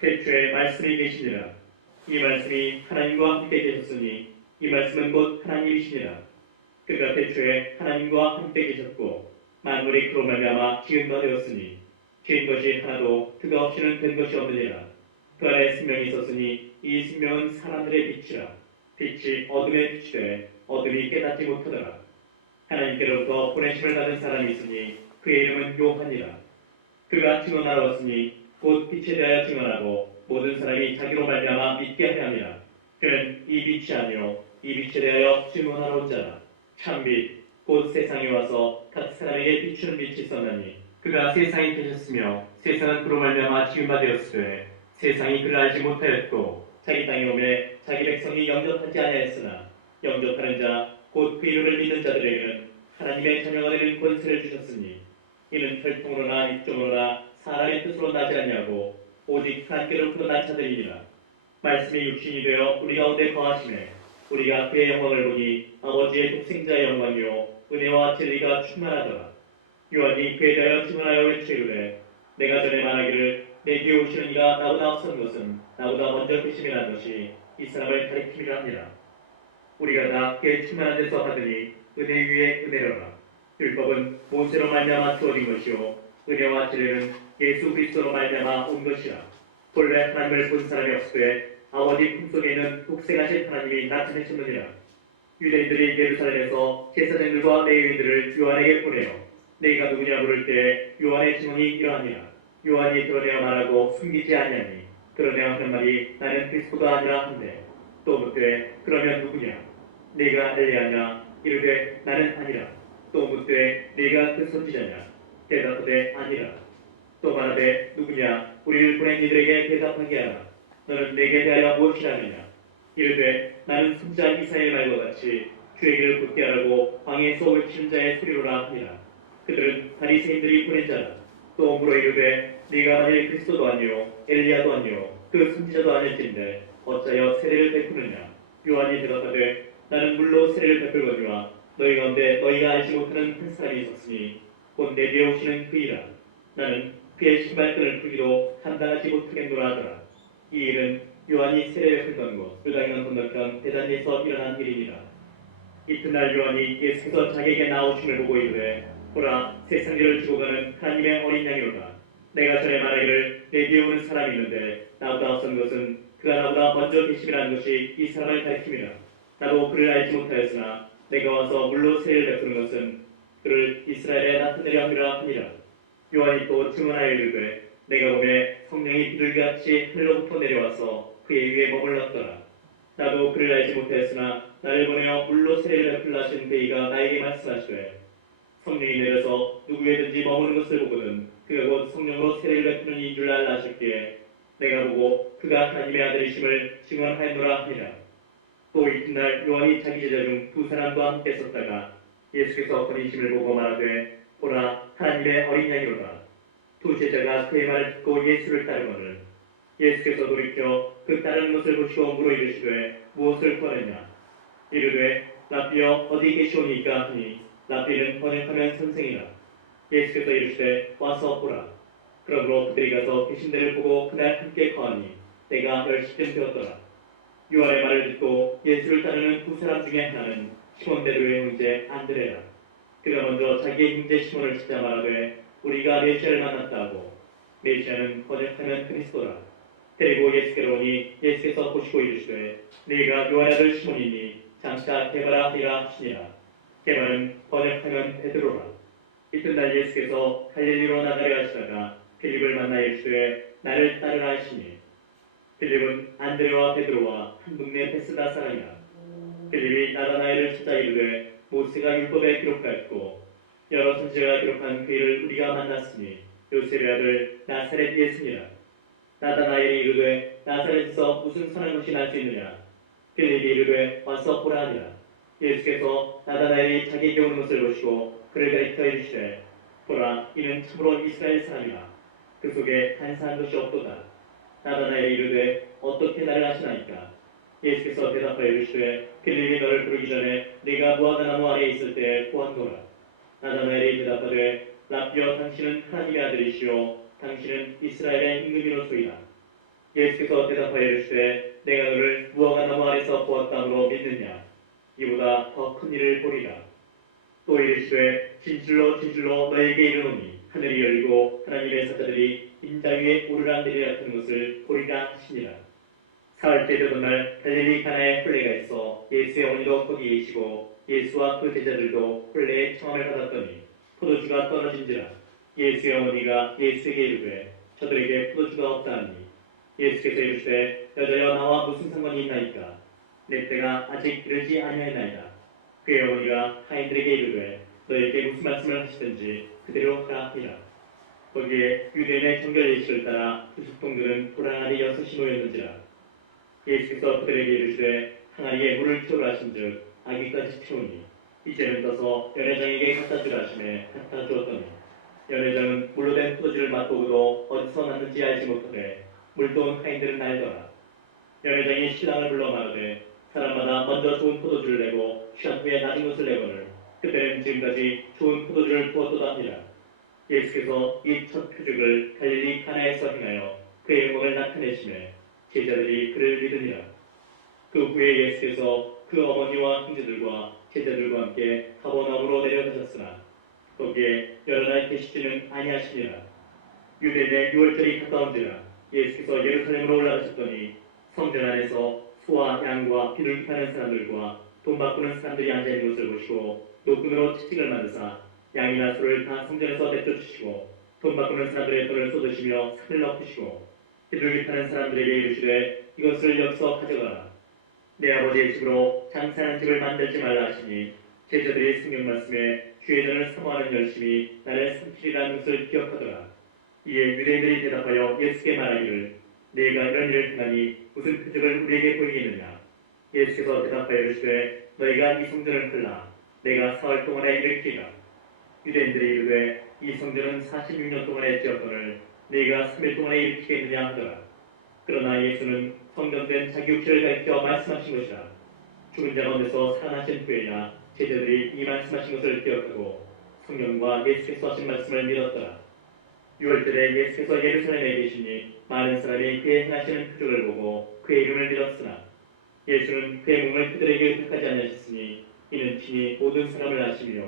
태초에 말씀이 계시니라. 이 말씀이 하나님과 함께 계셨으니 이 말씀은 곧 하나님이시니라. 그가 태초에 하나님과 함께 계셨고 만물이 그로 말미암아 지은 바 되었으니 지은 것이 하나도 그가 없이는 된 것이 없느니라. 그 안에 생명이 있었으니 이 생명은 사람들의 빛이라. 빛이 어둠에 비추되 어둠이 깨닫지 못하더라. 하나님께로부터 보내심을 받은 사람이 있으니 그의 이름은 요한이라. 그가 증언하러 왔으니 곧 빛에 대하여 증언하고 모든 사람이 자기로 말미암아 믿게 하려 함이라. 그는 이 빛이 아니요 이 빛에 대하여 증언하러 온 자라. 참빛 곧 세상에 와서 각 사람에게 비추는 빛이 있었나니 그가 세상에 계셨으며 세상은 그로 말미암아 지은 바 되었으되 세상이 그를 알지 못하였고 자기 땅에 오매 자기 백성이 영접하지 아니하였으나 영접하는 자 곧 그 이름을 믿는 자들에게는 하나님의 자녀가 되는 권세를 주셨으니 이는 혈통으로나 입종으로나 사람의 뜻으로 나지 않냐고 오직 하나님께로부터 난 자들이니라. 말씀이 육신이 되어 우리 가운데 거하심에 우리가 그의 영광을 보니 아버지의 독생자의 영광이요 은혜와 진리가 충만하더라. 요한이 그에 대하여 증언하여 외치기를 내가 전에 말하기를 내 뒤에 오시는 이가 나보다 앞선 것은 나보다 먼저 계심이라는 것이 이 사람을 가리킴이라 합니다. 우리가 다 그의 충만한 데서 받으니 은혜 위에 은혜로라. 율법은 모세로 말미암아 주어진 것이요 은혜와 진리는 예수 그리스도로 말미암아 온 것이라. 본래 하나님을 본 사람이 없으되 아버지 품속에 있는 독생하신 하나님이 나타내셨느니라. 유대인들이 예루살렘에서 제사장들과 레위인들을 요한에게 보내어 네가 누구냐 물을 때에 요한의 증언이 이러하니라. 요한이 드러내어 말하고 숨기지 아니하니 드러내어 하는 말이 나는 그리스도가 아니라 한데 또 묻되 그러면 누구냐 네가 엘리야냐 이르되 나는 아니라 또 묻되 네가 그 선지자냐 대답하되 아니라 또 말하되 누구냐 우리를 보낸 이들에게 대답하게 하라. 너는 내게 대하여 무엇이라느냐 이르되 나는 선지자 이사야의 말과 같이 주의 길을 굳게 하라고 광야에서 외치는 자의 소리로라 하니라. 그들은 바리새인들이 보낸 자라. 또 물어 이르되 네가 만일 그리스도도 아니요 엘리야도 아니요 그 선지자도 아닐진데 어찌하여 세례를 베푸느냐. 요한이 대답하되 나는 물로 세례를 베풀거니와 너희 가운데 너희가 알지 못하는 한 사람이 있었으니 곧 내 뒤에 오시는 그이라. 나는 그의 신발끈을 풀기도 감당하지 못하겠노라 하더라. 이 일은 요한이 세례를 베풀던 곳 요단강 건너편 베단에서 일어난 일이니라. 이튿날 요한이 예수께서 자기에게 나오심을 보고 이르되 보라 세상들을 주고 가는 하나님의 어린 양이로다. 내가 전에 말하기를 내 뒤에 오는 사람이 있는데 나보다 앞선 것은 그가 나보다 먼저 계심이라는 것이 이 사람을 가리킴이라. 나도 그를 알지 못하였으나 내가 와서 물로 세례를 베푸는 것은 그를 이스라엘에 나타내려 함이라 하니라. 요한이 또 증언하여 이르되 내가 보매 성령이 비둘기같이 하늘로부터 내려와서 그의 위에 머물렀더라. 나도 그를 알지 못하였으나 나를 보내어 물로 세례를 베풀라 하신 그이가 나에게 말씀하시되 성령이 내려서 누구에든지 머무는 것을 보거든 그가 곧 성령으로 세례를 베푸는 이인 줄 알라 하셨기에 내가 보고 그가 하나님의 아들이심을 증언하였노라 하니라. 또 이튿날 요한이 자기 제자 중 두 사람과 함께 섰다가 예수께서 거니심을 보고 말하되 보라 하나님의 어린 양이로다. 두 제자가 그의 말을 듣고 예수를 따르거늘 예수께서 돌이켜 그 따르는 것을 보시고 물어 이르시되 무엇을 구하느냐. 이르되 랍비여 어디 계시오니까 하니 랍비는 번역하면 선생이라. 예수께서 이르시되 와서 보라. 그러므로 그들이 가서 계신 데를 보고 그날 함께 거하니 때가 10시쯤 되었더라. 요한의 말을 듣고 예수를 따르는 두 사람 중에 하나는 시몬 베드로의 형제 안드레라. 그가 먼저 자기의 형제 시몬을 찾아 말하되 우리가 메시아를 만났다 하고 메시아는 번역하면 그리스도라. 데리고 예수께로 오니 예수께서 보시고 이르시되 네가 요한의 아들 시몬이니 장차 게바라 하리라 하시니라. 게바는 번역하면 베드로라. 이튿날 예수께서 갈릴리로 나가려 하시다가 빌립을 만나 이르시되 나를 따르라 하시니 빌립은 안드레와 베드로와 한 동네 베스다 사람이라. 빌립이 나다나엘을 찾아 이르되 모세가 율법에 기록하였고 여러 선지자가 기록한 그 일을 우리가 만났으니 요셉의 아들 나사렛 예수니라. 나다나엘이 이르되 나사렛에서 무슨 선한 것이 날 수 있느냐. 빌립이 이르되 와서 보라 하니라. 예수께서 나다나엘이 자기에게 오는 것을 보시고 그를 가리켜 이르시되 보라 이는 참으로 이스라엘 사람이라. 그 속에 간사한 것이 없도다. 나다나엘이 이르되 어떻게 나를 아시나이까. 예수께서 대답하여 이르시되 빌립이 너를 부르기 전에 네가 무화과나무 아래에 있을 때에 보았노라. 나다나엘이 대답하되 랍비여 당신은 하나님의 아들이시오 당신은 이스라엘의 임금이로소이다. 예수께서 대답하여 이르시되 내가 너를 무화과 나무 아래서 보았다므로 믿느냐? 이보다 더 큰 일을 보리라. 또 이르시되 진실로 진실로 너에게 이르노니 하늘이 열리고 하나님의 사자들이 인자 위에 오르락내리락 하는 것을 보리라 하시니라. 사흘째 되던 날 갈릴리 가나에 혼례가 있어 예수의 어머니도 거기 계시고 예수와 그 제자들도 혼례의 청함을 받았더니 포도주가 떨어진지라. 예수의 어머니가 예수에게 이르되 저들에게 포도주가 없다 하니 예수께서 이르시되 여자여 나와 무슨 상관이 있나이까? 내 때가 아직 이르지 아니하나이다. 그의 어머니가 타인들에게 이르되 너에게 무슨 말씀을 하시든지 그대로 하라 하니라. 거기에 유대인의 정결 예식을 따라 부숙동들은 고라니 6이 놓였는지라. 예수께서 그들에게 이르시되 항아리에 물을 채우라 하신즉 아기까지 채우니 이제는 떠서 연회장에게 갖다 주라 하시매 갖다 주었더니 연회장은 물로 된 포도주를 맛보고도 어디서 났는지 알지 못하되 물도 온 타인들은 알더라. 연회장이 신랑을 불러 말하되 사람마다 먼저 좋은 포도주를 내고 취한 후에 낮은 것을 내거늘 그때는 지금까지 좋은 포도주를 부었도다 하니라. 예수께서 이 첫 표적을 갈릴리 가나에서 행하여 그의 영광을 나타내시매 제자들이 그를 믿으니라. 그 후에 예수께서 그 어머니와 형제들과 제자들과 함께 가버나움으로 내려가셨으나 거기에 여러 날 계시지는 아니하시니라. 유대인의 유월절이 가까운지라. 예수께서 예루살렘으로 올라가셨더니 성전 안에서 소와 양과 비둘기 파는 사람들과 돈 바꾸는 사람들이 앉아있는 것을 보시고 노끈으로 채찍을 만드사 양이나 소를 다 성전에서 내쫓으시고 돈 바꾸는 사람들의 돈을 쏟으시며 산을 엎으시고 비둘기 파는 사람들에게 이르시되 이것을 여기서 가져가라. 내 아버지의 집으로 장사하는 집을 만들지 말라 하시니 제자들이 성경 말씀에 주의 전을 사모하는 열심이 나를 삼키리라는 것을 기억하더라. 이에 유대인들이 대답하여 예수께 말하기를 네가 이런 일을 행하니 무슨 표적을 우리에게 보이겠느냐? 예수께서 대답하여 이르시되 너희가 이 성전을 헐라 내가 사흘 동안에 일으키리라. 유대인들이 이르되 이 성전은 46년 동안에 지었거늘 네가 3일 동안에 일으키겠느냐 하더라. 그러나 예수는 성전된 자기 육체를 가리켜 말씀하신 것이라. 죽은 자 가운데서 살아나신 후에야 제자들이 이 말씀하신 것을 기억하고 성경과 예수께서 하신 말씀을 믿었더라. 6월절에 예수께서 예루살렘에 계시니 많은 사람이 그의 행하시는 표적을 보고 그의 이름을 믿었으나 예수는 그의 몸을 그들에게 의탁하지 아니하셨으니 이는 친히 모든 사람을 아시며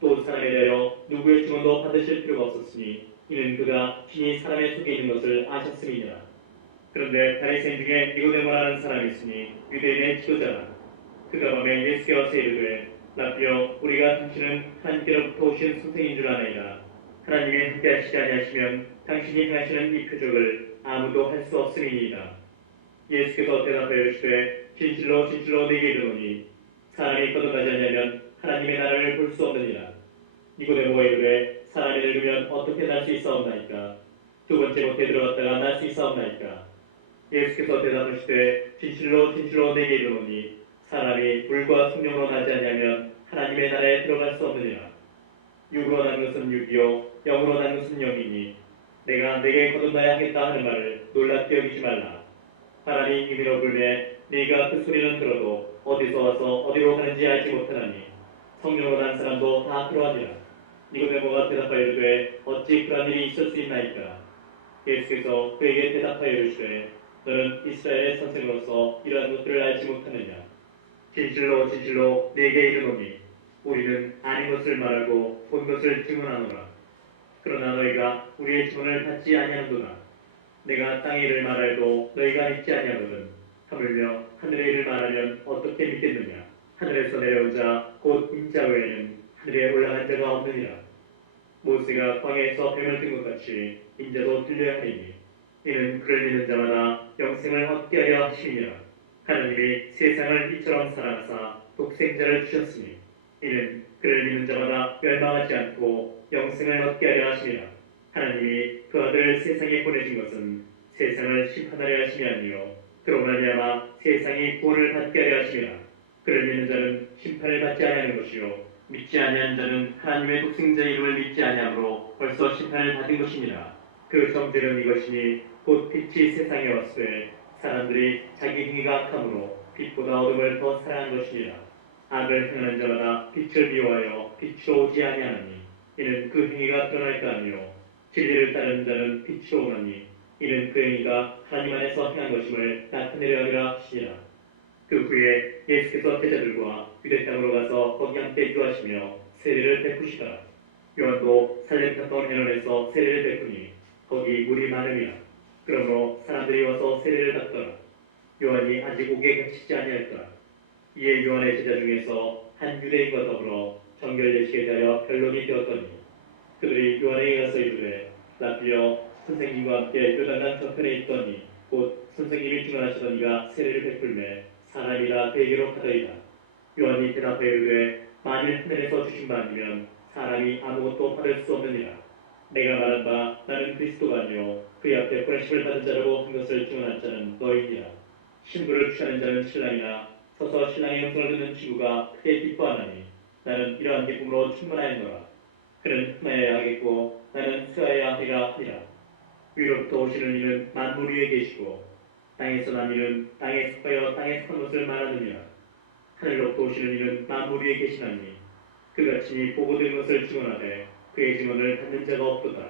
또 사람에 대하여 누구의 증언도 받으실 필요가 없었으니 이는 그가 친히 사람의 속에 있는 것을 아셨음이니라. 그런데 바리새인 중에 니고데모라는 사람이 있으니 유대인의 지도자라. 그가 밤에 예수께 와서 이르되 라피여 우리가 당신은 하나님께로부터 오신 선생인 줄 아나이다. 하나님이 함께하시지 아니하시면 당신이 행하시는 이 표적을 아무도 할 수 없음이니이다. 예수께서 대답하여 이르시되 진실로 진실로 네게 이르노니 사람이 거듭나지 않으면 하나님의 나라를 볼 수 없느니라. 니고데모가 이르되 사람이 늙으면 어떻게 날 수 있사옵나이까? 두 번째 못에 들어갔다가 날 수 있사옵나이까? 예수께서 대답하시되 진실로 진실로 네게 이르노니 사람이 물과 성령으로 나지 아니하면 하나님의 나라에 들어갈 수 없느니라. 육으로 난 것은 육이요 영으로 난 것은 영이니 내가 내게 거듭나야 하겠다 하는 말을 놀랍게 여기지 말라. 바람이 힘으로 불매 네가 그 소리는 들어도 어디서 와서 어디로 가는지 알지 못하나니 성령으로 난 사람도 다 그러하니라. 니고데모가 대답하여 이르되 어찌 그런 일이 있을 수 있나이까? 예수께서 그에게 대답하여 이르시되 너는 이스라엘의 선생으로서 이러한 것들을 알지 못하느냐? 진실로 진실로 네게 이르노니 우리는 아닌 것을 말하고 본 것을 증언하노라. 그러나 너희가 우리의 증언을 받지 아니하는도다. 내가 땅의 일을 말하여도 너희가 믿지 아니하거든. 하물며 하늘의 일을 말하면 어떻게 믿겠느냐? 하늘에서 내려온 자 곧 인자 외에는 하늘에 올라간 자가 없느니라. 모세가 광야에서 뱀을 든 것 같이 인자도 들려야 하리니 이는 그를 믿는 자마다 영생을 얻게 하려 하심이니라. 하나님이 세상을 이처럼 사랑하사 독생자를 주셨으니 이는 그를 믿는 자마다 멸망하지 않고 영생을 얻게 하려 하심이라. 하나님이 그 아들을 세상에 보내신 것은 세상을 심판하려 하심이 아니요 그로 말미암아 세상이 구원을 받게 하려 하심이라. 그를 믿는 자는 심판을 받지 아니하는 것이요 믿지 아니하는 자는 하나님의 독생자의 이름을 믿지 아니하므로 벌써 심판을 받은 것이니라. 그 정죄는 이것이니 곧 빛이 세상에 왔으되 사람들이 자기 행위가 악함으로 빛보다 어둠을 더 사랑한 것이니라. 악을 행하는 자마다 빛을 미워하여 빛으로 오지 아니하나니 이는 그 행위가 드러날 거 아니요 진리를 따르는 자는 빛으로 오나니 이는 그 행위가 하나님 안에서 행한 것임을 나타내려 함이라 하시니라. 그 후에 예수께서 제자들과 유대 땅으로 가서 거기 함께 유하시며 세례를 베푸시더라. 요한도 살렘 가까운 해변에서 세례를 베푸니 거기 물이 많음이라. 그러므로 사람들이 와서 세례를 받더라. 요한이 아직 옥에 갇히지 아니하였더라. 이에 요한의 제자 중에서 한 유대인과 더불어 정결 예식에 대하여 변론이 되었더니 그들이 요한에게 가서 이르되 라비여 선생님과 함께 요단강 저편에 있더니 곧 선생님이 증언하시더니가 세례를 베풀매 사람이라 그에게로 가더이다. 요한이 대답하여 이르되 만일 하늘에서 주신 바 아니면 사람이 아무것도 받을 수 없느니라. 내가 말한 바 나는 그리스도가 아니요 그의 앞에 보내심을 받은 자라고 한 것을 증언한 자는 너희니라. 신부를 취하는 자는 신랑이나 서서 신랑의 음성을 듣는 친구가 크게 기뻐하나니 나는 이러한 기쁨으로 충만하였노라. 그는 흠하여야 하겠고 나는 쓰하여야 하리라 하니라. 위로부터 오시는 이는 만물 위에 계시고 땅에서 난 이는 땅에 속하여 땅에 선 것을 말하느니라. 하늘로부터 오시는 이는 만물 위에 계시나니 그가 친히 보고 된 것을 증언하되 그의 증언을 받는 자가 없도다.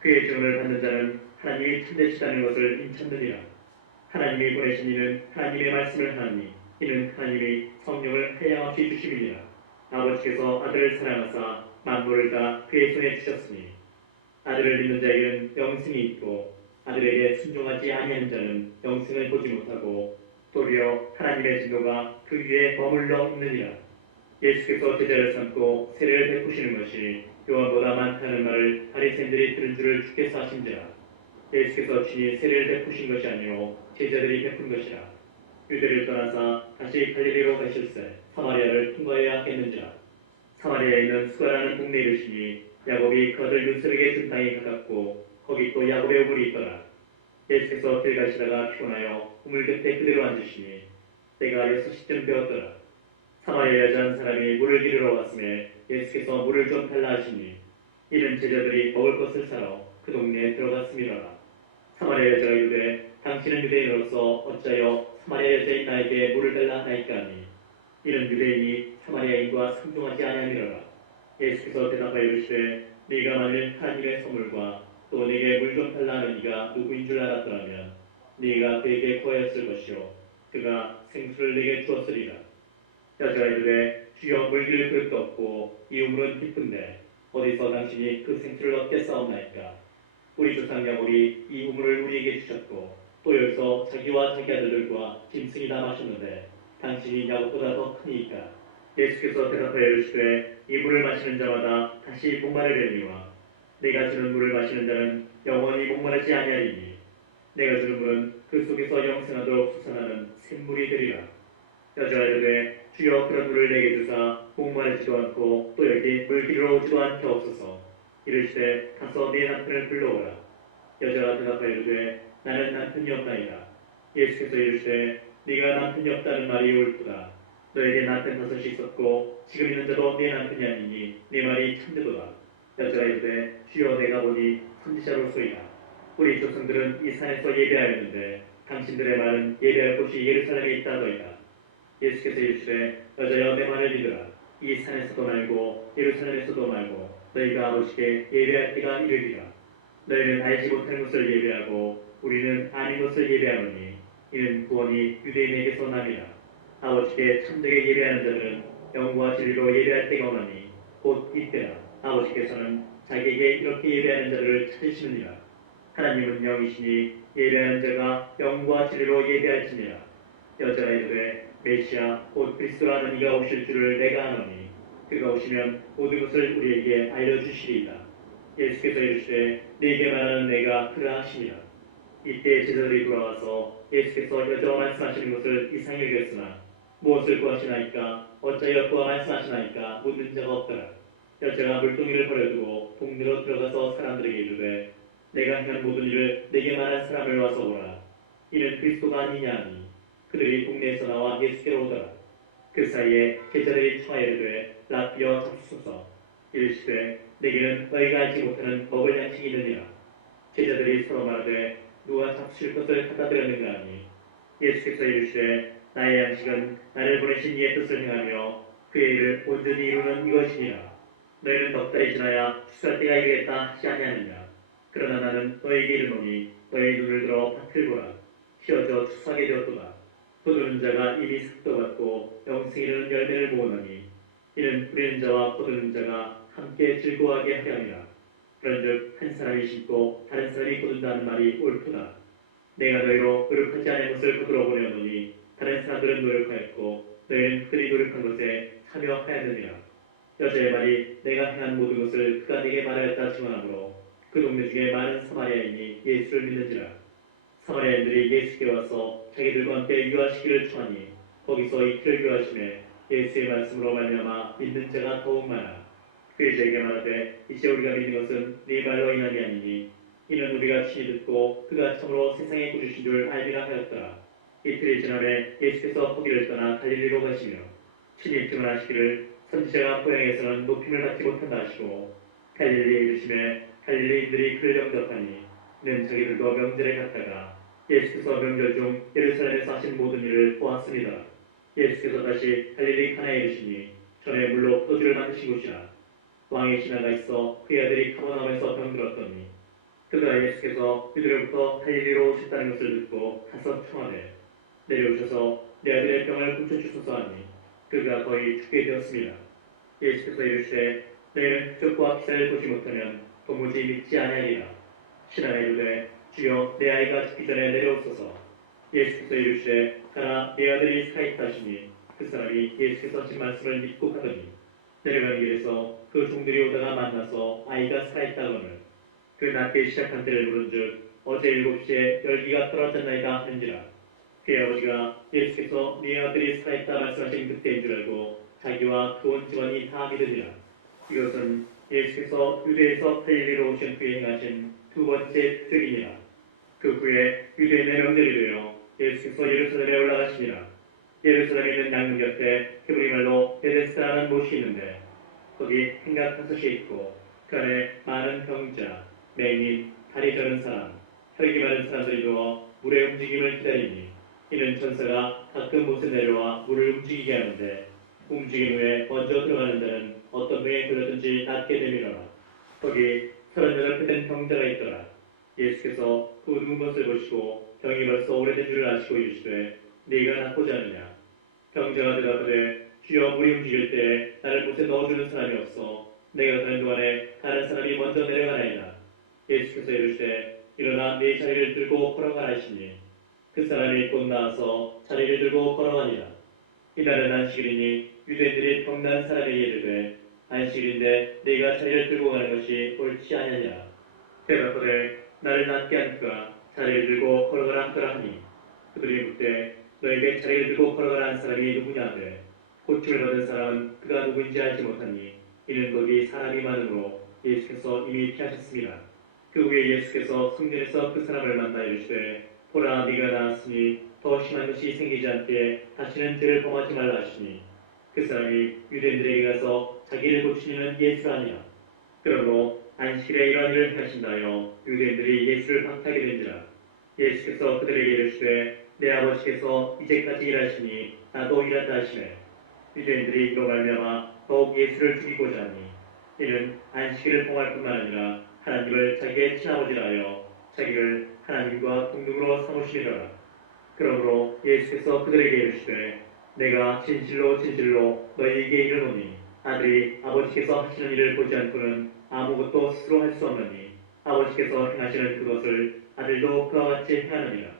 그의 증언을 받는 자는 하나님이 참되시다는 것을 인쳤느니라. 하나님이 보내신 이는 하나님의 말씀을 하나니 이는 하나님이 성령을 한량없이 주심이니라. 아버지께서 아들을 사랑하사 만물을 다 그의 손에 주셨으니 아들을 믿는 자에게는 영생이 있고 아들에게 순종하지 아니하는 자는 영생을 보지 못하고 도리어 하나님의 진노가 그 위에 머물러 있느니라. 예수께서 제자를 삼고 세례를 베푸시는 것이 요한보다 많다는 말을 바리새인들이 들은 줄을 주께서 하신지라. 예수께서 친히 세례를 베푸신 것이 아니요 제자들이 베푼 것이라. 유대를 떠나사 다시 갈릴리로 가실새 사마리아를 통과해야 하겠는지라. 사마리아에 있는 수가라는 동네에 이르시니 야곱이 그 아들 요셉에게 준 땅이 가깝고 거기 또 야곱의 우물이 있더라. 예수께서 길 가시다가 피곤하여 우물 곁에 그대로 앉으시니 때가 6시쯤 되었더라. 사마리아 여자 한 사람이 물을 기르러 왔음에 예수께서 물을 좀 달라 하시니 이는 제자들이 먹을 것을 사러 그 동네에 들어갔음이로라. 사마리아 여자가 이르되 당신은 유대인으로서 어찌하여 사마리아 여자인 나에게 물을 달라 하나이까 하니 이는 유대인이 사마리아인과 상종하지 아니함이로라. 예수께서 대답하여 이르시되 네가 만일 하나님의 선물과 또 네게 물 좀 달라 하는 이가 누구인 줄 알았더라면 네가 그에게 구하였을 것이요 그가 생수를 네게 주었으리라. 여자가 이르되 주여 물 기를 그릇도 없고 이 우물은 깊은데 어디서 당신이 그 생수를 얻게 싸움나이까. 우리 조상 야곱이 이 우물을 우리에게 주셨고 또 여기서 자기와 자기 아들들과 짐승이 다 마셨는데 당신이 야곱보다 더 크니까. 예수께서 대답하여 이르시되 이 물을 마시는 자마다 다시 목마르려니와 내가 주는 물을 마시는 자는 영원히 목마르지 아니하리니 내가 주는 물은 그 속에서 영생하도록 솟아나는 샘물이 되리라. 여자가 이르되 주여 그런 물을 내게 주사 목마르지도 않고 또 여기 물 기르러 오지도 않게 없소서. 이르시되 가서 네 남편을 불러오라. 여자가 대답하여 이르되 나는 남편이 없나이다. 예수께서 이르시되 네가 남편이 없다는 말이 옳도다. 너에게 남편 5이 있었고 지금 있는 자도 네 남편이 아니니 네 말이 참되도다. 여자가 이르되 주여 내가 보니 선지자로소이다. 우리 조상들은 이 산에서 예배하였는데 당신들의 말은 예배할 곳이 예루살렘에 있다더이다. 예수께서 이르시되 여자여 내 말을 믿으라. 이 산에서도 말고 예루살렘에서도 말고 너희가 아버지께 예배할 때가 이르리라. 너희는 알지 못할 것을 예배하고 우리는 아닌 것을 예배하노니 이는 구원이 유대인에게서 남이라. 아버지께 참되게 예배하는 자들은 영과 진리로 예배할 때가 오나니 곧 이때라. 아버지께서는 자기에게 이렇게 예배하는 자들을 찾으시느니라. 하나님은 영이시니 예배하는 자가 영과 진리로 예배할지니라. 여자가 이르되 메시아 곧 그리스도라는 이가 오실 줄을 내가 아노니 그가 오시면 모든 것을 우리에게 알려주시리이다. 예수께서 이르시되 네게 말하는 내가 그라 하시니라. 이때 제자들이 돌아와서 예수께서 여자와 말씀하시는 것을 이상히 여겼으나 무엇을 구하시나이까 어찌하여 그와 말씀하시나이까 묻는 자가 없더라. 여자가 물동이를 버려두고 동네로 들어가서 사람들에게 이르되 내가 행한 모든 일을 내게 말한 사람을 와서 보라. 이는 그리스도가 아니냐 하니 그들이 동네에서 나와 예수께로 오더라. 그 사이에 제자들이 청하여 이르되 라비여 잡수소서. 이르시되 내게는 너희가 알지 못하는 먹을 양식이 있느니라. 제자들이 서로 말하되 누가 잡수실 것을 갖다 드렸는가 하니 예수께서 이르시되 나의 양식은 나를 보내신 이의 뜻을 행하며 그의 일을 온전히 이루는 이것이니라. 너희는 넉 달이 지나야 추수할 때가 이르겠다 하지 아니하느냐. 그러나 나는 나는 너에게 이르노니 너의 눈을 들어 밭을 보라. 휘어져 추수하게 되었도다. 거두는 자가 이미 삭도 받고 영생에 이르는 열매를 모으노니 이는 뿌리는 자와 거두는 자가 함께 즐거워하게 하려 함이라. 그런즉 한 사람이 심고 다른 사람이 거둔다는 말이 옳도다. 내가 너희로 노력하지 않은 것을 거두러 보내오노니 다른 사람들은 노력하였고 너희는 그들이 노력한 것에 참여하였느니라. 여자의 말이 내가 행한 모든 것을 그가 내게 말하였다 증언하므로 그 동네 중에 많은 사마리아인이 예수를 믿는지라. 사마리아인들이 예수께 와서 자기들과 함께 유하시기를 청하니 거기서 이틀 유하심에 예수의 말씀으로 말미암아 믿는 자가 더욱 많아. 그의 저에게 말하되 이제 우리가 믿는 것은 네 말로 인함이 아니니 이는 우리가 친히 듣고 그가 참으로 세상에 구주신 줄 알미라 하였더라. 이틀이 지남에 예수께서 거기를 떠나 갈릴리로 가시며 친히 증언하시기를 선지자가 고향에서는 높임을 받지 못한다 하시고 갈릴리에 이르심에 갈릴리인들이 그를 영접하니 이는 자기들도 명절에 갔다가 예수께서 명절 중 예루살렘에서 하신 모든 일을 보았습니다. 예수께서 다시 갈릴리 가나에 이르시니 전에 물로 포도주를 만드신 곳이라. 왕이 지나가 있어 그의 아들이 가버나움에서 병들었더니 그가 예수께서 그들로부터 갈릴리로 오셨다는 것을 듣고 가서 청하되 내려오셔서 내 아들의 병을 고쳐주소서 하니 그가 거의 죽게 되었습니다. 예수께서 이르시되 너희는 표적과 기사를 보지 못하면 도무지 믿지 아니하리라. 신하가 이르되 주여 내 아이가 죽기 전에 내려오소서. 예수께서 이르시되 가라 내 아들이 살아있다 하시니 그 사람이 예수께서 하신 말씀을 믿고 가더니 내려가는 길에서 그 종들이 오다가 만나서 아이가 살아있다거늘 그 낮게 시작한 때를 물은즉 어제 7시에 열기가 떨어졌나이다 하는지라. 그의 아버지가 예수께서 네 아들이 살아있다 말씀하신 그때인 줄 알고 자기와 그 온 집안이 다 믿으니라. 이것은 예수께서 유대에서 갈릴리로 오신 후에 행하신 두 번째 표적이니라. 그 후에 유대인의 명절이 되어 예수께서 예루살렘에 올라가시니라. 예루살렘에 있는 양문 곁에 히브리 말로 베데스다라는 못이 있는데 거기 행각 5이 있고 그 안에 많은 병자, 맹인, 다리 저는 사람, 혈기 많은 사람들이 누워 물의 움직임을 기다리니 이는 천사가 가끔 못에 내려와 물을 움직이게 하는데 움직인 후에 먼저 들어가는 자는 어떤 병에 걸렸든지 낫게 되밀어라. 거기 38배 된 병자가 있더라. 예수께서 그 누운 것을 보시고 병이 벌써 오래된 줄 아시고 이르시되 네가 낫고자 하느냐. 병자가 대답하되 주여 물이 움직일 때 나를 못에 넣어주는 사람이 없어 내가 가는 동안에 다른 사람이 먼저 내려가나이다. 예수께서 이르시되 일어나 네 자리를 들고 걸어가라 하시니 그 사람이 곧 나와서 자리를 들고 걸어가니라. 이날은 안식일이니 유대인들이 병난 사람에게 이르되 안식일인데 네가 자리를 들고 가는 것이 옳지 아니하니라. 대답하되 나를 낫게 한 그가 자리를 들고 걸어가라 하더라 하니 그들이 묻되 너에게 자리를 들고 걸어가라 한 사람이 누구냐 하되 고침을 받은 사람은 그가 누구인지 알지 못하니 이는 거기 사람이 많으므로 예수께서 이미 피하셨습니다. 그 후에 예수께서 성전에서 그 사람을 만나 이르시되 보라 네가 나았으니 더 심한 것이 생기지 않게 다시는 죄를 범하지 말라 하시니 그 사람이 유대인들에게 가서 자기를 고치는 예수라니라. 그러므로 안식일에 이러한 일을 행하신다 하여 유대인들이 예수를 박하게 된지라. 예수께서 그들에게 이르시되 내 아버지께서 이제까지 일하시니 나도 일한다 하시매 유대인들이 이로 말미암아 더욱 예수를 죽이고자 하니 이는 안식일을 범할 뿐만 아니라 하나님을 자기의 친아버지라 하여 자기를 하나님과 동등으로 삼으시리라. 그러므로 예수께서 그들에게 이르시되 내가 진실로 진실로 너희에게 이르노니 아들이 아버지께서 하시는 일을 보지 않고는 아무것도 스스로 할 수 없나니 아버지께서 행하시는 그것을 아들도 그와 같이 행하느니라.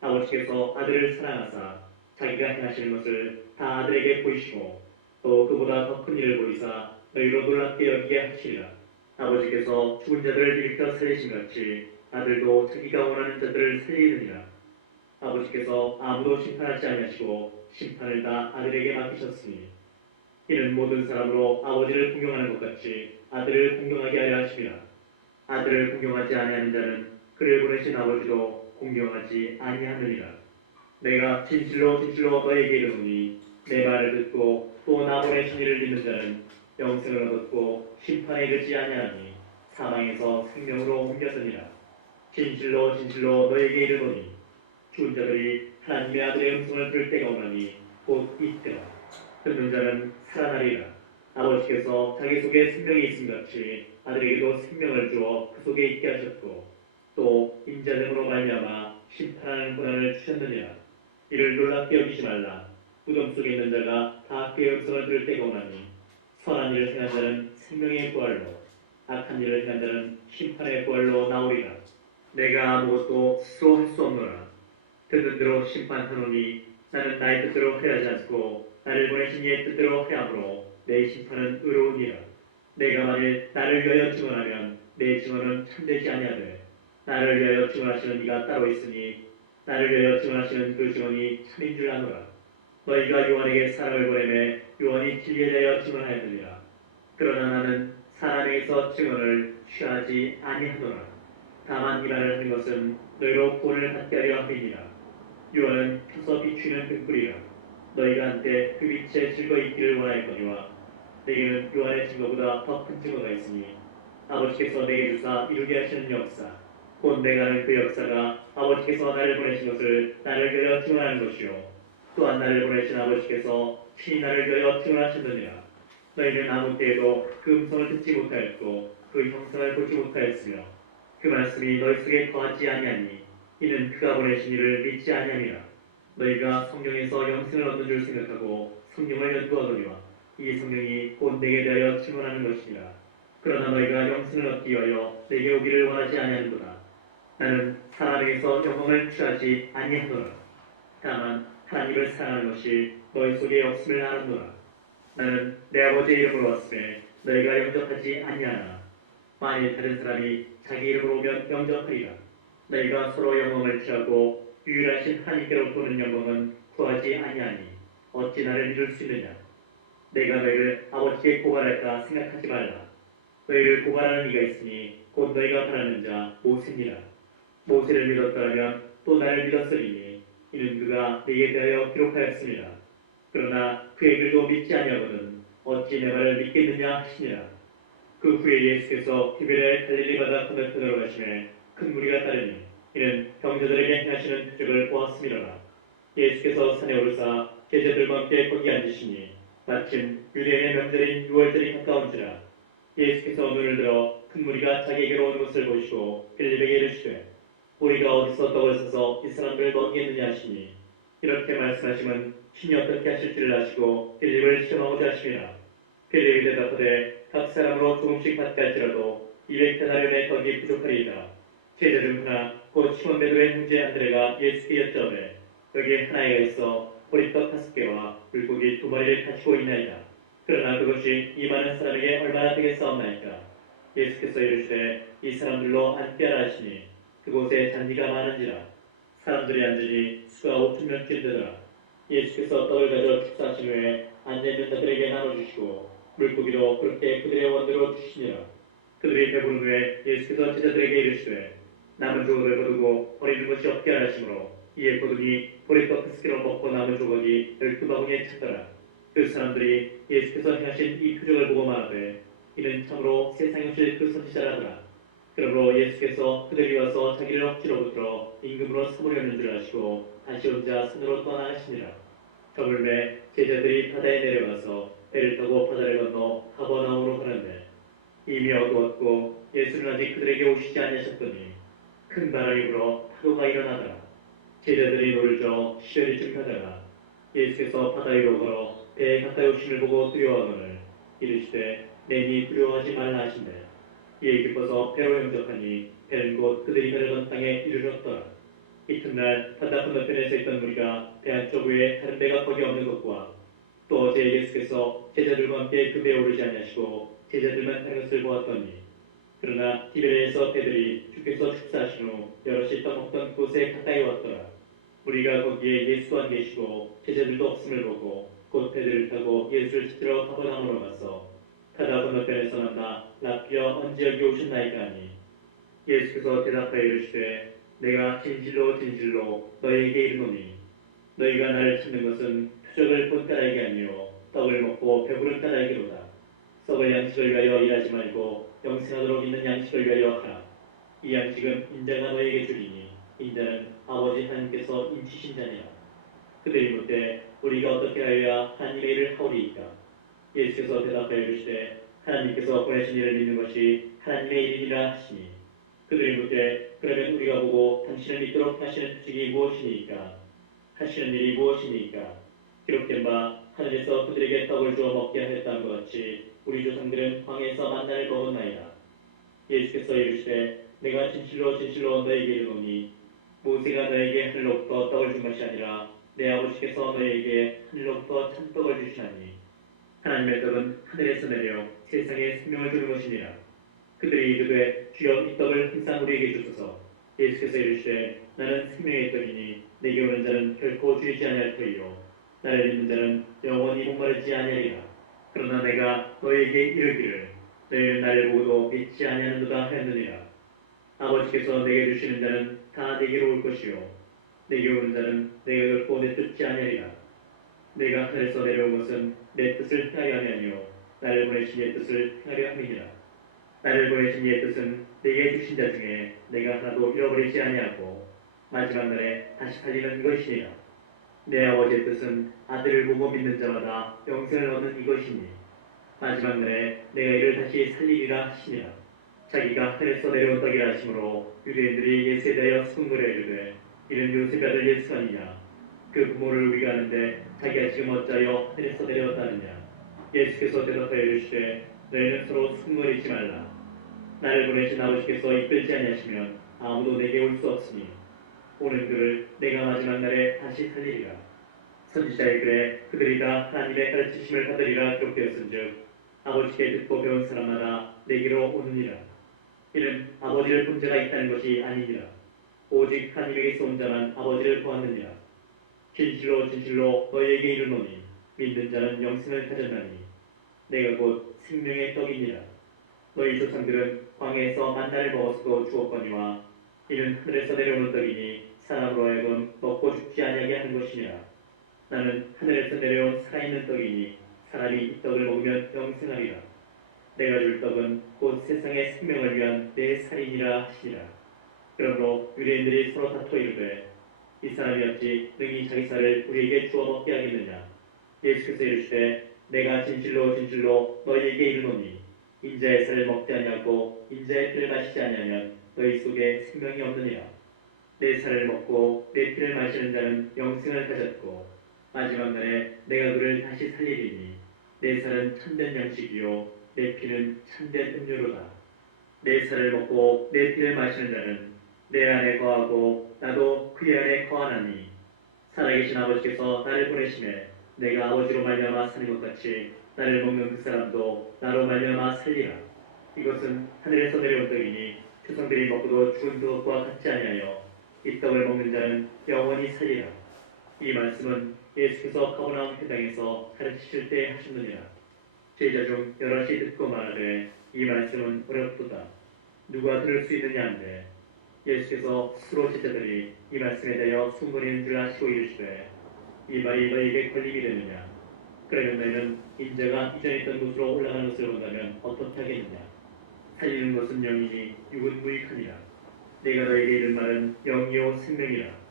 아버지께서 아들을 사랑하사 자기가 행하시는 것을 다 아들에게 보이시고 또 그보다 더 큰 일을 보이사 너희로 놀랍게 여기게 하시리라. 아버지께서 죽은 자들을 일으켜 살리신 같이 아들도 자기가 원하는 자들을 살리느니라. 아버지께서 아무도 심판하지 아니하시고 심판을 다 아들에게 맡기셨으니 이는 모든 사람으로 아버지를 공경하는 것 같이 아들을 공경하게 하려 하심이라. 아들을 공경하지 아니하는 자는 그를 보내신 아버지도 공경하지 아니하느니라. 내가 진실로 진실로 너에게 이르노니 내 말을 듣고 또 나 보내신 이를 믿는 자는 영생을 얻었고 심판에 이르지 아니하니 사망에서 생명으로 옮겨서니라. 진실로 진실로 너에게 이르노니 죽은 자들이 하나님의 아들의 음성을 들을 때가 오나니 곧 이때라. 듣는 자는 살아나리라. 아버지께서 자기 속에 생명이 있음 같이 아들에게도 생명을 주어 그 속에 있게 하셨고 또 인자됨으로 말미암아 심판하는 고난을 주셨느니라. 이를 놀랍게 여기지 말라. 무덤 속에 있는 자가 다 그의 음성을 들을 때가 오나니 선한 일을 행한 자는 생명의 부활로 악한 일을 행한 자는 심판의 부활로 나오리라. 내가 아무것도 스스로 할 수 없노라. 듣는 대로 심판하노니 나는 나의 뜻대로 행하지 않고 나를 보내신 이의 뜻대로 행함으로 내 심판은 의로우니라. 내가 만일 나를 위하여 증언하면 내 증언은 참되지 아니하되 나를 위하여 증언하시는 이가 따로 있으니 나를 위하여 증언하시는 그 증언이 참인 줄 아노라. 너희가 요한에게 사람을 보내매 요한이 진리에 대하여 증언하였느니라. 그러나 나는 사람에게서 증언을 취하지 아니하노라. 다만 이 말을 하는 것은 너희로 구원을 받게 하려 함이니라. 요한은 켜서 비추는 등불이라. 너희가 한때 그 빛에 즐거이 있기를 원하였거니와 내게는 요한의 증거보다 더 큰 증거가 있으니 아버지께서 내게 주사 이루게 하시는 역사 곧 내가 하는 그 역사가 아버지께서 나를 보내신 것을 나를 위하여 증언하는 것이요 또한 나를 보내신 아버지께서 친히 나를 위하여 증언하셨느니라. 너희는 아무 때에도 그 음성을 듣지 못하였고 그 형상을 보지 못하였으며 그 말씀이 너희 속에 거하지 아니하니 이는 그가 보내신 이를 믿지 아니함이라. 너희가 성령에서 영생을 얻는 줄 생각하고 성령을 연구하거니와 이 성령이 곧 내게 대하여 증언하는 것이니라. 그러나 너희가 영생을 얻기 위하여 내게 오기를 원하지 아니하는도다. 나는 사람에게서 영광을 취하지 아니하노라. 다만 하나님을 사랑하는 것이 너희 속에 없음을 알았노라. 나는 내 아버지의 이름으로 왔으며 너희가 영접하지 아니하나 만일 다른 사람이 자기 이름으로 오면 영접하리라. 너희가 서로 영광을 취하고 유일하신 하나님께로 보는 영광은 구하지 아니하니 어찌 나를 믿을 수 있느냐. 내가 너희를 아버지께 고발할까 생각하지 말라. 너희를 고발하는 이가 있으니 곧 너희가 바라는 자 모세니라. 모세를 믿었더라면 또 나를 믿었으리니 이는 그가 내게 대하여 기록하였습니다. 그러나 그의 글도 믿지 아니하거든 어찌 내 말을 믿겠느냐 하시니라. 그 후에 예수께서 디베레 갈릴리 바다 건너편으로 가시매 큰 무리가 따르니 이는 병자들에게 행하시는 표적을 보았음이로라. 예수께서 산에 오르사 제자들과 함께 거기 앉으시니 마침 유대인의 명절인 유월절이 가까운지라. 예수께서 눈을 들어 큰 무리가 자기에게로 오는 것을 보시고 빌립에게 이르시되 우리가 어디서 떡을 사서 이 사람들을 먹이겠느냐 하시니 이렇게 말씀하심은 신이 어떻게 하실지를 아시고 빌립을 시험하고자 하심이라. 빌립이 대답하되 각 사람으로 조금씩 받게 할지라도 200데나리온의 떡이 부족하리이다. 제자 중 하나 곧 시몬 베드로의 형제 안드레가 예수께 여쭤오되 여기 하나이가 있어 보리떡 5개와 물고기 2마리를 가지고 있나이다. 그러나 그것이 이 많은 사람에게 얼마나 되겠사옵나이까. 예수께서 이르시되 이 사람들로 앉게 하라 하시니 그곳에 잔디가 많은지라. 사람들이 앉으니 수가 5,000명쯤 되더라. 예수께서 떡을 가져 축사하신 후에 앉아있는 자들에게 나눠주시고 물고기도 그렇게 그들의 원대로 주시니라. 그들이 배부른 후에 예수께서 제자들에게 이르시되 남은 조각을 거두고 버리는 것이 없게 하시므로 이에 거두니 보리떡 5개로 먹고 남은 조각이 12바구니에 찼더라. 그 사람들이 예수께서 행하신 이 표적을 보고 말하되 이는 참으로 세상에 오실 그 선지자라더라. 그러므로 예수께서 그들이 와서 자기를 억지로 붙들어 임금으로 삼으려는 줄 아시고 다시 혼자 산으로 떠나가시니라. 저물매 제자들이 바다에 내려가서 배를 타고 바다를 건너 가버나움으로 가는데 이미 어두웠고 예수는 아직 그들에게 오시지 아니하셨더니 큰 바람이 불어 파도가 일어나더라. 제자들이 노를 저어 시절이쯤 가다가 예수께서 바다 위로 걸어 배에 가까이 오심을 보고 두려워하거늘 이르시되 내니 두려워하지 말라 하신대 이에 기뻐서 배로 영접하니 배는 곧 그들이 가려던 땅에 이르렀더라. 이튿날 바다 건너편에 서 있던 무리가 배 한쪽 위에 다른 배가 거기 없는 것과 또 어제 예수께서 제자들과 함께 그 배에 오르지 아니하시고 제자들만 타는 것을 보았더니 그러나 디베레에서 배들이 주께서 축사하신 후 여럿이 떠먹던 곳에 가까이 왔더라. 우리가 거기에 예수 안 계시고 제자들도 없음을 보고 곧 배들을 타고 예수를 찾으러 가버나움으로 가서 바다 건너편에서 만나 라피어 언제 여기 오셨나이까 하니 예수께서 대답하여 이르시되 내가 진실로 진실로 너희에게 이르노니 너희가 나를 찾는 것은 표적을 본 까닭이 아니요 떡을 먹고 배부른 까닭이로다. 썩을 양식을 위하여 일하지 말고 영생하도록 있는 양식을 위하여 하라. 이 양식은 인자가 너희에게 주리니 인자는 아버지 하나님께서 인치신 자니라. 그들이 묻되 우리가 어떻게 하여야 하나님의 일을 하오리이까. 예수께서 대답하여 이르시되 하나님께서 보내신 이를 믿는 것이 하나님의 일이라 하시니 그들이 묻되 그러면 우리가 보고 당신을 믿도록 하시는 뜻이 무엇이니까? 하시는 일이 무엇이니까? 기록된 바 하늘에서 그들에게 떡을 주어 먹게 하였다는 것 같이 우리 조상들은 광야에서 만나를 먹었나이다. 예수께서 이르시되 내가 진실로 진실로 너희에게 이르노니 모세가 너에게 하늘로부터 떡을 준 것이 아니라 내 아버지께서 너희에게 하늘로부터 참떡을 주시나니 하나님의 떡은 하늘에서 내려 세상에 생명을 주는 것이니라. 그들이 이르되 주여 이 떡을 항상 우리에게 주소서. 예수께서 이르시되 나는 생명의 떡이니 내게 오는 자는 결코 줄이지 아니할 터이요 나를 믿는 자는 영원히 목마르지 아니하리라. 그러나 내가 너희에게 이르기를 너희는 나를 보고도 믿지 아니하는도다 하였느니라. 아버지께서 내게 주시는 자는 다 내게로 올 것이요 내게 오는 자는 내가 결코 내쫓지 아니하리라. 내가 하늘에서 내려온 것은 내 뜻을 행하려 함이 아니요 나를 보내신 이의 뜻을 행하려 함이니라. 나를 보내신 이의 뜻은 내게 주신 자 중에 내가 하나도 잃어버리지 아니하고 마지막 날에 다시 살리는 것이니라. 내 아버지의 뜻은 아들을 보고 믿는 자마다 영생을 얻는 이것이니 마지막 날에 내가 이를 다시 살리리라 하시니라. 자기가 하늘에서 내려온 떡이라 하시므로 유대인들이 예수에 대하여 수군거려 이르되 이는 요셉의 아들 예수 아니냐? 그 부모를 우리가 아는데 자기가 지금 어찌하여 하늘에서 내려왔다느냐? 예수께서 대답하여 이르시되 너희는 서로 수군거리지 말라. 나를 보내신 아버지께서 이끌지 아니하시면 아무도 내게 올 수 없으니 오는 그를 내가 마지막 날에 다시 살리리라. 선지자의 글에 그들이 다 하나님의 가르치심을 받으리라 기록되었은즉 아버지께 듣고 배운 사람마다 내게로 오느니라. 이는 아버지를 본 자가 있다는 것이 아니니라. 오직 하나님에게서 온 자만 아버지를 보았느니라. 진실로 진실로 너희에게 이르노니 믿는 자는 영생을 가졌나니 내가 곧 생명의 떡이니라. 너희 조상들은 광야에서 만나를 먹었어도 죽었거니와 이는 하늘에서 내려오는 떡이니 사람으로 하여금 먹고 죽지 아니하게 하는 것이니라. 나는 하늘에서 내려온 살아있는 떡이니 사람이 이 떡을 먹으면 영생하리라. 내가 줄 떡은 곧 세상의 생명을 위한 내 살이니라 하시니라. 그러므로 유대인들이 서로 다투어 이르되 이 사람이 어찌 능히 자기 살을 우리에게 주어 먹게 하겠느냐? 예수께서 이르시되 내가 진실로 진실로 너희에게 이르노니 인자의 살을 먹지 아니하고 인자의 피를 마시지 아니하면 너희 속에 생명이 없느니라. 내 살을 먹고 내 피를 마시는 자는 영생을 가졌고 마지막 날에 내가 그를 다시 살리리니 내 살은 참된 양식이요 내 피는 참된 음료로다. 내 살을 먹고 내 피를 마시는 자는 내 안에 거하고 나도 그의 안에 거하나니 살아계신 아버지께서 나를 보내심에 내가 아버지로 말미암아 사는 것 같이 나를 먹는 그 사람도 나로 말미암아 살리라. 이것은 하늘에서 내려온 떡이니 조상들이 먹고도 죽은 그것과 같지 아니하여 이 떡을 먹는 자는 영원히 살리라. 이 말씀은 예수께서 가버나움 회당에서 가르치실 때 하셨느니라. 제자 중 여럿이 듣고 말하되 이 말씀은 어렵도다. 누가 들을 수 있느냐 한데 예수께서 스스로 제자들이 이 말씀에 대하여 숨거리는 줄 아시고 이르시되 이 말이 너희에게 걸림이 되느냐? 그러면 너희는 인자가 이전에 있던 곳으로 올라가는 것을 본다면 어떻게 하겠느냐? 살리는 것은 영이니 육은 무익하니라. 내가 너희에게 이른 말은 영이요 생명이라.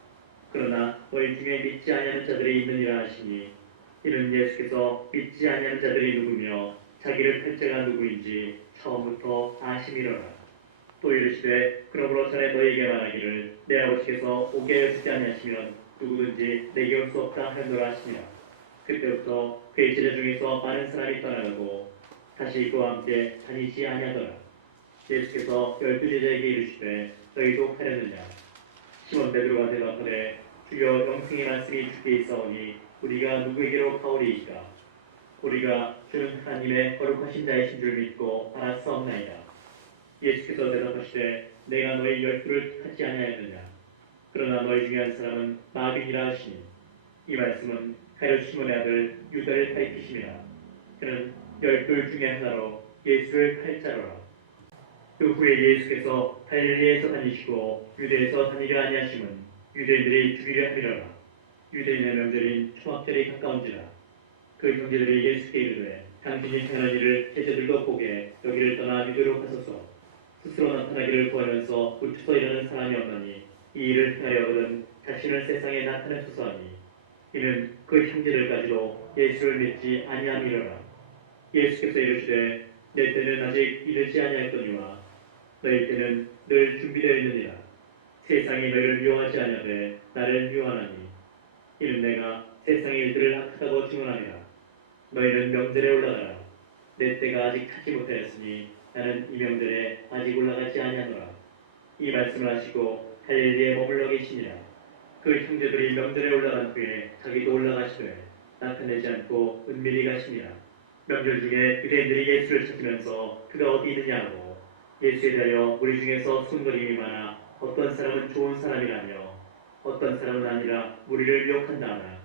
그러나 너희 중에 믿지 아니하는 자들이 있느니라 하시니 이는 예수께서 믿지 아니하는 자들이 누구며 자기를 팔 자가 누구인지 처음부터 아심이로라. 또 이르시되 그러므로 전에 너희에게 말하기를 내 아버지께서 오게 하여 주지 아니하시면 누구든지 내게 올 수 없다 하였노라 하시니라. 그때부터 그의 제자 중에서 많은 사람이 떠나가고 다시 그와 함께 다니지 아니하더라. 예수께서 12제자에게 이르시되 너희도 가려느냐? 시몬 베드로가 대답하되 주여 영생의 말씀이 주께 있사오니 우리가 누구에게로 가오리이까? 우리가 주는 하나님의 거룩하신 자이신 줄 믿고 알았사옵나이다. 예수께서 대답하시되 내가 너희 12를 택하지 아니하였느냐? 그러나 너희 중에 한 사람은 마귀니라 하시니 이 말씀은 가룟 시몬의 아들 유다를 가리키심이라. 그는 12 중에 하나로 예수를 팔 자로라. 그 후에 예수께서 갈릴리에서 다니시고 유대에서 다니려 아니하심은 유대인들이 죽이려 하리라. 유대인의 명절인 초막절이 가까운지라. 그 형제들이 예수께 이르되 당신이 행하는 일을 제자들도 보게 여기를 떠나 유대로 가소서. 스스로 나타나기를 구하면서 묻혀서 일하는 사람이 없나니 이 일을 행하려거든 자신을 세상에 나타내소서 하니 이는 그 형제들까지도 예수를 믿지 아니함이로라. 예수께서 이르시되 내 때는 아직 이르지 아니하였거니와 너희 때는 늘 준비되어 있느니라. 세상이 너희를 미워하지 아니하되 나를 미워하나니 이는 내가 세상의 일들을 악하다고 증언하리라. 너희는 명절에 올라가라. 내 때가 아직 차지 못하였으니 나는 이 명절에 아직 올라가지 아니하노라. 이 말씀을 하시고 갈릴리에 머물러 계시니라. 그 형제들이 명절에 올라간 후에 자기도 올라가시되 나타내지 않고 은밀히 가시니라. 명절 중에 유대인들이 예수를 찾으면서 그가 어디 있느냐고 예수에 대하여 우리 중에서 숨거림이 많아 어떤 사람은 좋은 사람이라며 어떤 사람은 아니라 우리를 유혹한다 하나.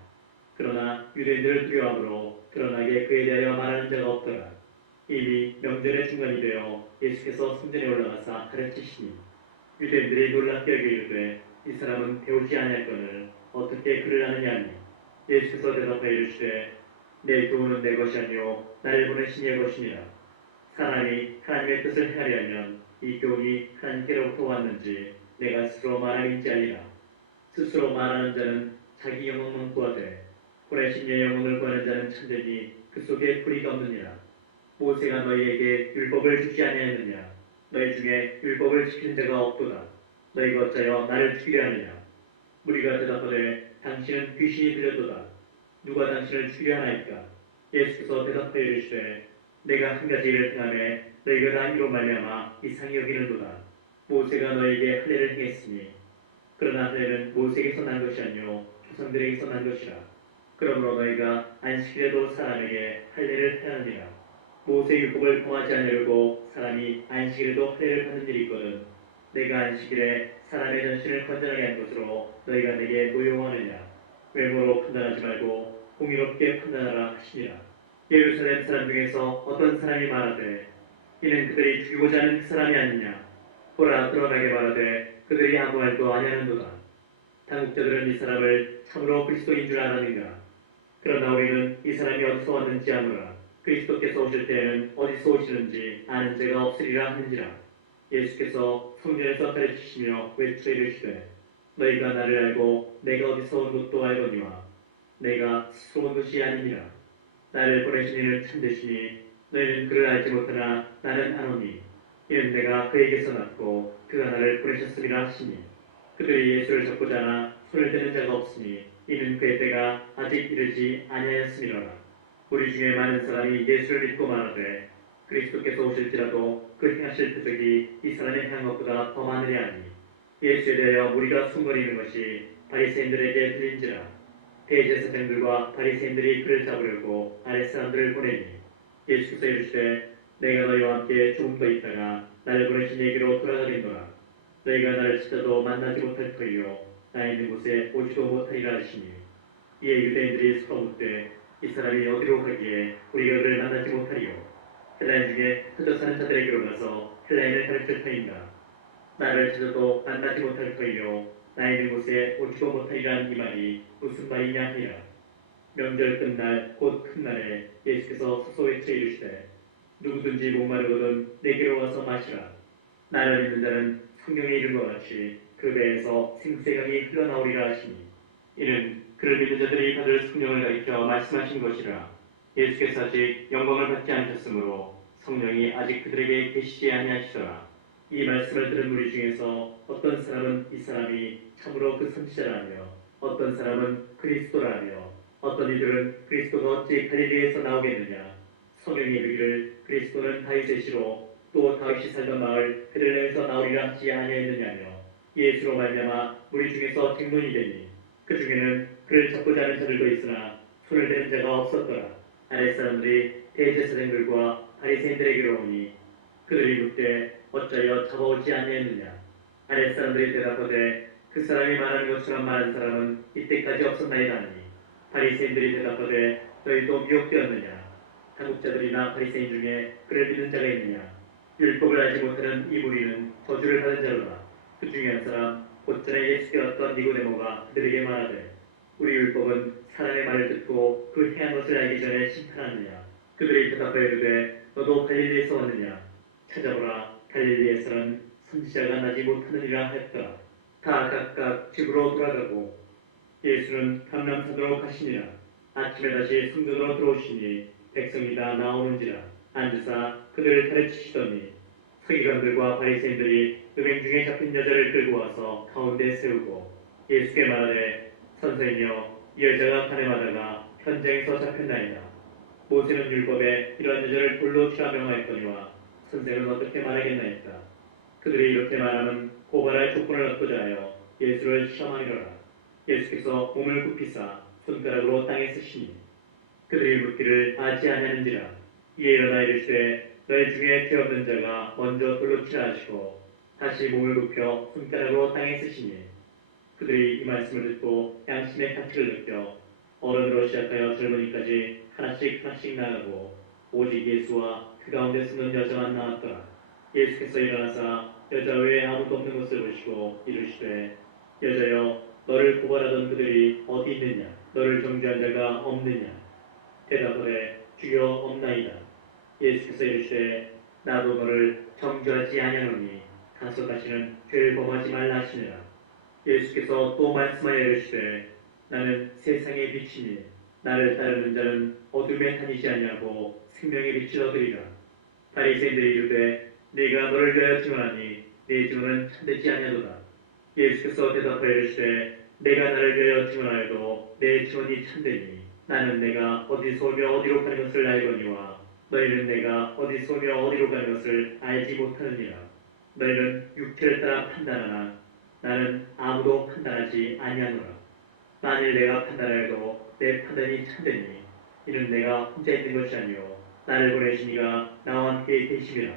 그러나 유대인들을 두려워함으로 드러나게 그에 대하여 말하는 자가 없더라. 이미 명절의 중간이 되어 예수께서 성전에 올라가사 가르치시니 유대인들이 놀랍게 여겨 이르되 이 사람은 배우지 아니할거늘 어떻게 그를 아느냐 하니 예수께서 대답하여 이르시되 내 교훈은 내 것이 아니요 나를 보내신 이의 것이니라. 사람이 하나님의 뜻을 행하려면 이 교훈이 하나님께로부터 왔는지 내가 스스로 말함인지 알리라. 스스로 말하는 자는 자기 영혼만 구하되 보내신 이의 영혼을 구하는 자는 참되니 그 속에 불의가 없느니라. 모세가 너희에게 율법을 주지 아니하였느냐. 너희 중에 율법을 지키는 자가 없도다. 너희가 어찌하여 나를 죽이려 하느냐. 우리가 대답하되 당신은 귀신이 들렸도다. 누가 당신을 죽이려 하나이까. 예수께서 대답하여 이르시되 내가 한 가지 일을 행하매 너희가 다 이로 말미암아 이상히 여기는도다. 모세가 너희에게 할례를 행했으니 그러나 할례는 모세에게서 난 것이 아니요 조상들에게서 난 것이라. 그러므로 너희가 안식일에도 사람에게 할례를 행하느니라. 모세 율법을 범하지 않으려고 사람이 안식일에도 할례를 받는 일이 있거든 내가 안식일에 사람의 전신을 건전하게 한 것으로 너희가 내게 노여워하느냐. 외모로 판단하지 말고 공의롭게 판단하라 하시니라. 예루살렘 사람 중에서 어떤 사람이 말하되 이는 그들이 죽이고자 하는 그 사람이 아니냐. 보라 드러나게 말하되 그들이 아무 말도 아니하는도다. 당국자들은 이 사람을 참으로 그리스도인 줄 아느니라. 그러나 우리는 이 사람이 어디서 왔는지 아노라. 그리스도께서 오실 때에는 어디서 오시는지 아는 자가 없으리라 하는지라. 예수께서 성전에서 가르치시며 외쳐 이르시되 너희가 나를 알고 내가 어디서 온 것도 알거니와 내가 스스로 온 것이 아니니라. 나를 보내신 이는 참되시니 너희는 그를 알지 못하나 나는 아노니 이는 내가 그에게서 났고 그가 나를 보내셨음이라 하시니 그들이 예수를 잡고자 하나 손을 대는 자가 없으니 이는 그의 때가 아직 이르지 아니하였음이로라. 우리 중에 많은 사람이 예수를 믿고 말하되 그리스도께서 오실지라도 그 행하실 표적이 이 사람의 행한 것보다 더 많으려 하니 예수에 대하여 무리가 숨거리는 것이 바리새인들에게 들린지라. 대제사장들과 바리새인들이 그를 잡으려고 아랫사람들을 보내니 예수께서 이르시되 내가 너희와 함께 조금 더 있다가 나를 보내신 얘기로 돌아가겠노라. 너희가 나를 찾아도 만나지 못할 터이요 나 있는 곳에 오지도 못하리라 하시니 이에 유대인들이 서로 묻되 이 사람이 어디로 가기에 우리가 그를 만나지 못하리요. 헬라인 중에 흩어 사는 자들에게로 가서 헬라인을 가르칠 터인가. 나를 찾아도 만나지 못할 터이요 나 있는 곳에 오지도 못하리라는 이 말이 무슨 말이냐 하니라. 명절 끝날 곧 큰 날에 예수께서 서서 외쳐 이르시되 누구든지 목마르거든 내게로 와서 마시라. 나를 믿는 자는 성경에 이른 것 같이 그 배에서 생수의 강이 흘러나오리라 하시니 이는 그를 믿는 자들이 받을 성령을 가리켜 말씀하신 것이라. 예수께서 아직 영광을 받지 않으셨으므로 성령이 아직 그들에게 계시지 아니하시더라. 이 말씀을 들은 우리 중에서 어떤 사람은 이 사람이 참으로 그 선지자라며 어떤 사람은 그리스도라며 어떤 이들은 그리스도가 어찌 갈릴리에서 나오겠느냐. 성경이 이르기를 그리스도는 다윗의 시로 또 다윗이 살던 마을 베들레헴에서 나오리라 하지 아니하였느냐며 예수로 말미암아 우리 중에서 쟁론이 되니 그 중에는 그를 잡고자 하는 자들도 있으나 손을 대는 자가 없었더라. 아랫사람들이 대제사장들과 바리새인들에게로 오니 그들이 묻되 어찌하여 잡아오지 아니하였느냐. 아랫사람들이 대답하되 그 사람이 말하는 것처럼 말한 사람은 이때까지 없었나이다 하니 바리새인들이 대답하되 너희도 미혹되었느냐. 당국자들이나 바리새인 중에 그를 믿는 자가 있느냐. 율법을 알지 못하는 이 무리는 저주를 받은 자로다. 그 중에 한 사람 곧 전에 예수께 왔던 니고데모가 그들에게 말하되 우리 율법은 사람의 말을 듣고 그 행한 것을 알기 전에 심판하느냐. 그들이 대답하여 이르되 너도 갈릴리에서 왔느냐. 찾아보라 갈릴리에서는 선지자가 나지 못하느니라 하였더라. 다 각각 집으로 돌아가고 예수는 감람산으로 가시니라. 아침에 다시 성전으로 들어오시니 백성이 다 나오는지라. 앉으사 그들을 가르치시더니 서기관들과 바리새인들이 음행 중에 잡힌 여자를 끌고 와서 가운데 세우고 예수께 말하되 선생이여 이 여자가 간음하다가 현장에서 잡혔나이다. 모세는 율법에 이러한 여자를 돌로 치라 명하였거니와 선생은 어떻게 말하겠나이까. 그들이 이렇게 말하면 고발할 조건을 얻고자 하여 예수를 시험하리라. 예수께서 몸을 굽히사 손가락으로 땅에 쓰시니 그들이 묻기를 아지 아니하는지라. 이에 일어나 이르시되 너희 중에 죄 없는 자가 먼저 돌로 치라 하시고 다시 몸을 굽혀 손가락으로 땅에 쓰시니 그들이 이 말씀을 듣고 양심의 가치를 느껴 어른으로 시작하여 젊은이까지 하나씩 나가고 오직 예수와 그 가운데 서는 여자만 나왔더라. 예수께서 일어나사 여자 외에 아무도 없는 것을 보시고 이르시되 여자여 너를 고발하던 그들이 어디 있느냐. 너를 정죄한 자가 없느냐. 대답하되 주여 없나이다. 예수께서 이르시되 나도 너를 정죄하지 아니하노니 가서 다시는 죄를 범하지 말라 하시니라. 예수께서 또 말씀하여 이르시되 나는 세상의 빛이니 나를 따르는 자는 어둠에 다니지 아니하고 생명의 빛을 얻으리라. 바리새인들이 이르되 네가 너를 위하여 증언하니 네 증언은 참되지 아니하도다. 예수께서 대답하여 이르시되 내가 나를 위하여 증언하여도 내 증언이 참되니 나는 내가 어디서 오며 어디로 가는 것을 알거니와 너희는 내가 어디서 오며 어디로 가는 것을 알지 못하느니라. 너희는 육체를 따라 판단하나 나는 아무도 판단하지 아니하노라. 만일 내가 판단하여도 내 판단이 참되니 이는 내가 혼자 있는 것이 아니요 나를 보내신 이가 나와 함께 계심이라.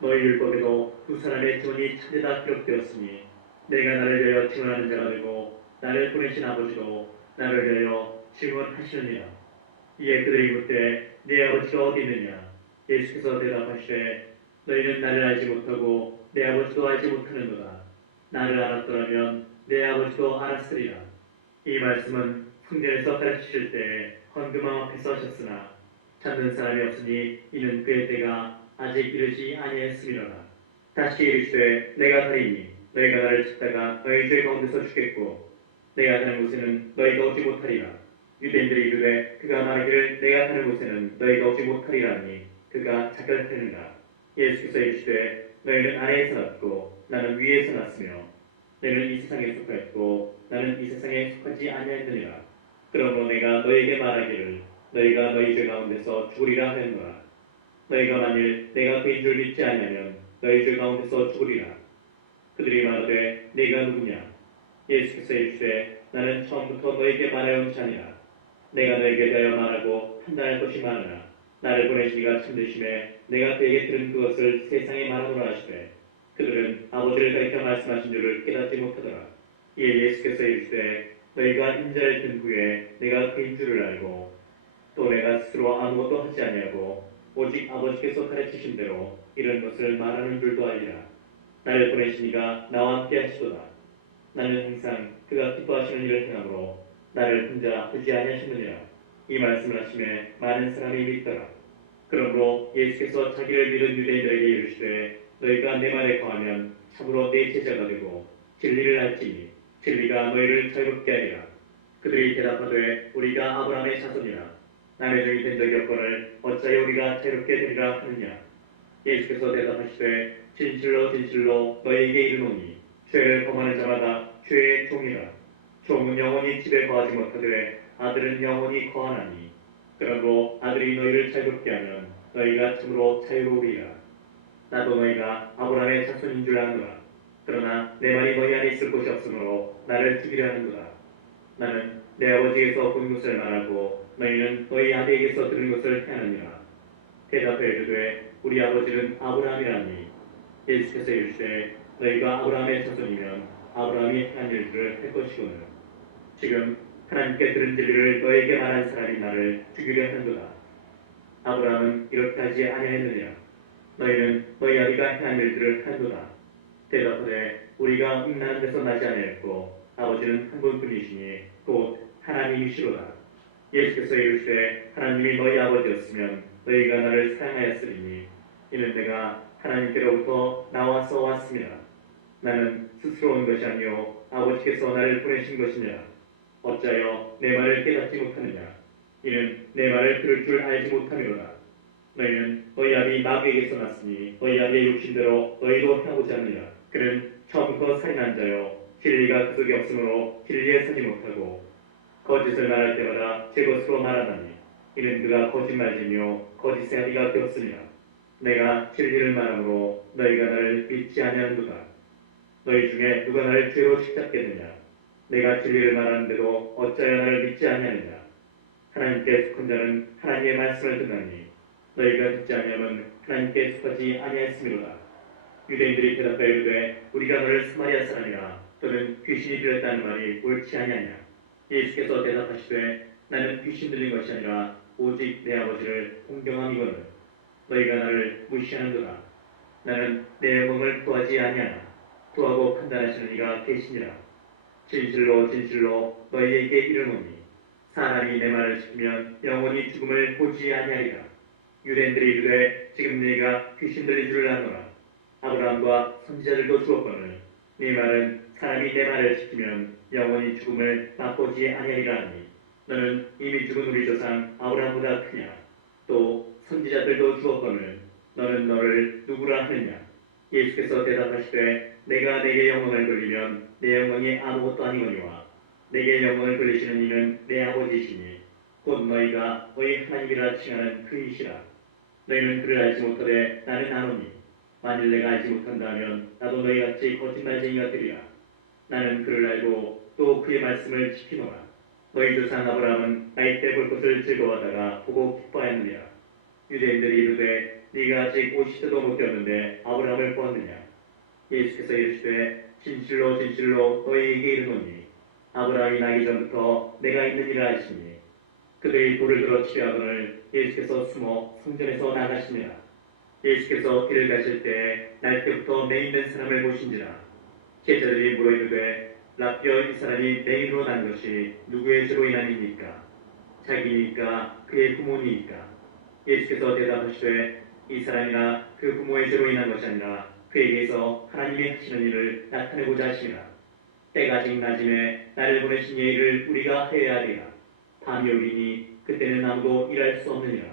너희 율법에도 두 사람의 증언이 참되다 기록되었으니 내가 나를 위하여 증언하는 자가 되고 나를 보내신 아버지도 나를 위하여 증언하시느니라. 이에 그들이 묻되 네 아버지가 어디 있느냐. 예수께서 대답하시되 너희는 나를 알지 못하고 내 아버지도 알지 못하는도다. 나를 알았더라면 내 아버지도 알았으리라. 이 말씀은 성전에서 가르치실 때 헌금함 앞에서 하셨으나 찾는 사람이 없으니 이는 그의 때가 아직 이르지 아니하였음이로라. 다시 이르시되 내가 가리니 너희가 나를 찾다가 너희 죄 가운데서 죽겠고 내가 가는 곳에는 너희가 오지 못하리라. 유대인들이 이르되 그가 말하기를 내가 가는 곳에는 너희가 오지 못하리라니 그가 자결하는가. 예수께서 이르시되 너희는 아래에서 났고 나는 위에서 났으며 너희는 이 세상에 속하였고 나는 이 세상에 속하지 아니하였느니라. 그러므로 내가 너희에게 말하기를 너희가 너희 죄 가운데서 죽으리라 하였노라. 너희가 만일 내가 그인 줄 믿지 아니하면 너희 죄 가운데서 죽으리라. 그들이 말하되 네가 누구냐. 예수께서 이르시되 나는 처음부터 너희에게 말하여 자니라. 내가 너희에게 대하여 말하고 판단할 것이 많으나 나를 보내신 이가 참되심에 내가 그에게 들은 그것을 세상에 말하노라 하시되 그들은 아버지를 가리켜 말씀하신 줄을 깨닫지 못하더라. 이에 예수께서 이르시되 너희가 인자를 든 후에 내가 그인 줄을 알고 또 내가 스스로 아무것도 하지 아니하고 오직 아버지께서 가르치신 대로 이런 것을 말하는 줄도 알리라. 나를 보내신 이가 나와 함께 하시도다. 나는 항상 그가 기뻐하시는 일을 행함으로 나를 혼자 두지 아니하시느니라. 이 말씀을 하심에 많은 사람이 믿더라. 그러므로 예수께서 자기를 믿은 유대인들에게 이르시되 너희가 내 말에 거하면 참으로 내 제자가 되고 진리를 알지니 진리가 너희를 자유롭게 하리라. 그들이 대답하되 우리가 아브라함의 자손이라 남의 종이 된 적이 없거늘 어찌하여 우리가 자유롭게 되리라 하느냐. 예수께서 대답하시되 진실로 진실로 너희에게 이르노니 죄를 범하는 자마다 죄의 종이라. 종은 영원히 집에 거하지 못하되 아들은 영원히 거하나니 그러므로 아들이 너희를 자유롭게 하면 너희가 참으로 자유로우리라. 나도 너희가 아브라함의 자손인 줄 아노라. 그러나 내 말이 너희 안에 있을 곳이 없으므로 나를 죽이려 하는도다. 나는 내 아버지에게서 본 것을 말하고 너희는 너희 아비에게서 들은 것을 행하느니라. 대답해 이르되 우리 아버지는 아브라함이라니. 예수께서 이르시되 너희가 아브라함의 자손이면 아브라함이 행한 일들을 할 것이거늘 지금 하나님께 들은 진리를 너희에게 말한 사람이 나를 죽이려 한도다. 아브라함은 이렇게 하지 아니하였느냐. 너희는 너희 아비가 행한 일들을 한도다. 대답하되 우리가 음란한 데서 나지 아니하였고 아버지는 한 분뿐이시니 곧 하나님이시로다. 예수께서 이르시되 하나님이 너희 아버지였으면 너희가 나를 사랑하였으리니 이는 내가 하나님께로부터 나와서 왔습니다. 나는 스스로 온 것이 아니요 아버지께서 나를 보내신 것이니라. 어찌하여 내 말을 깨닫지 못하느냐. 이는 내 말을 들을 줄 알지 못함이로다. 너희는 너희 아비 마귀에게서 났으니 너희 아비의 욕심대로 너희도 행하고자 하느니라. 그는 처음부터 살인한 자요 진리가 그 속에 없으므로 진리에 서지 못하고 거짓을 말할 때마다 제 것으로 말하다니 이는 그가 거짓말쟁이요 거짓의 아비가 되었으니라. 내가 진리를 말하므로 너희가 나를 믿지 아니하는도다. 너희 중에 누가 나를 죄로 책잡겠느냐? 내가 진리를 말하는데도 어찌하여 나를 믿지 아니하느냐? 하나님께 속한 자는 하나님의 말씀을 듣나니 너희가 듣지 아니하면 하나님께 속하지 아니하였음이로다. 유대인들이 대답하여 이르되 우리가 너를 사마리아 사람이라 또는 귀신이 들렸다는 말이 옳지 아니하냐? 예수께서 대답하시되 나는 귀신 들린 것이 아니라 오직 내 아버지를 공경함이거늘 너희가 나를 무시하는도다. 나는 내 영광을 구하지 아니하나 구하고 판단하시는 이가 계시니라. 진실로 진실로 너희에게 이르노니 사람이 내 말을 지키면 영원히 죽음을 보지 아니하리라. 유대인들이 이르되 지금 네가 귀신 들린 줄을 아노라. 아브라함과 선지자들도 죽었거늘 네 말은 사람이 내 말을 지키면 영원히 죽음을 맛보지 아니하리라 하니 너는 이미 죽은 우리 조상 아브라함보다 크냐? 또 선지자들도 죽었거늘 너는 너를 누구라 하느냐? 예수께서 대답하시되 내가 내게 영광을 돌리면 내 영광이 아무것도 아니거니와 내게 영광을 돌리시는 이는 내 아버지시니 곧 너희가 너희 하나님이라 칭하는 그이시라. 너희는 그를 알지 못하되 나는 아노니 만일 내가 알지 못한다면 나도 너희같이 거짓말쟁이가 되리라. 나는 그를 알고 또 그의 말씀을 지키노라. 너희 조상 아브라함은 나이 때 볼 것을 즐거워하다가 보고 기뻐하였느니라. 유대인들이 이르되 네가 아직 50세도 못 되었는데 아브라함을 보았느냐? 예수께서 이르시되 진실로 진실로 너희에게 이르노니 아브라함이 나기 전부터 내가 있느니라 하시니 그들이 돌을 들어 치려하거늘 예수께서 숨어 성전에서 나가시니라. 예수께서 길을 가실 때 날 때부터 매 있는 사람을 보신지라. 제자들이 물어 이르되 라피어 이 사람이 내 인으로 난 것이 누구의 죄로 인함이니까? 자기니까 그의 부모니까? 예수께서 대답하시되 이 사람이나 그 부모의 죄로 인한 것이 아니라 그에게서 하나님이 하시는 일을 나타내고자 하시니라. 때가 아직 낮음에 나를 보내신 이의 일을 우리가 해야 하리라. 밤이 오리니 그때는 아무도 일할 수 없느니라.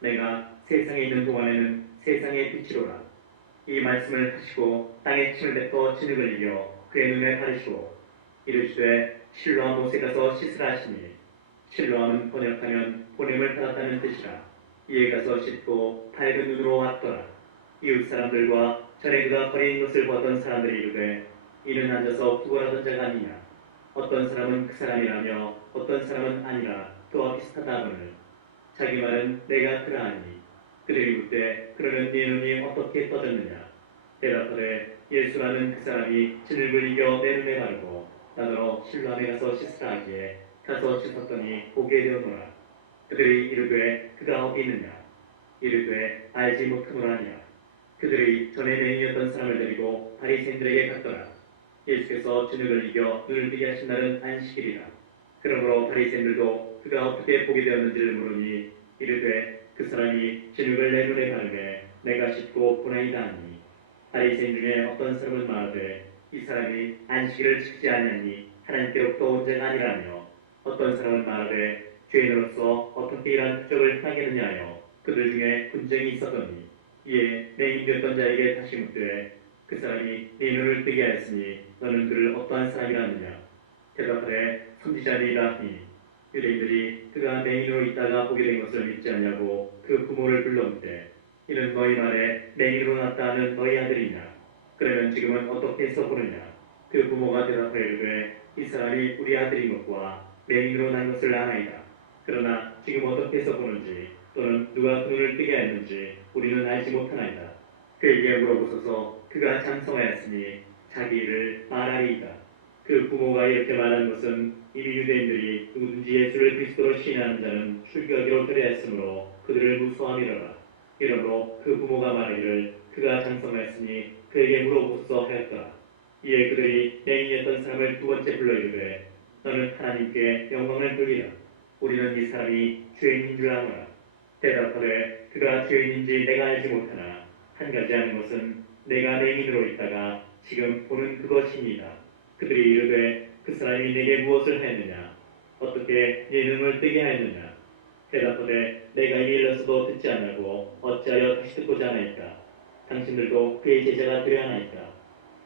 내가 세상에 있는 동안에는 세상의 빛이로라. 이 말씀을 하시고 땅에 침을 뱉어 진흙을 이겨 그의 눈에 바르시고 이르시되 실로암 못에 가서 씻으라 하시니 실로암은 번역하면 보냄을 받았다는 뜻이라. 이에 가서 씻고 밝은 눈으로 왔더라. 이웃 사람들과 전에 그가 거리인 것을 보았던 사람들이 이르되 이는 앉아서 구걸하던 자가 아니냐? 어떤 사람은 그 사람이라며 어떤 사람은 아니라 그와 비슷하다 하거늘 자기 말은 내가 그라 하니 그들이 묻되 그러는 네 눈이 어떻게 떠졌느냐? 대답하되 예수라는 그 사람이 진흙을 이겨 내 눈에 바르고 나더러 실로암에 가서 씻으라 하기에 가서 씻었더니 보게 되었노라. 그들이 이르되 그가 어디 있느냐? 이르되 알지 못하노라니라. 그들이 전에 맹인이었던 사람을 데리고 바리새인들에게 갔더라. 예수께서 진흙을 이겨 눈을 뜨게 하신 날은 안식일이라. 그러므로 바리새인들도 그가 어떻게 보게 되었는지를 물으니 이르되 그 사람이 진흙을 내 눈에 바르매 내가 씻고 보나이다 하니 바리새인 중에 어떤 사람은 말하되 이 사람이 안식일을 지키지 아니하니 하나님께로부터 온 자가 아니라며 어떤 사람은 말하되 죄인으로서 어떻게 이러한 표적을 행하겠느냐 하여 그들 중에 분쟁이 있었더니 이에 맹인되었던 자에게 다시 묻되 그 사람이 네 눈을 뜨게 하였으니 너는 그를 어떠한 사람이라 하느냐? 대답하되 선지자니이다 하니 유대인들이 그가 맹인으로 있다가 보게 된 것을 믿지 않냐고 그 부모를 불렀는데 이는 너희 말에 맹인으로 났다 하는 너희 아들이냐? 그러면 지금은 어떻게 해서 보느냐? 그 부모가 대답하여 이르되 이 사람이 우리 아들인 것과 맹인으로 난 것을 아나이다. 그러나 지금 어떻게 해서 보는지 또는 누가 그 눈을 뜨게 하였는지 우리는 알지 못하나이다. 그에게 물어보소서. 그가 장성하였으니 자기 일을 말하리이다. 그 부모가 이렇게 말한 것은 이미 유대인들이 누구든지 예수를 그리스도로 시인하는 자는 출교하기로 결의했으므로 그들을 무수함이로라. 이러므로 그 부모가 말하기를 그가 장성하였으니 그에게 물어보소서 하였더라. 이에 그들이 맹인이었던 사람을 두 번째 불러 이르되 너는 하나님께 영광을 돌리라. 우리는 이 사람이 죄인인 줄 아노라. 대답하되 그가 죄인인지 내가 알지 못하나 한 가지 아는 것은 내가 맹인으로 있다가 지금 보는 그것입니다. 그들이 이르되 그 사람이 내게 무엇을 하였느냐? 어떻게 네 눈을 뜨게 하였느냐? 대답하되 내가 이미 일렀어도 듣지 아니하고 어찌하여 다시 듣고자 하나이까. 당신들도 그의 제자가 되려 하나이까.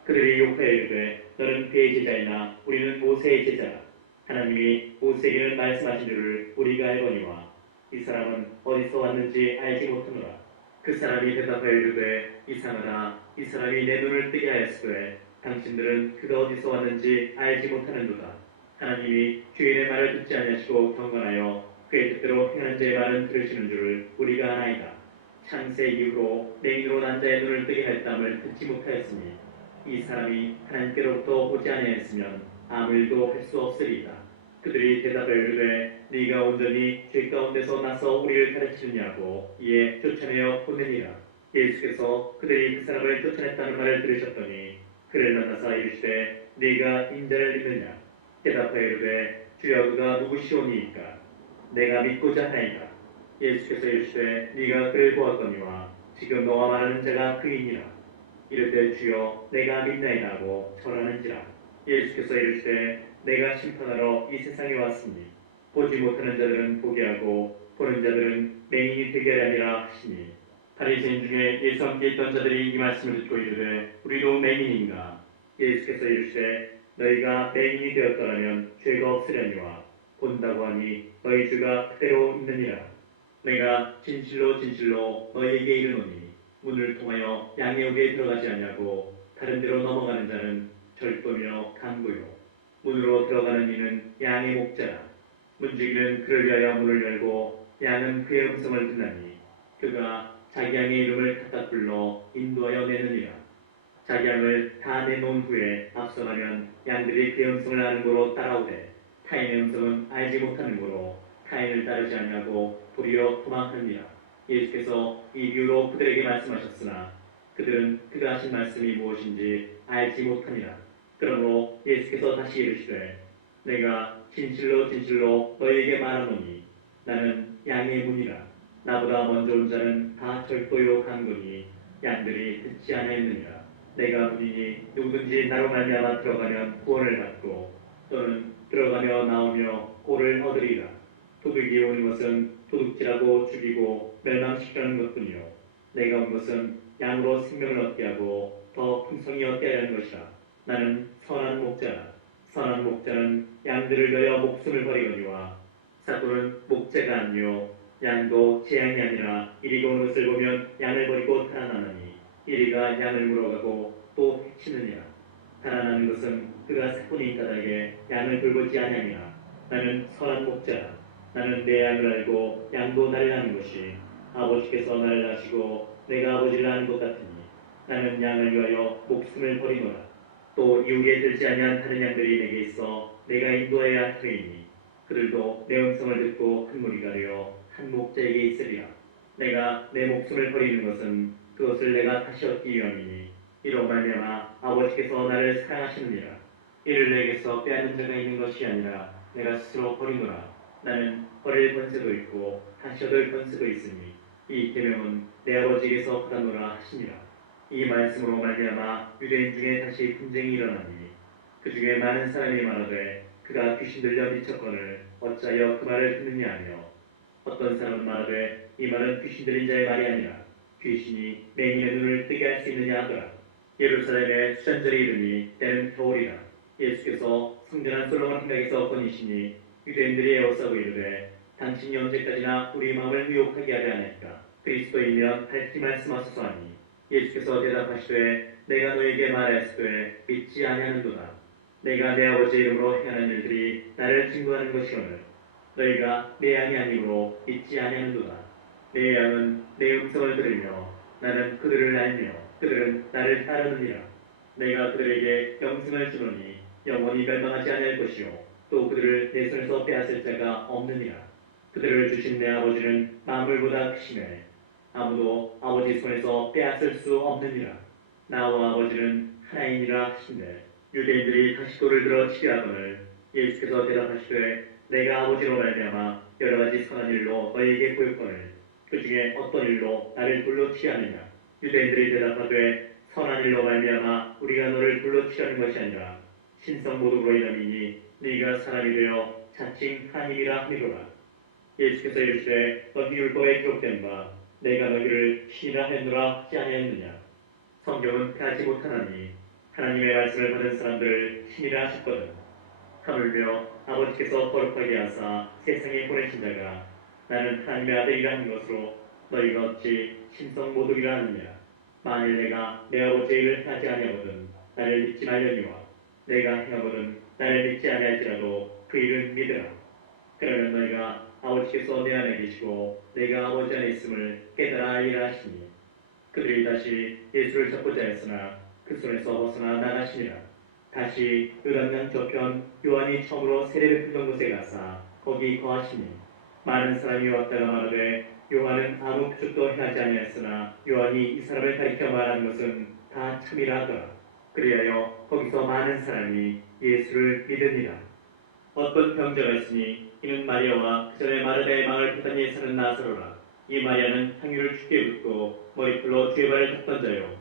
그들이 욕하여 이르되 너는 그의 제자이나 우리는 모세의 제자라. 하나님이 모세에게는 말씀하신 줄을 우리가 알거니와 이 사람은 어디서 왔는지 알지 못하노라. 그 사람이 대답하여 이르되 이상하다. 이 사람이 내 눈을 뜨게 하였으되 당신들은 그가 어디서 왔는지 알지 못하는도다. 하나님이 주인의 말을 듣지 아니하시고 경건하여 그의 뜻대로 행하는 자의 말은 들으시는 줄을 우리가 아나이다. 창세 이후로 맹인으로 난 자의 눈을 뜨게 했담을 듣지 못하였으니 이 사람이 하나님께로부터 오지 아니하였으면 아무 일도 할 수 없으리이다. 그들이 대답하여 이르되 네가 온전히 죄 가운데서 나서 우리를 가르치느냐고 이에 쫓아내어 보내니라. 예수께서 그들이 그 사람을 쫓아냈다는 말을 들으셨더니 그를 만나사 이르시되 네가 인자를 믿느냐. 대답하여 이르되 주여 그가 누구시오니이까. 내가 믿고자 하나이다. 예수께서 이르시되 네가 그를 보았거니와 지금 너와 말하는 자가 그이니라. 이르되 주여 내가 믿나이다 하고 절하는지라. 예수께서 이르시되 내가 심판하러 이 세상에 왔으니 보지 못하는 자들은 보게 하고 보는 자들은 맹인이 되게 하려 함이라 하시니 바리새인 중에 예수와 함께 있던 자들이 이 말씀을 듣고 이르되 우리도 맹인인가. 예수께서 이르시되 너희가 맹인이 되었더라면 죄가 없으려니와 본다고 하니 너희 죄가 그대로 있느니라. 내가 진실로 진실로 너희에게 이르노니 문을 통하여 양의 옥에 들어가지 아니하고 다른 데로 넘어가는 자는 절도며 간고요 문으로 들어가는 이는 양의 목자라. 문지기는 그를 위하여 문을 열고 양은 그의 음성을 듣나니 그가 자기 양의 이름을 각각 불러 인도하여 내느니라. 자기 양을 다 내놓은 후에 앞서가면 양들이 그의 음성을 아는 고로 따라오되 타인의 음성은 알지 못하는 고로 타인을 따르지 아니하고 도리어 도망하느니라. 예수께서 이 비유로 그들에게 말씀하셨으나 그들은 그가 하신 말씀이 무엇인지 알지 못하니라. 그러므로 예수께서 다시 이르시되 내가 진실로 진실로 너희에게 말하노니 나는 양의 문이라. 나보다 먼저 온 자는 다 절도요 간거니 양들이 듣지 아니하였느니라. 내가 문이니 누구든지 나로 말미암아 들어가면 구원을 받고 또는 들어가며 나오며 꼴을 얻으리라. 도둑이 온 것은 도둑질하고 죽이고 멸망시키려는 것뿐이요 내가 온 것은 양으로 생명을 얻게 하고 더 풍성히 얻게 하려는 것이라. 나는 선한 목자라. 선한 목자는 양들을 위하여 목숨을 버리거니와 사도는 목자가 아니요 양도 제 양이 아니라 이리가 오는 것을 보면 양을 버리고 달아나느니 이리가 양을 물어가고 또 해치느니라. 달아나는 것은 그가 사꾼인 까닭에 양을 돌보지 아니하니라. 나는 선한 목자라. 나는 내 양을 알고 양도 나를 아는 것이 아버지께서 나를 아시고 내가 아버지를 아는 것 같으니 나는 양을 위하여 목숨을 버리노라. 또 이후에 들지 아니한 다른 양들이 내게 있어 내가 인도해야 할 터이니 그들도 내 음성을 듣고 큰 무리가 되어 한 목자에게 있으리라. 내가 내 목숨을 버리는 것은 그것을 내가 다시 얻기 위함이니 이로 말미암아 아버지께서 나를 사랑하시느니라. 이를 내게서 빼앗는 자가 있는 것이 아니라 내가 스스로 버리노라. 나는 버릴 권세도 있고 다시 얻을 권세도 있으니 이 계명은 내 아버지께서 받았노라 하시니라. 이 말씀으로 말미암아 유대인 중에 다시 분쟁이 일어나니 그 중에 많은 사람이 말하되 그가 귀신 들려 미쳤거늘 어찌하여 그 말을 듣느냐 하며 어떤 사람은 말하되 이 말은 귀신 들린 자의 말이 아니라 귀신이 맹인의 눈을 뜨게 할 수 있느냐 하더라. 예루살렘에 수잔절이 이르니 때는 겨울이라. 예수께서 성전한 솔로몬 행각에서 거니시니 유대인들이 에워싸고 이르되 당신이 언제까지나 우리 마음을 미혹하게 하려 하나이까. 그리스도이면 밝히 말씀하소서 하니 예수께서 대답하시되 내가 너에게 말하였으되 믿지 아니하는도다. 내가 내 아버지 이름으로 행하는 일들이 나를 증거하는 것이오늘 너희가 내 양이 아니므로 믿지 아니하는도다. 내 양은 내 음성을 들으며 나는 그들을 알며 그들은 나를 따르느니라. 내가 그들에게 영생을 주노니 영원히 멸망하지 아니할 것이요 또 그들을 내 손에서 빼앗을 자가 없느니라. 그들을 주신 내 아버지는 만물보다 크시매 아무도 아버지 손에서 빼앗을 수 없느니라. 나와 아버지는 하나이니라 하신대 유대인들이 다시 돌을 들어 치게 하거늘 예수께서 대답하시되 내가 아버지로 말미암아 여러 가지 선한 일로 너희에게 보였거늘 그 중에 어떤 일로 나를 돌로 치하느냐. 유대인들이 대답하되 선한 일로 말미암아 우리가 너를 돌로 치하는 것이 아니라 신성 모독으로 인함이니 네가 사람이 되어 자칭 하나님이라 하리로라. 예수께서 이르시되 너희 율법에 기록된 바 내가 너희를 신이라 했노라 하지 아니하였느냐. 성경은 그하지 못하나니 하나님의 말씀을 받은 사람들을 신이라 하셨거든. 하물며 아버지께서 거룩하게 하사 세상에 보내신 자가 나는 하나님의 아들이라 하는 것으로 너희가 어찌 신성 모독이라 하느냐. 만일 내가 내 아버지의 일을 하지 아니하거든 나를 믿지 말려니와 내가 행하거든 나를 믿지 아니할지라도 그 일은 믿으라. 그러면 너희가 아버지께서 내 안에 계시고 내가 아버지 안에 있음을 깨달아 알리라 하시니 그들이 다시 예수를 잡고자 했으나 그 손에서 벗어나 나가시니라. 다시 요단강 저편 요한이 처음으로 세례를 풀던 곳에 가사 거기 거하시니 많은 사람이 왔다가 말하되 요한은 아무 표적도 행하지 아니하였으나 요한이 이 사람을 가리켜 말하는 것은 다 참이라 하더라. 그리하여 거기서 많은 사람이 예수를 믿으니라. 어떤 병자가 있으니 이는 마리아와 그 전에 마르다의 마을 베다니에 사는 나사로라. 이 마리아는 향유를 주께 붓고 머리풀로 주의 발을 닦던 자요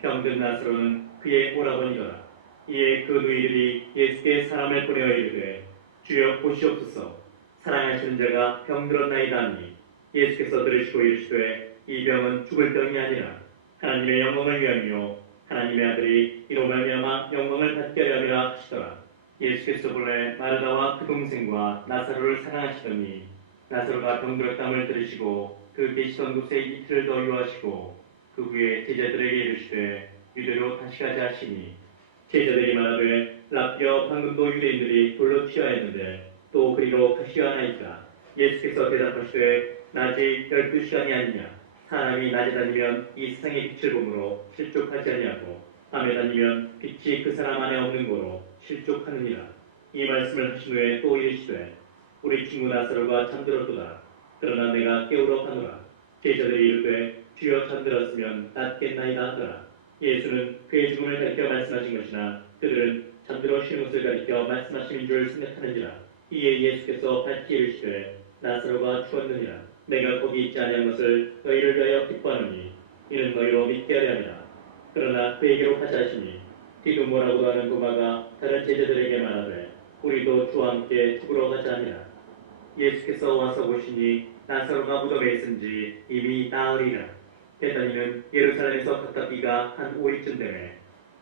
병든 나사로는 그의 오라버니더라. 이에 그 누이들이 예수께 사람을 보내어 이르되 주여 보시옵소서 사랑하시는 자가 병들었나이다 하니 예수께서 들으시고 이르시되 이 병은 죽을 병이 아니라 하나님의 영광을 위함이요 하나님의 아들이 이로 말미암아 영광을 받게 하려 함이라 하시더라. 예수께서 본래 마르다와 그 동생과 나사로를 사랑하시더니 나사로가 병들었다함을 들으시고 그 계시던 곳에 이틀을 더 유하시고 그 후에 제자들에게 이르시되 유대로 다시 가자 하시니 제자들이 말하되 랍비여 방금도 유대인들이 돌로 치하였는데 또 그리로 가시려 하나이까. 예수께서 대답하시되 낮이 12시간이 아니냐. 사람이 낮에 다니면 이 세상의 빛을 보므로 실족하지 아니하고 밤에 다니면 빛이 그 사람 안에 없는 거로 실족하느니라. 이 말씀을 하신 후에 또 이르시되 우리 친구 나사로가 잠들었도다. 그러나 내가 깨우러 가노라. 제자들이 이르되 주여 잠들었으면 낫겠나이다 하더라. 예수는 그의 죽음을 가리켜 말씀하신 것이나 그들은 잠들어 쉬는 것을 가리켜 말씀하신 줄 생각하는지라. 이에 예수께서 밝히 이르시되 나사로가 죽었느니라. 내가 거기 있지 아니한 것을 너희를 위하여 기뻐하노니 이는 너희로 믿게 하려 함이라. 그러나 그에게로 가자 하시니 디두모라고 하는 도마가 다른 제자들에게 말하되 우리도 주와 함께 죽으러 가자 하니라. 예수께서 와서 보시니 나사로가 무덤에 있은지 이미 나으리라. 베다니는 예루살렘에서 가깝기가 한 5일쯤 되매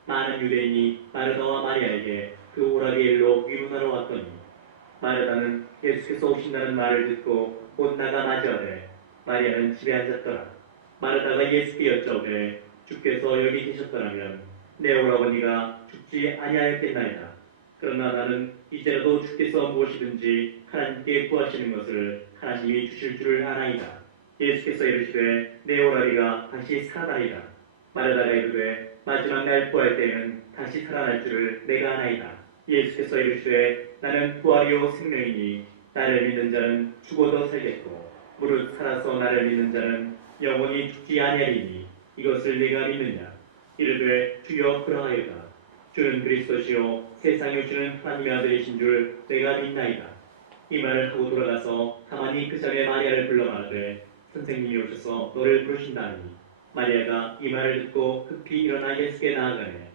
많은 유대인이 마르다와 마리아에게 그 오라게 일로 위문하러 왔더니 마르다는 예수께서 오신다는 말을 듣고 곧 나가 맞이하되 마리아는 집에 앉았더라. 마르다가 예수께 여쭤오되 주께서 여기 계셨더라면 내 오라버니가 죽지 아니하였겠나이다. 그러나 나는 이제라도 주께서 무엇이든지 하나님께 구하시는 것을 하나님이 주실 줄을 아나이다. 예수께서 이르시되 내 오라비가 다시 살아나리라. 마르다가 이르되 마지막 날 부활 때에는 다시 살아날 줄을 내가 아나이다. 예수께서 이르시되 나는 부활이요 생명이니 나를 믿는 자는 죽어도 살겠고 무릇 살아서 나를 믿는 자는 영원히 죽지 아니하리니 이것을 내가 믿느냐. 이르되 주여 그러하여다. 주는 그리스도시요 세상에 오시는 하나님의 아들이신 줄 내가 믿나이다. 이 말을 하고 돌아가서 가만히 그 자리에 마리아를 불러 말하되 선생님이 오셔서 너를 부르신다 하니 마리아가 이 말을 듣고 급히 일어나 예수께 나아가네.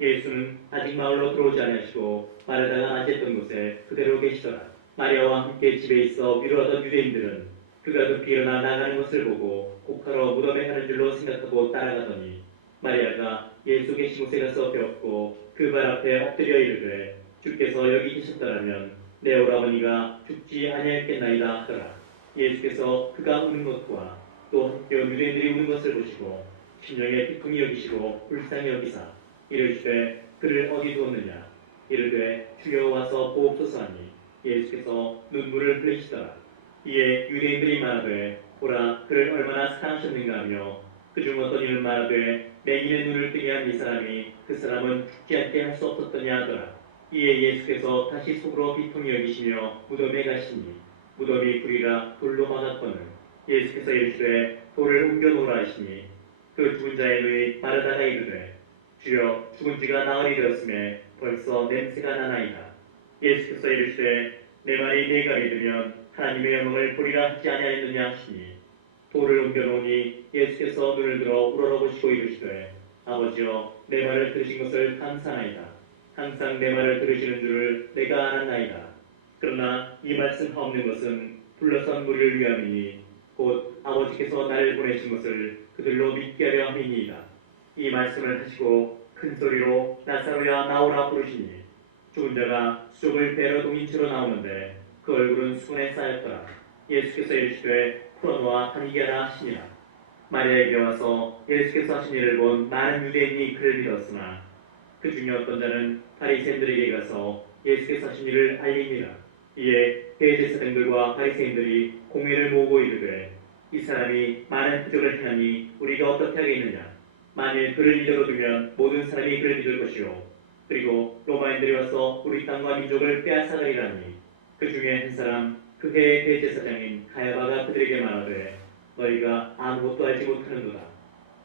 예수는 아직 마을로 들어오지 않으시고 마르다가 앉았던 곳에 그대로 계시더라. 마리아와 함께 집에 있어 위로하던 유대인들은 그가 급히 일어나 나가는 것을 보고 곡하러 무덤에 가는 줄로 생각하고 따라가더니 마리아가 예수 계신 곳에 가서 배웠고 그 발 앞에 엎드려 이르되 주께서 여기 계셨더라면 내 오라버니가 죽지 아니하였겠나이다 하더라. 예수께서 그가 우는 것과 또 학교 유대인들이 우는 것을 보시고 심령에 기쁨이 여기시고 불쌍히 여기사 이르시되 그를 어디 두었느냐. 이르되 주여 와서 보옵소서 하니 예수께서 눈물을 흘리시더라. 이에 유대인들이 말하되 보라 그를 얼마나 사랑하셨는가 하며 그중 어떤 이는 말하되 맹인의 눈을 뜨게 한 이 사람이 그 사람은 죽지 않게 할 수 없었더냐 하더라. 이에 예수께서 다시 속으로 비통히 여기시며 무덤에 가시니 무덤이 불이라 돌로 막았거늘 예수께서 이르시되 돌을 옮겨 놓으라 하시니 그 죽은 자의 누이 마르다가 이르되 주여 죽은 지가 나흘이 되었음에 벌써 냄새가 나나이다. 예수께서 이르시되 내 말이 네가 믿으면 하나님의 영광을 보리라 하지 아니하였느냐 하시니 돌을 옮겨 놓으니 예수께서 눈을 들어 우러러보시고 이르시되 아버지여 내 말을 들으신 것을 감사하나이다. 항상 내 말을 들으시는 줄을 내가 알았나이다. 그러나 이 말씀 하옵는 것은 둘러선 무리를 위함이니 곧 아버지께서 나를 보내신 것을 그들로 믿게 하려 함이니이다. 이 말씀을 하시고 큰 소리로 나사로야 나오라 부르시니 죽은 자가 수족을 베러 동인 채로 나오는데 그 얼굴은 수건에 쌓였더라. 예수께서 이르시되 풀어놓아 다니게 하라 하시니라. 마리아에게 와서 예수께서 하신 일을 본 많은 유대인이 그를 믿었으나 그 중에 어떤 자는 바리새인들에게 가서 예수께서 하신 일을 알립니다. 이에 대제사장들과 바리새인들이 공회를 모으고 이르되 이 사람이 많은 표적을 행하니 우리가 어떻게 하겠느냐. 만일 그를 이대로 두면 모든 사람이 그를 믿을 것이요 그리고 로마인들이 와서 우리 땅과 민족을 빼앗아가리라니. 그 중에 한 사람 그 해의 대제사장인 가야바가 그들에게 말하되 너희가 아무것도 알지 못하는도다.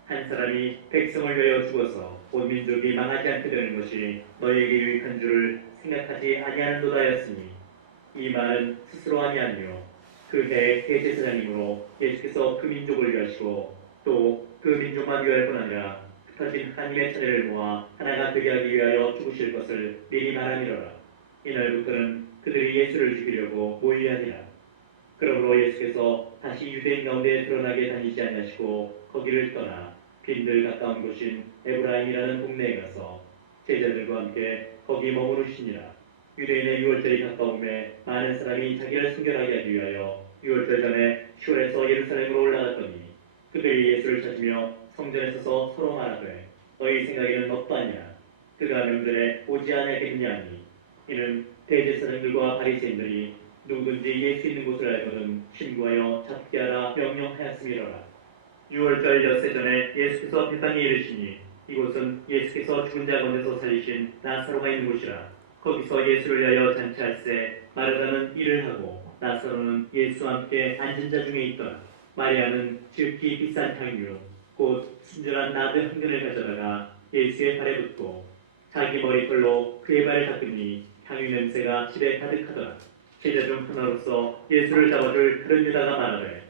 한 사람이 백성을 위하여 죽어서 온 민족이 망하지 않게 되는 것이 너희에게 유익한 줄을 생각하지 아니하는도다 하였으니 이 말은 스스로 함이 아니요 그 해의 대제사장이므로 예수께서 그 민족을 위하시고 또 그 민족만 위할 뿐 아니라 흩어진 하나님의 차례를 모아 하나가 되게 하기 위하여 죽으실 것을 미리 말함이로라. 이날부터는 그들이 예수를 죽이려고 모의하니라. 그러므로 예수께서 다시 유대인 가운데 드러나게 다니지 아니하시고 거기를 떠나 빈들 가까운 곳인 에브라임이라는 동네에 가서 제자들과 함께 거기 머무르시니라. 유대인의 유월절이 가까움에 많은 사람이 자기를 순결하게 하기 위하여 유월절 전에 10월에서 예루살렘으로 올라갔더니 그들이 예수를 찾으며 성전에 서서 서로 말하되 너희 생각에는 어떠하냐. 그가 명절에 오지 아니하겠느냐 하니 이는 대제사장들과 바리새인들이 누구든지 예수 있는 곳을 알거든 신고하여 잡게 하라 명령하였음이로라. 6월절 엿새 전에 예수께서 베다니에 이르시니 이곳은 예수께서 죽은 자 가운데서 살리신 나사로가 있는 곳이라. 거기서 예수를 위하여 잔치할세 마르다는 일을 하고 나사로는 예수와 함께 앉은 자 중에 있더라. 마리아는 지극히 비싼 향유 곧 순전한 나드 한 근을 가져다가 예수의 발에 붓고 자기 머리털로 그의 발을 닦으니 향유 냄새가 집에 가득하더라. 제자 중 하나로서 예수를 잡아줄 다른 유다가 말하되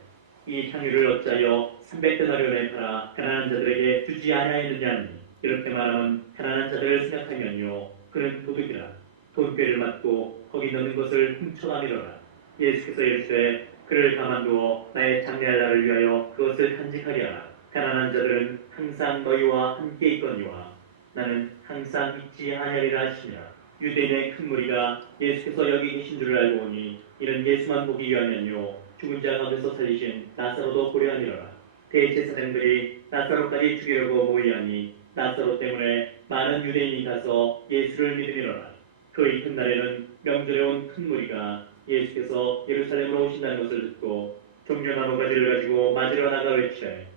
이 향유를 어찌하여 300데나리온에 팔아 가난한 자들에게 주지 아니하였느냐 하니 이렇게 말하면 가난한 자들을 생각하면요 그는 도둑이라. 돈꾀를 맞고 거기 넣는 것을 훔쳐가미로라. 예수께서 이르시되 그를 가만두어 나의 장래할 날을 위하여 그것을 간직하게 하라. 가난한 자들은 항상 너희와 함께 있거니와 나는 항상 있지 아니하리라 하시니라. 유대인의 큰 무리가 예수께서 여기 계신 줄을 알고 오니 이는 예수만 보기 위하면요 죽은 자 가운데서 살리신 나사로도 보려 함이로라. 대제사장들이 나사로까지 죽이려고 모의하니 나사로 때문에 많은 유대인이 가서 예수를 믿음이로라. 그 이튿날에는 명절에 온 큰 무리가 예수께서 예루살렘으로 오신다는 것을 듣고 종려 나무가지를 가지고 맞으러 나가 외치되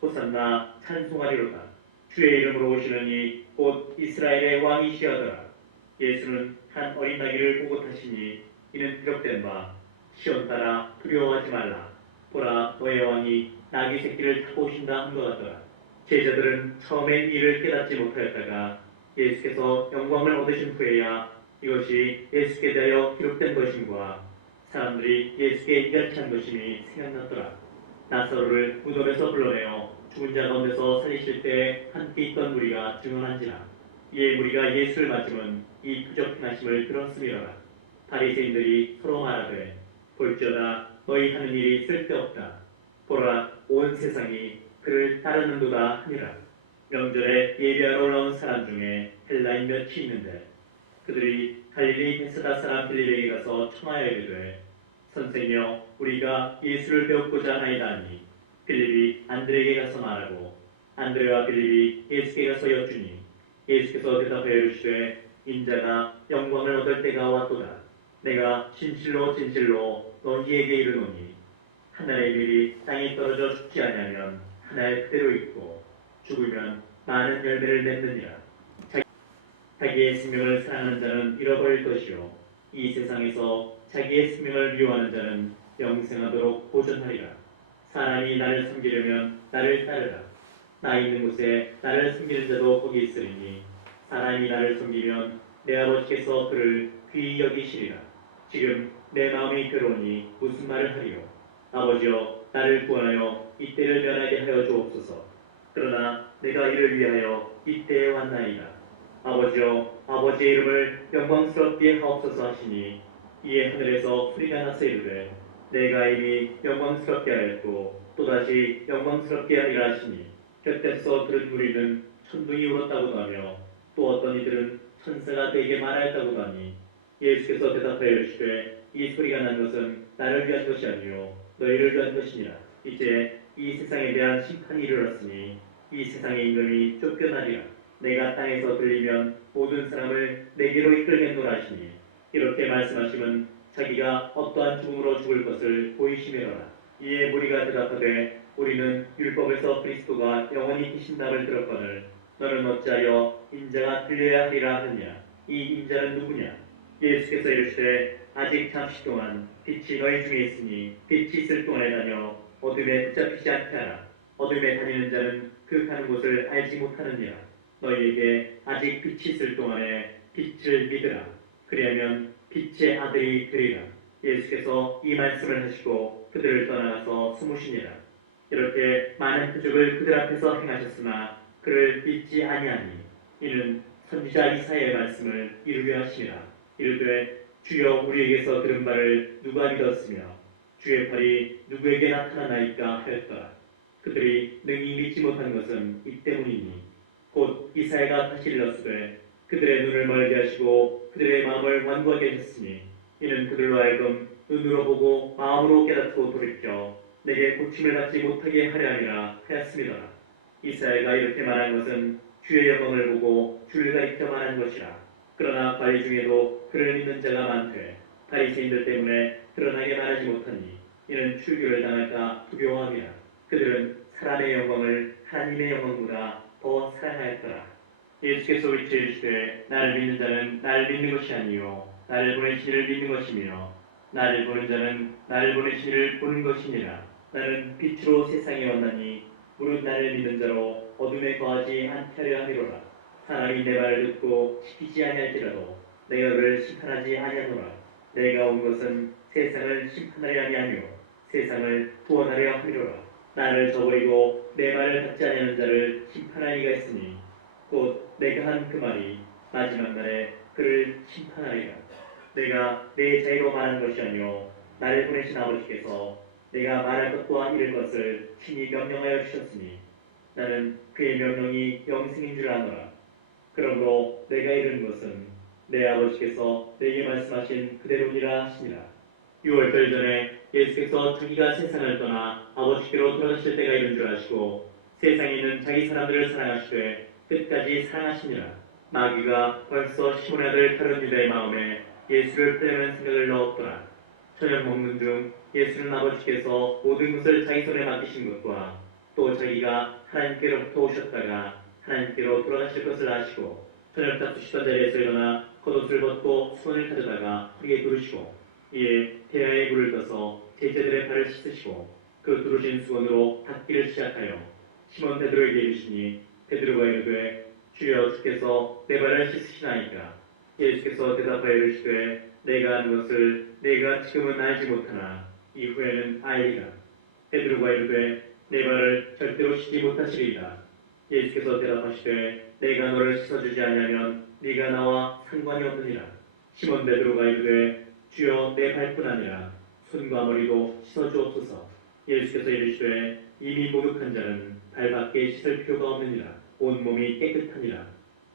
호산나 찬송하리로다. 주의 이름으로 오시는 이 곧 이스라엘의 왕이시하더라. 예수는 한 어린 나귀를 보고 타시니 이는 기록된 바 시온 따라 두려워하지 말라. 보라 너의 왕이 나귀 새끼를 타고 오신다 한 것 같더라. 제자들은 처음엔 이를 깨닫지 못하였다가 예수께서 영광을 얻으신 후에야 이것이 예수께 대하여 기록된 것임과 사람들이 예수께 이같이 한 것임이 생각났더라. 나사로를 무덤에서 불러내어 죽은 자 가운데서 살리실 때 함께 있던 무리가 증언한지라. 이에 무리가 예수를 맞으면 이 부적 행하심을 들었음이로라. 바리새인들이 서로 말하되 볼지어다 너희 하는 일이 쓸데없다. 보라 온 세상이 그를 따르는도다 하니라. 명절에 예배하러 올라온 사람 중에 헬라인 몇이 있는데 그들이 갈릴리 베스다 사람 빌립에게 가서 청하여 이르되 선생이여 우리가 예수를 배웠고자 하나이다 하니 빌립이 안드레에게 가서 말하고 안드레와 빌립이 예수께 가서 여쭈니 예수께서 대답하여 이르시되 인자가 영광을 얻을 때가 왔도다. 내가 진실로 진실로 너희에게 이르노니 하늘의 밀이 땅에 떨어져 죽지 아니하면 하늘 그대로 있고 죽으면 많은 열매를 맺느니라. 자기의 생명을 사랑하는 자는 잃어버릴 것이요 이 세상에서 자기의 생명을 미워하는 자는 영생하도록 보존하리라. 사람이 나를 섬기려면 나를 따르라. 나 있는 곳에 나를 섬기는 자도 거기 있으리니 사람이 나를 섬기면 내 아버지께서 그를 귀히 여기시리라. 지금 내 마음이 괴로우니 무슨 말을 하리요. 아버지여 나를 구원하여 이때를 면하게 하여 주옵소서. 그러나 내가 이를 위하여 이때에 왔나이다. 아버지여 아버지의 이름을 영광스럽게 하옵소서 하시니 이에 하늘에서 소리가 나서 이르되 내가 이미 영광스럽게 하였고 또다시 영광스럽게 하리라 하시니 곁에서 들은 무리는 천둥이 울었다고도 하며 또 어떤 이들은 천사가 되게 말하였다고도 하니 예수께서 대답하여 이르시되 이 소리가 난 것은 나를 위한 것이 아니요 너희를 위한 것이니라. 이제 이 세상에 대한 심판이 이르렀으니 이 세상의 임금이 쫓겨나리라. 내가 땅에서 들리면 모든 사람을 내게로 이끌겠노라 하시니 이렇게 말씀하시면 자기가 어떠한 죽음으로 죽을 것을 보이시매로라. 이에 무리가 대답하되 우리는 율법에서 그리스도가 영원히 계신다를 들었거늘 너는 어찌하여 인자가 들려야 하리라 하느냐. 이 인자는 누구냐. 예수께서 이르시되 아직 잠시 동안 빛이 너희 중에 있으니 빛이 있을 동안에 다녀 어둠에 붙잡히지 않게 하라. 어둠에 다니는 자는 그 가는 곳을 알지 못하느니라. 너희에게 아직 빛이 있을 동안에 빛을 믿으라. 그리하면 빛의 아들이 되리라. 예수께서 이 말씀을 하시고 그들을 떠나가서 숨으시니라. 이렇게 많은 표적을 그들 앞에서 행하셨으나 그를 믿지 아니하니 이는 선지자 이사야의 말씀을 이루려 하심이라. 이르되 주여 우리에게서 들은 바를 누가 믿었으며 주의 팔이 누구에게 나타나나이까 하였더라. 그들이 능히 믿지 못한 것은 이 때문이니 곧 이사야가 다시 일렀으되 그들의 눈을 멀게 하시고 그들의 마음을 완고하게 하셨으니 이는 그들로 하여금 눈으로 보고 마음으로 깨닫고 돌이켜 내게 고침을 받지 못하게 하려 함이라 하였음이더라. 이사야가 이렇게 말한 것은 주의 영광을 보고 주를 가리켜 말한 것이라. 그러나 바리 중에도 그를 믿는 자가 많되 바리새인들 때문에 드러나게 말하지 못하니 이는 출교를 당할까 두려워함이라. 그들은 사람의 영광을 하나님의 영광보다 더 사랑하였더라. 예수께서 외쳐 이르시되 나를 믿는 자는 나를 믿는 것이 아니요 나를 보내신 이를 믿는 것이며 나를 보는 자는 나를 보내신 이를 보는 것이니라. 나는 빛으로 세상에 왔나니 무릇 나를 믿는 자로 어둠에 거하지 않게 하려 함이로라. 사람이 내 말을 듣고 지키지 아니할지라도 내가 그를 심판하지 아니하노라. 내가 온 것은 세상을 심판하려 함이 아니요 세상을 구원하려 함이로라. 나를 저버리고 내 말을 받지 아니하는 자를 심판할 이가 있으니 곧 내가 한 그 말이 마지막 날에 그를 심판하리라. 내가 내 자유로 말한 것이 아니요 나를 보내신 아버지께서 내가 말할 것과 이를 것을 친히 명령하여 주셨으니 나는 그의 명령이 영생인 줄 아노라. 그러므로 내가 이른 것은 내 아버지께서 내게 말씀하신 그대로니라 하시니라. 6월달 전에 예수께서 자기가 세상을 떠나 아버지께로 돌아가실 때가 이른 줄 아시고 세상에 있는 자기 사람들을 사랑하시되 끝까지 사랑하시니라. 마귀가 벌써 시몬의 아들 다른 유다의 마음에 예수를 팔려는 생각을 넣었더라. 저녁 먹는 중 예수는 아버지께서 모든 것을 자기 손에 맡기신 것과 또 자기가 하나님께로부터 오셨다가 하나님께로 돌아가실 것을 아시고 저녁 잡수시던 자리에서 일어나 겉옷을 벗고 수건을 가져다가 허리에 두르시고 이에 태야에 물을 떠서 제자들의 발을 씻으시고 그 두르신 수건으로 닦기를 시작하여 시몬 베드로에게 이르시니 베드로가 이르되 주여 주께서 내 발을 씻으시나이까. 예수께서 대답하여 이르시되 내가 한 것을 내가 지금은 알지 못하나 이후에는 알리라. 베드로가 이르되 내 발을 절대로 씻지 못하시리이다. 예수께서 대답하시되 내가 너를 씻어주지 아니하면 네가 나와 상관이 없느니라. 시몬 베드로가 이르되 주여 내 발뿐 아니라 손과 머리도 씻어주옵소서. 예수께서 이르시되 이미 목욕한 자는 발밖에 씻을 필요가 없느니라. 온몸이 깨끗하니라.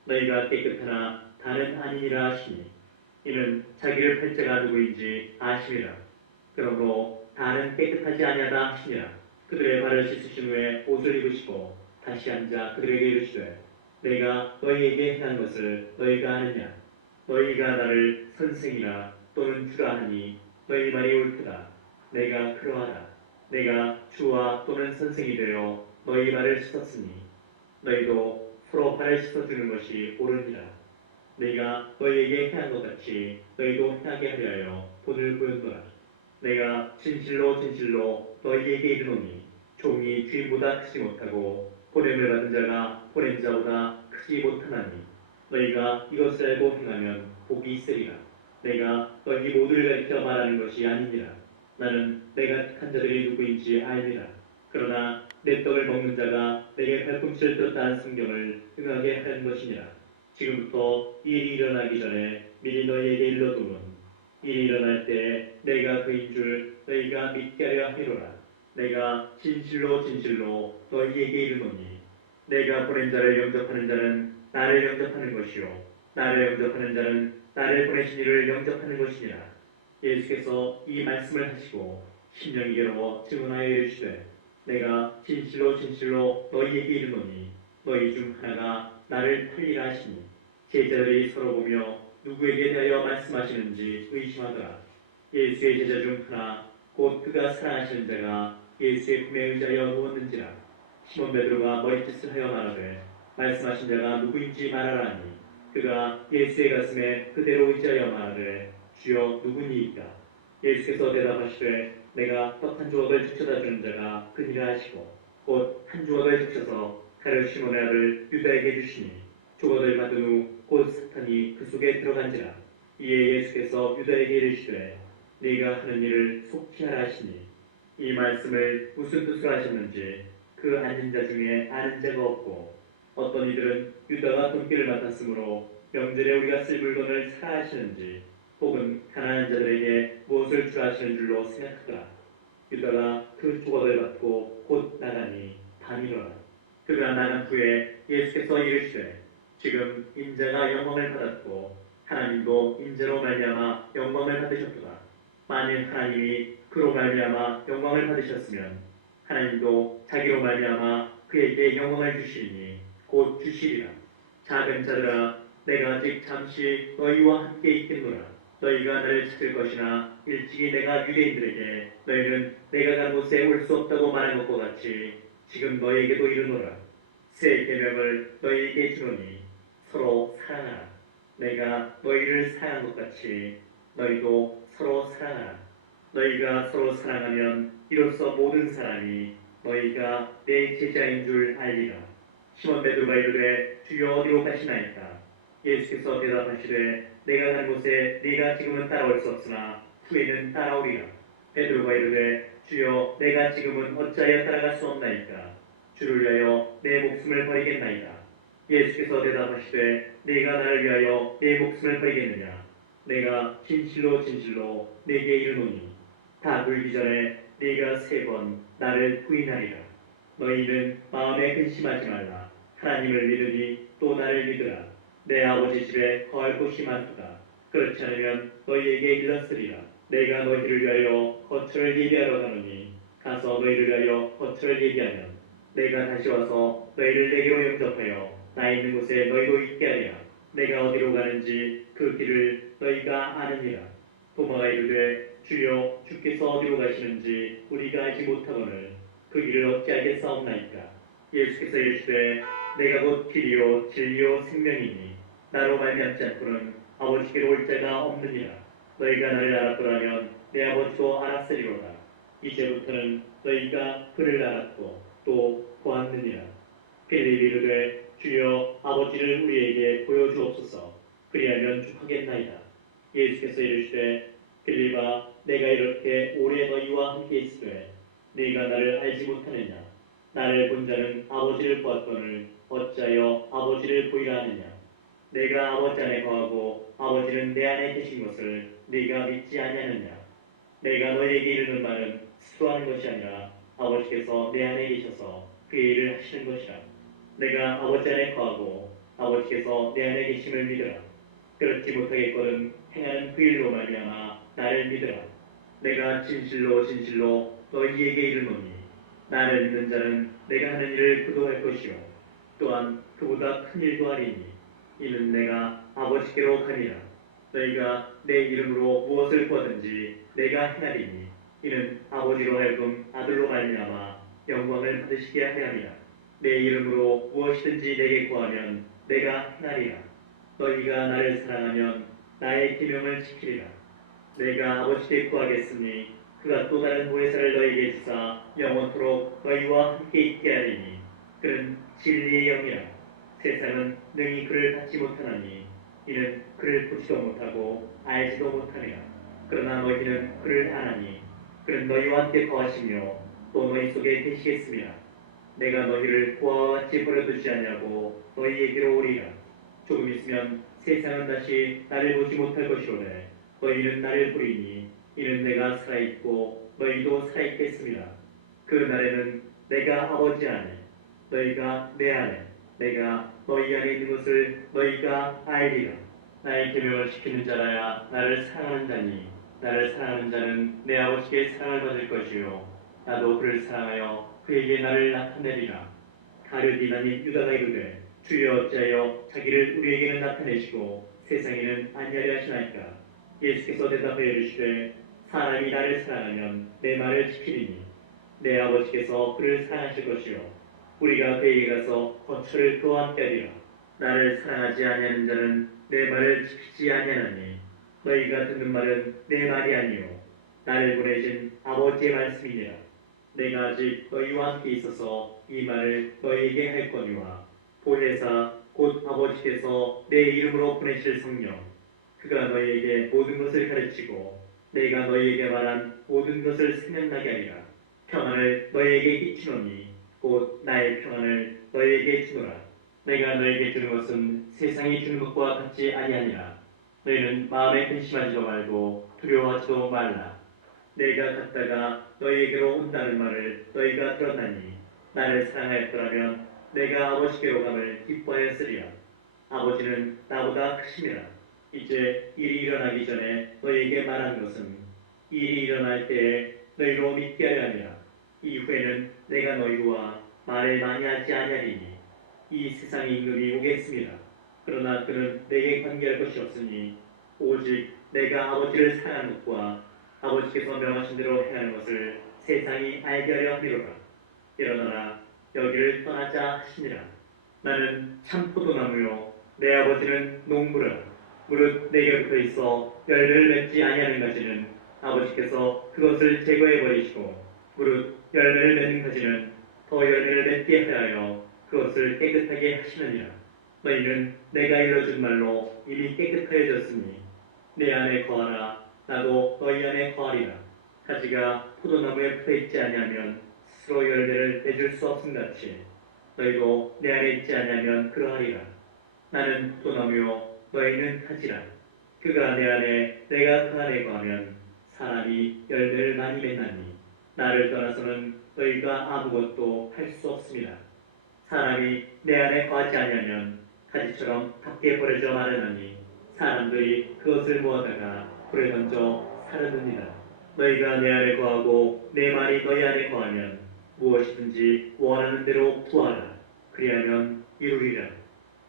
너희가 깨끗하나 다는 아니니라 하시니 이는 자기를 팔 자가 누구인지 아심이라. 그러므로 다는 깨끗하지 아니하다 하시니라. 그들의 발을 씻으신 후에 옷을 입으시고 다시 앉아 그들에게 이르시되 내가 너희에게 행한 것을 너희가 아느냐. 너희가 나를 선생이라 또는 주라 하니 너희 말이 옳도다. 내가 그러하다. 내가 주와 또는 선생이 되어 너희 발을 씻었으니 너희도 서로 발을 씻어주는 것이 옳으니라. 내가 너희에게 행한 것 같이 너희도 행하게 하려 하여 본을 보였노라. 내가 진실로 진실로 너희에게 이르노니 종이 주인보다 크지 못하고 보냄을 받은 자가 보낸 자보다 크지 못하나니 너희가 이것을 알고 행하면 복이 있으리라. 내가 너희 모두를 가리켜 말하는 것이 아니니라. 나는 내가 택한 자들이 누구인지 알리라. 그러나 내 떡을 먹는 자가 내게 발꿈치를 들었다는 성경을 응하게 하는 것이니라. 지금부터 이 일이 일어나기 전에 미리 너희에게 일러두면 일이 일어날 때 내가 그인 줄 너희가 믿게 하려 하리로라. 내가 진실로 진실로 너희에게 이르노니 내가 보낸 자를 영접하는 자는 나를 영접하는 것이요 나를 영접하는 자는 나를 보내신 이를 영접하는 것이니라. 예수께서 이 말씀을 하시고 심령이 괴로워 증언하여 이르시되 내가 진실로 진실로 너희에게 이르노니 너희 중 하나가 나를 팔리라 하시니 제자들이 서로 보며 누구에게 대하여 말씀하시는지 의심하더라. 예수의 제자 중 하나 곧 그가 사랑하시는 자가 예수의 품에 의지하여 누웠는지라. 시몬 베드로가 머리짓을 하여 말하되 말씀하신 자가 누구인지 말하라니 그가 예수의 가슴에 그대로 의지하여 말하되 주여 누구니이까. 예수께서 대답하시되 내가 떡 한 조각을 적셔다 주는 자가 그니라 하시고 곧 한 조각을 적셔서 가룟 시몬의 아들 유다에게 주시니 조각을 받은 후 곧 사탄이 그 속에 들어간지라. 이에 예수께서 유다에게 이르시되 네가 하는 일을 속히 하라 하시니 이 말씀을 무슨 뜻으로 하셨는지 그 앉은 자 중에 아는 자가 없고 어떤 이들은 유다가 돈기를 맡았으므로 명절에 우리가 쓸 물건을 사라 하시는지 혹은 가난한 자들에게 무엇을 주라 하시는 줄로 생각하더라. 유다가 그 조각을 받고 곧 나가니 밤이로라. 그가 나간 후에 예수께서 이르시되 지금 인자가 영광을 받았고 하나님도 인자로 말미암아 영광을 받으셨도다. 만일 하나님이 그로 말미암아 영광을 받으셨으면 하나님도 자기로 말미암아 그에게 영광을 주시리니 곧 주시리라. 작은 자들아 내가 아직 잠시 너희와 함께 있겠노라. 너희가 나를 찾을 것이나 일찍이 내가 유대인들에게 너희는 내가 간 곳에 올 수 없다고 말한 것과 같이 지금 너희에게도 이르노라. 새 계명을 너희에게 주노니 서로 사랑하라. 내가 너희를 사랑한 것 같이 너희도 서로 사랑하라. 너희가 서로 사랑하면 이로써 모든 사람이 너희가 내 제자인 줄 알리라. 시몬 베드로가 이르되 주여 어디로 가시나이까. 예수께서 대답하시되 내가 간 곳에 네가 지금은 따라올 수 없으나 후에는 따라오리라. 베드로가 이르되 주여 내가 지금은 어찌하여 따라갈 수 없나이까. 주를 위하여 내 목숨을 버리겠나이다. 예수께서 대답하시되 네가 나를 위하여 내 목숨을 버리겠느냐. 내가 진실로 진실로 네게 이르노니 다 불기 전에 네가 3번 나를 부인하리라. 너희는 마음에 근심하지 말라. 하나님을 믿으니 또 나를 믿으라. 내 아버지 집에 거할 곳이 많도다. 그렇지 않으면 너희에게 일렀으리라. 내가 너희를 위하여 거처를 예비하러 가노니 가서 너희를 위하여 거처를 예비하면 내가 다시 와서 너희를 내게로 영접하여 나 있는 곳에 너희도 있게 하리라. 내가 어디로 가는지 그 길을 너희가 아느니라. 도마가 이르되 주여 주께서 어디로 가시는지 우리가 알지 못하거늘 그 길을 어찌 알겠사옵나이까. 예수께서 이르시되 내가 곧 길이요 진리요 생명이니 나로 말미암지 않고는 아버지께로 올 자가 없느니라. 너희가 나를 알았더라면 내 아버지도 알았으리로다. 이제부터는 너희가 그를 알았고 또 보았느니라. 빌립이 이르되 주여 아버지를 우리에게 보여주옵소서. 그리하면 족하겠나이다. 예수께서 이르시되 빌립아 내가 이렇게 오래 너희와 함께 있으되 네가 나를 알지 못하느냐. 나를 본 자는 아버지를 보았거늘 어찌하여 아버지를 보이라 하느냐. 내가 아버지 안에 거하고 아버지는 내 안에 계신 것을 네가 믿지 아니하느냐. 내가 너희에게 이르는 말은 스스로 하는 것이 아니라 아버지께서 내 안에 계셔서 그 일을 하시는 것이라. 내가 아버지 안에 거하고 아버지께서 내 안에 계심을 믿으라. 그렇지 못하겠거든 행하는 그 일로 말미암아 나를 믿으라. 내가 진실로 진실로 너희에게 이르노니 나를 믿는 자는 내가 하는 일을 그도 할 것이요 또한 그보다 큰 일도 하리니 이는 내가 아버지께로 가니라. 너희가 내 이름으로 무엇을 구하든지 내가 행하리니 이는 아버지로 하여금 아들로 말미암아 영광을 받으시게 하려 함이라. 내 이름으로 무엇이든지 내게 구하면 내가 행하리라. 너희가 나를 사랑하면 나의 계명을 지키리라. 내가 아버지께 구하겠으니 그가 또 다른 보혜사를 너희에게 주사 영원토록 너희와 함께 있게 하리니 그는 진리의 영이라. 세상은 능히 그를 받지 못하나니 이는 그를 보지도 못하고 알지도 못하니라. 그러나 너희는 그를 아나니 그는 너희와 함께 거하시며 또 너희 속에 계시겠습니다. 내가 너희를 고아와 같이 버려두지 않냐고 너희에게로 오리라. 조금 있으면 세상은 다시 나를 보지 못할 것이오되 너희는 나를 부리니 이는 내가 살아있고 너희도 살아있겠습니다. 그 날에는 내가 아버지 안에 너희가 내 안에 내가 너희 안에 있는 것을 너희가 알리라. 나의 계명을 지키는 자라야 나를 사랑하는 자니 나를 사랑하는 자는 내 아버지께 사랑을 받을 것이요 나도 그를 사랑하여 그에게 나를 나타내리라. 가룟 나님 유다가 이르되 주여 어찌하여 자기를 우리에게는 나타내시고 세상에는 아니하려 하시나이까. 예수께서 대답하여 이르시되 사람이 나를 사랑하면 내 말을 지키리니 내 아버지께서 그를 사랑하실 것이요 우리가 그에게 가서 거처를 그와 함께 하리라. 나를 사랑하지 아니하는 자는 내 말을 지키지 아니하나니 너희가 듣는 말은 내 말이 아니요 나를 보내신 아버지의 말씀이니라. 내가 아직 너희와 함께 있어서 이 말을 너희에게 할 거니와 보혜사 곧 아버지께서 내 이름으로 보내실 성령 그가 너희에게 모든 것을 가르치고 내가 너희에게 말한 모든 것을 생각나게 하리라. 평안을 너희에게 끼치노니 곧 나의 평안을 너희에게 주노라. 내가 너희에게 주는 것은 세상이 주는 것과 같지 아니하니라. 너희는 마음에 근심하지도 말고 두려워하지도 말라. 내가 갔다가 너희에게로 온다는 말을 너희가 들었나니 나를 사랑하였더라면 내가 아버지께로 감을 기뻐하였으리라. 아버지는 나보다 크심이라. 이제 일이 일어나기 전에 너희에게 말한 것은 일이 일어날 때에 너희로 믿게 하려 함이라. 이후에는 내가 너희와 말을 많이 하지 아니하리니 이 세상의 임금이 오겠습니다. 그러나 그는 내게 관계할 것이 없으니 오직 내가 아버지를 사랑하는 것과 아버지께서 명하신 대로 행하는 것을 세상이 알게 하려 함이로라. 일어나라 여기를 떠나자 하시니라. 나는 참 포도나무요 내 아버지는 농부라. 무릇 내 곁에 있어 열매를 맺지 아니하는 가지는 아버지께서 그것을 제거해 버리시고 무릇 열매를 맺는 가지는 더 열매를 맺게 하여 그것을 깨끗하게 하시느니라. 너희는 내가 일러준 말로 이미 깨끗하여졌으니 내 안에 거하라. 나도 너희 안에 거하리라. 가지가 포도나무에 붙어있지 아니하면 스스로 열매를 맺을 수 없음같이 너희도 내 안에 있지 아니하면 그러하리라. 나는 포도나무요 너희는 가지라. 그가 내 안에 내가 그 안에 거하면 사람이 열매를 많이 맺나니 나를 떠나서는 너희가 아무것도 할 수 없습니다. 사람이 내 안에 거하지 아니하면 가지처럼 밖에 버려져 마르나니 사람들이 그것을 모아다가 불에 던져 사르느니라. 너희가 내 안에 거하고 내 말이 너희 안에 거하면 무엇이든지 원하는 대로 구하라. 그리하면 이루리라.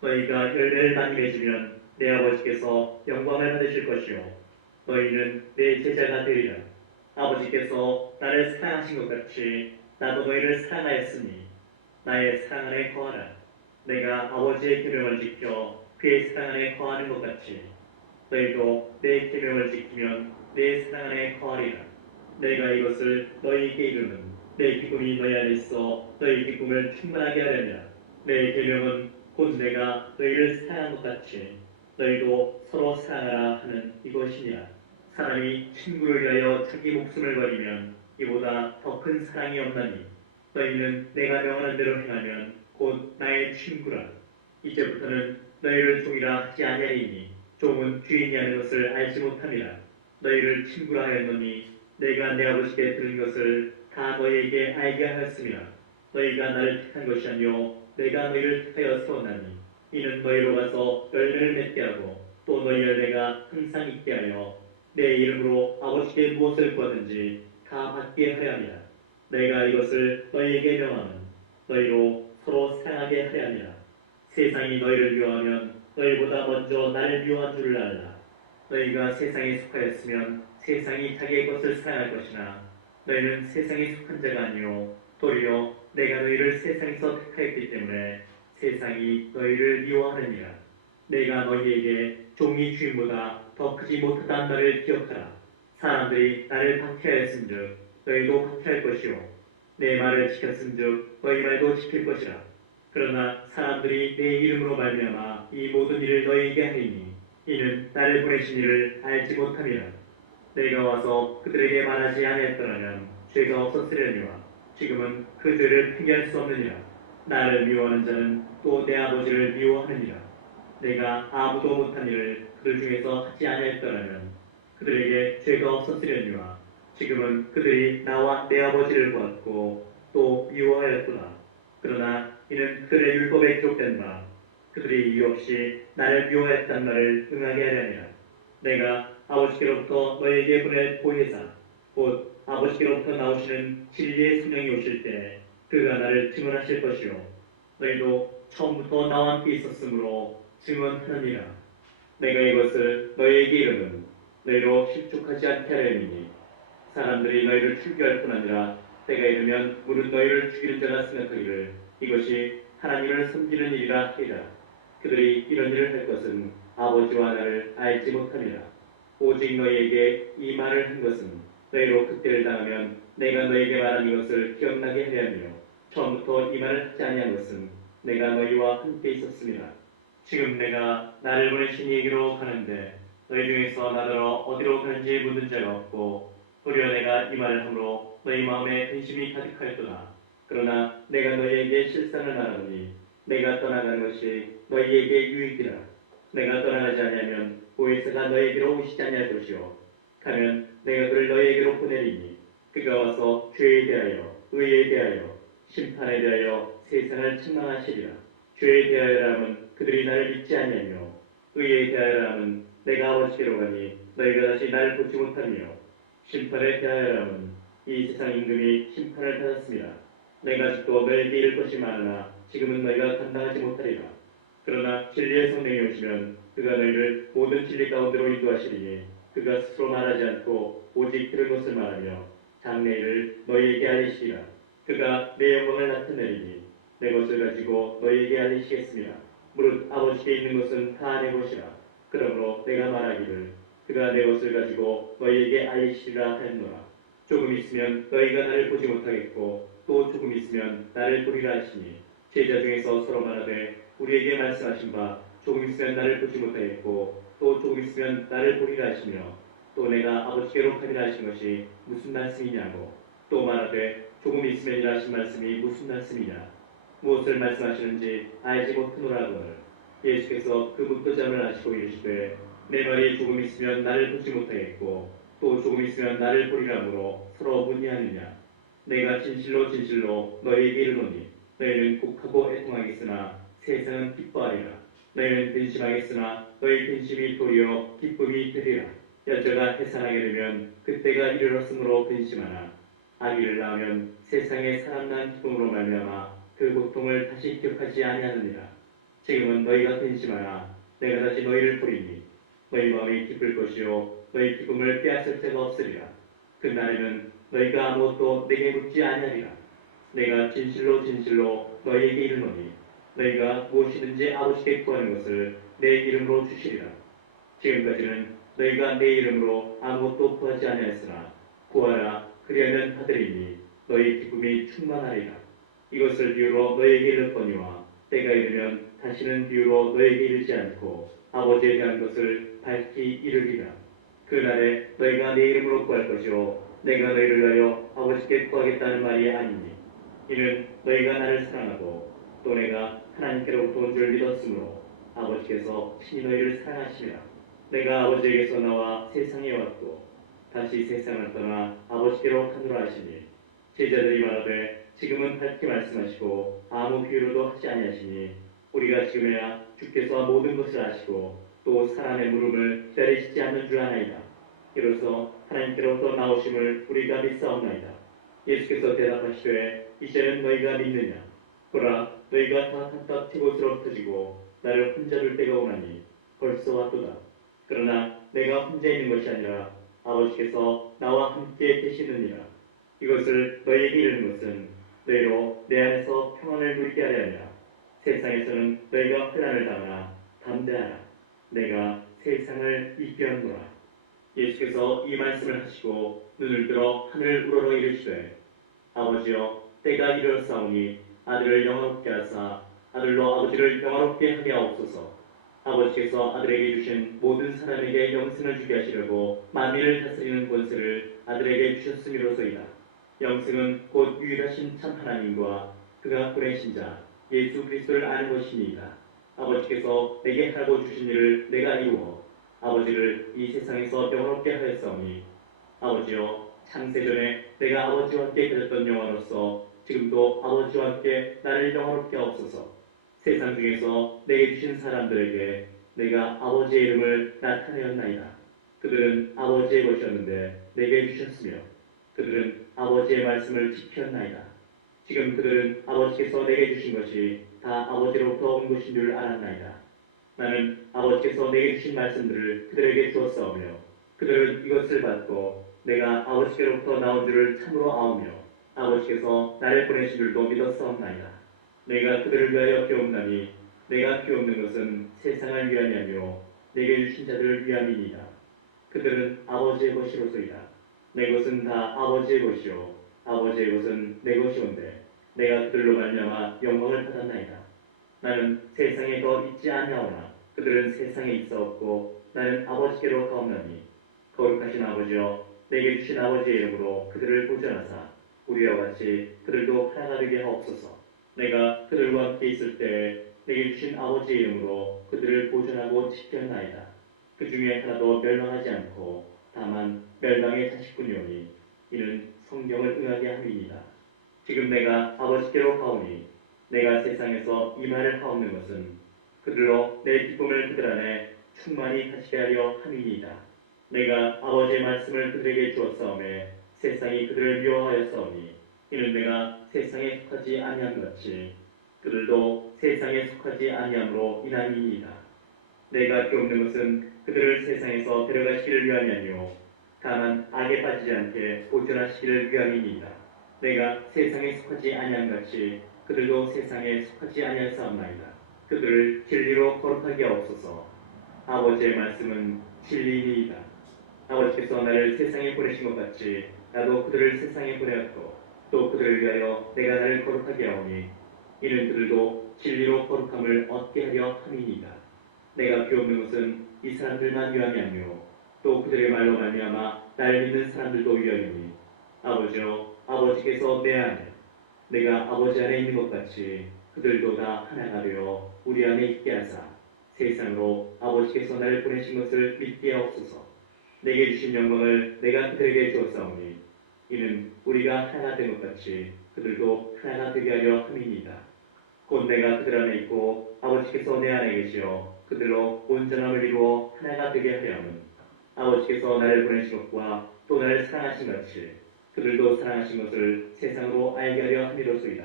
너희가 열매를 많이 맺으면 내 아버지께서 영광을 받으실 것이요 너희는 내 제자가 되리라. 아버지께서 나를 사랑하신 것 같이 나도 너희를 사랑하였으니 나의 사랑 안에 거하라. 내가 아버지의 계명을 지켜 그의 사랑 안에 거하는 것 같이 너희도 내 계명을 지키면 내 사랑 안에 거하리라. 내가 이것을 너희에게 이르는 내 기쁨이 너희 안에 있어 너희 기쁨을 충만하게 하려니라. 내 계명은 곧 내가 너희를 사랑한 것 같이 너희도 서로 사랑하라 하는 이것이니라. 사람이 친구를 위하여 자기 목숨을 버리면 이보다 더 큰 사랑이 없나니 너희는 내가 명하는 대로 행하면 곧 나의 친구라. 이제부터는 너희를 종이라 하지 아니하리니 종은 주인이 하는 것을 알지 못함이라. 너희를 친구라 하였노니 내가 내 아버지께 들은 것을 다 너희에게 알게 하였음이라. 너희가 나를 택한 것이 아니요 내가 너희를 택하여 세웠나니 이는 너희로 가서 열매를 맺게 하고 또 너희 열매가 항상 있게 하여 내 이름으로 아버지께 무엇을 구하든지 다 받게 하려 함이라. 내가 이것을 너희에게 명하는 너희로 서로 사랑하게 하려 함이라. 세상이 너희를 미워하면 너희보다 먼저 나를 미워한 줄을 알라. 너희가 세상에 속하였으면 세상이 자기의 것을 사랑할 것이나 너희는 세상에 속한 자가 아니요 도리어 내가 너희를 세상에서 택하였기 때문에 세상이 너희를 미워하느니라. 내가 너희에게 종이 주인보다 더 크지 못하다는 말을 기억하라. 사람들이 나를 박해하였은즉 너희도 박해할 것이요 내 말을 지켰은즉 너희 말도 지킬 것이라. 그러나 사람들이 내 이름으로 말미암아 이 모든 일을 너희에게 하리니 이는 나를 보내신 이를 알지 못함이라. 내가 와서 그들에게 말하지 아니했더라면 죄가 없었으려니와 지금은 그 죄를 핑계할 수 없느니라. 나를 미워하는 자는 또 내 아버지를 미워하느니라. 내가 아무도 못한 일을 그들 중에서 하지 아니했더라면 그들에게 죄가 없었으려니와 지금은 그들이 나와 내 아버지를 보았고 또 미워하였구나. 그러나 이는 그들의 율법에 기록된 바 그들이 이유 없이 나를 미워했단 말을 응하게 하려니라. 내가 아버지께로부터 너에게 보낼 보혜사 곧 아버지께로부터 나오시는 진리의 성령이 오실 때 그가 나를 증언하실 것이요 너희도 처음부터 나와 함께 있었으므로 증언하느니라. 내가 이것을 너희에게 이르는 너희로 실족하지 않게 하려니니 사람들이 너희를 출교할 뿐 아니라 때가 이르면 무릇 너희를 죽이는 자가 생각하기를 이것이 하나님을 섬기는 일이라 하리라. 그들이 이런 일을 할 것은 아버지와 나를 알지 못함이라. 오직 너희에게 이 말을 한 것은 너희로 그때를 당하면 내가 너희에게 말한 이것을 기억나게 하려 함이요 처음부터 이 말을 하지 아니한 것은 내가 너희와 함께 있었습니다. 지금 내가 나를 보내신 이에게로 가는데 너희 중에서 나더러 어디로 가는지 묻는 자가 없고 도리어 내가 이 말을 함으로 너희 마음에 근심이 가득하였도다. 그러나 내가 너희에게 실상을 말하노니 내가 떠나가는 것이 너희에게 유익이라. 내가 떠나가지 아니하면 보혜사가 너희에게로 오시지 아니할 것이요 가면 내가 그를 너희에게로 보내리니 그가 와서 죄에 대하여 의에 대하여 심판에 대하여 세상을 책망하시리라. 죄에 대하여라면 그들이 나를 믿지 아니하며 의에 대하여라면 내가 아버지께로 가니 너희가 다시 나를 보지 못하며 심판에 대하여라면 이 세상 임금이 심판을 받았습니다. 내가 아직도 너희에게 이를 것이 많으나 지금은 너희가 감당하지 못하리라. 그러나 진리의 성령이 오시면 그가 너희를 모든 진리 가운데로 인도하시리니 그가 스스로 말하지 않고 오직 들은 것을 말하며 장래일을 너희에게 알리시리라. 그가 내 영광을 나타내리니 내 것을 가지고 너희에게 알리시겠습니다. 무릇 아버지께 있는 것은 다 내 것이라. 그러므로 내가 말하기를 그가 내 것을 가지고 너희에게 알리시리라 하였노라. 조금 있으면 너희가 나를 보지 못하겠고 또 조금 있으면 나를 보리라 하시니 제자 중에서 서로 말하되 우리에게 말씀하신 바 조금 있으면 나를 보지 못하겠고 또 조금 있으면 나를 보리라 하시며 또 내가 아버지께로 가리라 하신 것이 무슨 말씀이냐고 또 말하되 조금 있으면이라 하신 말씀이 무슨 말씀이냐 무엇을 말씀하시는지 알지 못하노라거늘 예수께서 그 묻고잠을 하시고 이르시되 내 말이 조금 있으면 나를 보지 못하겠고 또 조금 있으면 나를 보리라므로 서로 문의하느냐 내가 진실로 진실로 너희에게 이르노니 너희는 곡하고 애통하겠으나 세상은 기뻐하리라. 너희는 근심하겠으나 너희 근심이 도리어 기쁨이 되리라. 여자가 해산하게 되면 그때가 이르렀으므로 근심하나 아기를 낳으면 세상에 사람 난 기쁨으로 말미암아 그 고통을 다시 기억하지 아니하느니라. 지금은 너희가 근심하나 내가 다시 너희를 보리니 너희 마음이 기쁠 것이요 너희 기쁨을 빼앗을 자가 없으리라. 그날에는 너희가 아무것도 내게 묻지 아니하리라. 내가 진실로 진실로 너희에게 이르노니 너희가 무엇이든지 아버지께 구하는 것을 내 이름으로 주시리라. 지금까지는 너희가 내 이름으로 아무것도 구하지 아니하였으나 구하라 그리하면 받으리니 너희 기쁨이 충만하리라. 이것을 비유로 너희에게 이르거니와 때가 이르면 다시는 비유로 너희에게 이르지 않고 아버지에 대한 것을 밝히 이르리라. 그날에 너희가 내 이름으로 구할 것이요 내가 너희를 위하여 아버지께 구하겠다는 말이 아니니 이는 너희가 나를 사랑하고 또 내가 하나님께로부터 온 줄 믿었으므로 아버지께서 친히 너희를 사랑하시리라. 내가 아버지에게서 나와 세상에 왔고 다시 세상을 떠나 아버지께로 가노라 하시니 제자들이 말하되 지금은 밝히 말씀하시고 아무 비유로도 하지 아니하시니 우리가 지금에야 주께서 모든 것을 아시고 또 사람의 물음을 기다리시지 않는 줄 아나이다. 이로써 하나님께로부터 나오심을 우리가 믿사옵나이다. 예수께서 대답하시되 이제는 너희가 믿느냐? 보라 너희가 다 각각 제곳으로 흩어지고 나를 혼자 둘 때가 오나니 벌써 왔도다. 그러나 내가 혼자 있는 것이 아니라 아버지께서 나와 함께 계시느니라. 이것을 너희에게 이르는 것은 너희로 내 안에서 평안을 누리게 하려 함이라. 세상에서는 너희가 환난을 당하나 담대하라. 내가 세상을 이기었노라. 예수께서 이 말씀을 하시고 눈을 들어 하늘을 우러러 이르시되 아버지여 때가 이르렀사오니 아들을 영화롭게 하사 아들로 아버지를 영화롭게 하게 하옵소서. 아버지께서 아들에게 주신 모든 사람에게 영생을 주게 하시려고 만민을 다스리는 권세를 아들에게 주셨음이로소이다. 영생은 곧 유일하신 참 하나님과 그가 보내신 자 예수 그리스도를 아는 것이니이다. 아버지께서 내게 하라고 주신 일을 내가 이루어 아버지를 이 세상에서 영원롭게 하였사오니 아버지여 창세전에 내가 아버지와 함께 가졌던 영화로서 지금도 아버지와 함께 나를 영화롭게 하옵소서. 세상 중에서 내게 주신 사람들에게 내가 아버지의 이름을 나타내었나이다. 그들은 아버지의 것이었는데 내게 주셨으며 그들은 아버지의 말씀을 지켰나이다. 지금 그들은 아버지께서 내게 주신 것이 다 아버지로부터 온 것인 줄 알았나이다. 나는 아버지께서 내게 주신 말씀들을 그들에게 주었사오며 그들은 이것을 받고 내가 아버지께로부터 나온 줄을 참으로 아오며 아버지께서 나를 보내신 줄도 믿었사옵나이다. 내가 그들을 위하여 비옵나니 내가 비옵는 것은 세상을 위함이 아니요 내게 주신 자들을 위함이니이다. 그들은 아버지의 것이로소이다. 내 것은 다 아버지의 것이요 아버지의 것은 내 것이온데 내가 그들로 말미암아 영광을 받았나이다. 나는 세상에 더 있지 아니하오나 그들은 세상에 있사옵고 나는 아버지께로 가옵나니 거룩하신 아버지여 내게 주신 아버지의 이름으로 그들을 보존하사 우리와 같이 그들도 하나가 되게 하옵소서. 내가 그들과 함께 있을 때에 내게 주신 아버지의 이름으로 그들을 보존하고 지켰나이다. 그 중에 하나도 멸망하지 않고 다만 멸망의 자식뿐이오니 이는 성경을 응하게 함이니이다. 지금 내가 아버지께로 가오니 내가 세상에서 이 말을 하옵는 것은 그들로 내 기쁨을 그들 안에 충만히 하시게 하려 함이니이다. 내가 아버지의 말씀을 그들에게 주었사오매 세상이 그들을 미워하였사오니 이는 내가 세상에 속하지 아니함 같이 그들도 세상에 속하지 아니함으로 인함이니이다. 내가 비옵는 것은 그들을 세상에서 데려가시기를 위함이 아니요 다만 악에 빠지지 않게 보존하시기를 위함이니이다. 내가 세상에 속하지 아니함 같이 그들도 세상에 속하지 아니하사옵나이다. 그들을 진리로 거룩하게 하옵소서. 아버지의 말씀은 진리이니이다. 아버지께서 나를 세상에 보내신 것 같이 나도 그들을 세상에 보내었고 또 그들을 위하여 내가 나를 거룩하게 하오니 이는 그들도 진리로 거룩함을 얻게 하려 함이니이다. 내가 비옵는 것은 이 사람들만 위함이 아니요 또 그들의 말로 말미암아 나를 믿는 사람들도 위함이니 아버지여 아버지께서 내 안에 내가 아버지 안에 있는 것 같이 그들도 다 하나가 되어 우리 안에 있게 하사 세상으로 아버지께서 나를 보내신 것을 믿게 하옵소서. 내게 주신 영광을 내가 그들에게 주었사오니 이는 우리가 하나가 된 것 같이 그들도 하나가 되게 하려 함이니이다. 곧 내가 그들 안에 있고 아버지께서 내 안에 계시어 그들로 온전함을 이루어 하나가 되게 하려 함은 아버지께서 나를 보내신 것과 또 나를 사랑하신 같이 그들도 사랑하신 것을 세상으로 알게 하려 함이로소이다.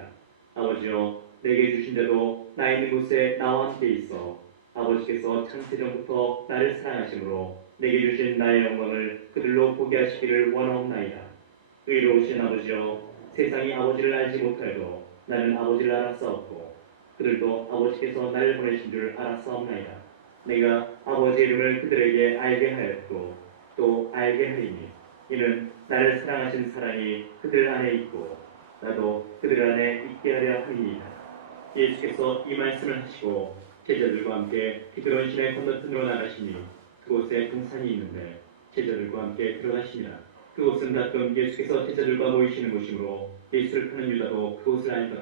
아버지여 내게 주신 자도 나 있는 곳에 나와 함께 있어 아버지께서 창세전부터 나를 사랑하심으로 내게 주신 나의 영광을 그들로 보게 하시기를 원하옵나이다. 의로우신 아버지여 세상이 아버지를 알지 못하여도 나는 아버지를 알았사옵고 그들도 아버지께서 나를 보내신 줄 알았사옵나이다. 내가 아버지의 이름을 그들에게 알게 하였고 또 알게 하리니 이는 나를 사랑하신 사랑이 그들 안에 있고 나도 그들 안에 있게 하려 함이니이다. 예수께서 이 말씀을 하시고 제자들과 함께 기드론 시내 건너편으로 나가시니 그곳에 큰 산이 있는데 제자들과 함께 들어가시니라. 그곳은 가끔 예수께서 제자들과 모이시는 곳이므로 예수를 파는 유다도 그곳을 알더라.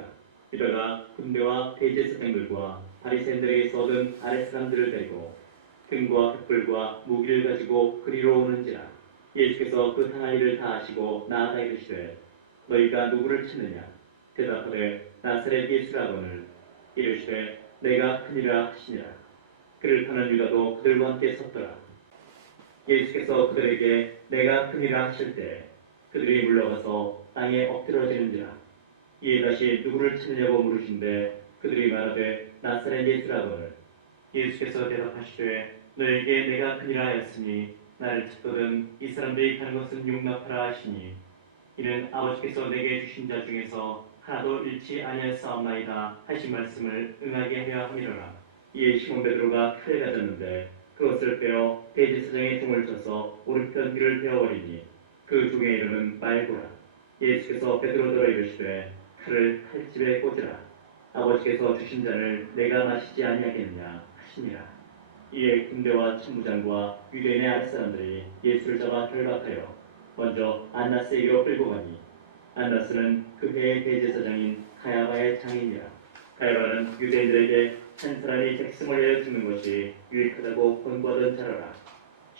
유다가 군대와 대제사장들과 바리새인들에게서 얻은 아랫사람들을 데리고 금과 횃불과 무기를 가지고 그리로 오는지라. 예수께서 그 당할 일을 다 하시고 나아가 이르시되 너희가 누구를 찾느냐? 대답하되 나사렛 예수라거늘. 이르시되 내가 그니라 하시니라. 그를 파는 유다도 그들과 함께 섰더라. 예수께서 그들에게 내가 그니라 하실 때 그들이 물러가서 땅에 엎드러지는지라. 이에 다시 누구를 찾느냐고 물으신데 그들이 말하되 나사렛 예수라거늘. 예수께서 대답하시되 너에게 내가 그니라 하였으니 나를 찾거든 이 사람들이 가는 것은 용납하라 하시니 이는 아버지께서 내게 주신 자 중에서 하나도 잃지 아니하였사옵나이다 하신 말씀을 응하게 하려 함이로라. 이에 시몬 베드로가 칼을 가졌는데 그것을 빼어 대제사장의 종을 쳐서 오른편 귀를 베어버리니 그 종의 이름은 말고라. 예수께서 베드로더러 이르시되 칼을 칼집에 꽂으라. 아버지께서 주신 잔을 내가 마시지 아니하겠느냐 하시니라. 이에 군대와 천부장과 유대인의 아랫사람들이 예수를 잡아 결박하여 먼저 안나스에게로 끌고 가니 안나스는 그 해의 대제사장인 가야바의 장인이라. 가야바는 유대인들에게 한 사람이 백성을 위하여 죽는 것이 유익하다고 권고하던 자라라.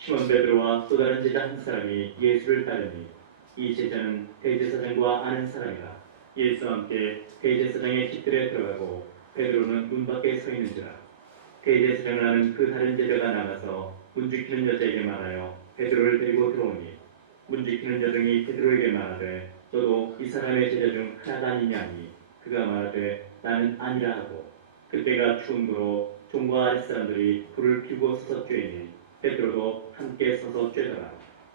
시몬 베드로와 또 다른 제자 한 사람이 예수를 따르니 이 제자는 대제사장과 아는 사람이라. 예수와 함께 대제사장의 집들에 들어가고 베드로는 문 밖에 서 있는지라. 대제사장을 아는 그 다른 제자가 나가서 문 지키는 여자에게 말하여 베드로를 데리고 들어오니 문 지키는 여종이 베드로에게 말하되 너도 이 사람의 제자 중 하나가 아니냐 하니 그가 말하되 나는 아니라 하고 그때가 추운 도로 종과 아랫사람들이 불을 피우고 서서 쬐니 베드로도 함께 서서 쬐더라.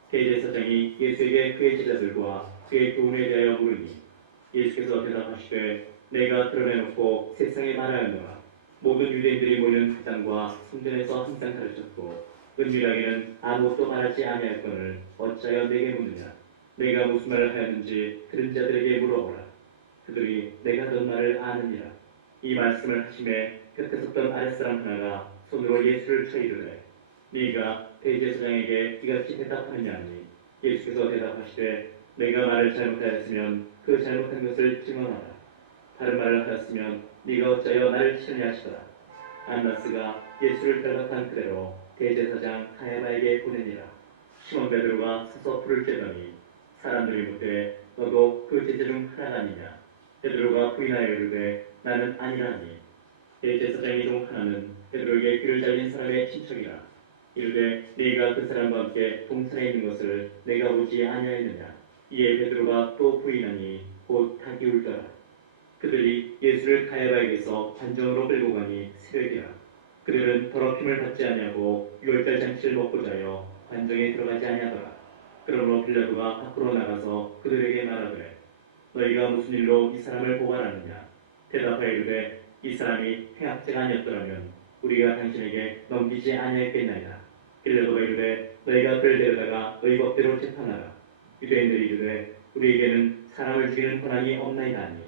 대제사장이 예수에게 그의 제자들과 그의 교훈에 대하여 물으니 예수께서 대답하시되 내가 드러내놓고 세상에 말하였노라. 모든 유대인들이 모이는 회당과 성전에서 항상 가르쳤고 은밀하게는 아무것도 말하지 아니하였거늘 어찌하여 내게 묻느냐. 내가 무슨 말을 하였는지 들은 자들에게 물어보라. 그들이 내가 하던 말을 아느니라. 이 말씀을 하심에 곁에 섰던 아랫사람 하나가 손으로 예수를 쳐 이르되 네가 대제사장에게 이같이 대답하느냐 하니 예수께서 대답하시되 내가 말을 잘못하였으면 그 잘못한 것을 증언하라. 다른 말을 하였으면 네가 어찌하여 나를 치느냐 하시더라. 안나스가 예수를 결박한 그대로 대제사장 가야바에게 보내니라. 시몬 베드로가 서서 불을 쬐더니 사람들이 묻되 너도 그 제자 중 하나가 아니냐. 베드로가 부인하여 이르되 나는 아니라 하니 대제사장의 중 하나는 베드로에게 귀를 잘린 사람의 친척이라. 이르되 네가 그 사람과 함께 동산에 있는 것을 내가 보지 아니하였느냐. 이에 베드로가 또 부인하니 곧 닭이 울더라. 그들이 예수를 가야바에게서 관정으로 끌고 가니 새벽이라. 그들은 더럽힘을 받지 아니하고 유월절 잔치를 먹고자 하여 관정에 들어가지 아니하더라. 그러므로 빌라도가 밖으로 나가서 그들에게 말하되 너희가 무슨 일로 이 사람을 고발하느냐. 대답하여 이르되 이 사람이 해학자가 아니었더라면 우리가 당신에게 넘기지 아니하였겠나이다. 빌라도가 이르되 너희가 그를 데려다가 너희 법대로 재판하라. 유대인들이 이르되 우리에게는 사람을 죽이는 권한이 없나이다 하니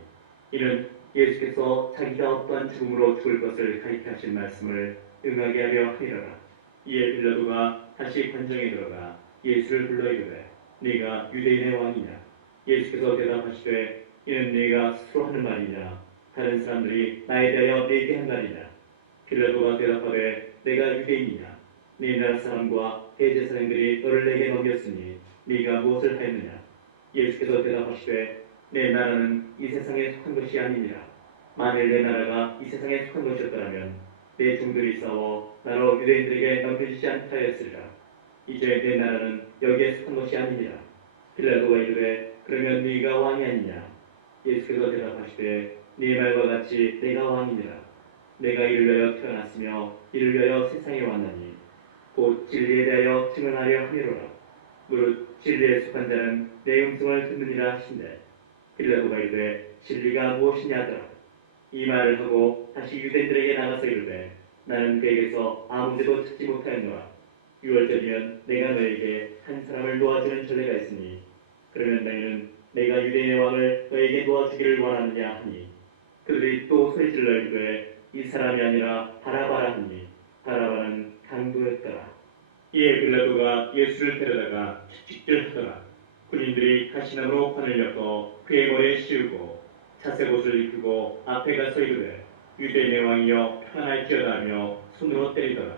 이는 예수께서 자기가 어떠한 죽음으로 죽을 것을 가리켜 하신 말씀을 응하게 하려 함이로라. 이에 빌라도가 다시 관정에 들어가 예수를 불러 이르되 네가 유대인의 왕이냐. 예수께서 대답하시되 이는 네가 스스로 하는 말이냐 다른 사람들이 나에 대하여 네게 한 말이냐. 빌라도가 대답하되 내가 유대인이냐. 네 나라 사람과 대제사장들이 너를 내게 넘겼으니 네가 무엇을 하였느냐. 예수께서 대답하시되 내 나라는 이 세상에 속한 것이 아니니라. 만일 내 나라가 이 세상에 속한 것이었더라면 내 종들이 싸워 나로 유대인들에게 넘겨지지 않게 하였으리라. 이제 내 나라는 여기에 속한 것이 아니니라. 빌라도가 이르되 그러면 네가 왕이 아니냐. 예수께서 대답하시되 네 말과 같이 내가 왕이니라. 내가 이를 위하여 태어났으며 이를 위하여 세상에 왔나니 곧 진리에 대하여 증언하려 함이로라. 무릇 진리에 속한 자는 내 음성을 듣느니라 하신대. 빌라도가 이르되 진리가 무엇이냐 하더라. 이 말을 하고 다시 유대인들에게 나가서 이르되 나는 그에게서 아무 죄도 찾지 못하였노라. 유월절이면 내가 너에게 한 사람을 놓아주는 전례가 있으니 그러면 너희는 내가 유대인의 왕을 너에게 놓아주기를 원하느냐 하니 그들이 또 소리질러 이르되 이 사람이 아니라 바라바라 하니 바라바는 강도였더라. 이에 빌라도가 예수를 데려다가 채찍질하더라. 군인들이 가시나무로 관을 엮어 그의 머리에 씌우고 자색옷을 입히고 앞에 가서 이르되 유대인의 왕이여 평안할지어다 하며 손으로 때리더라.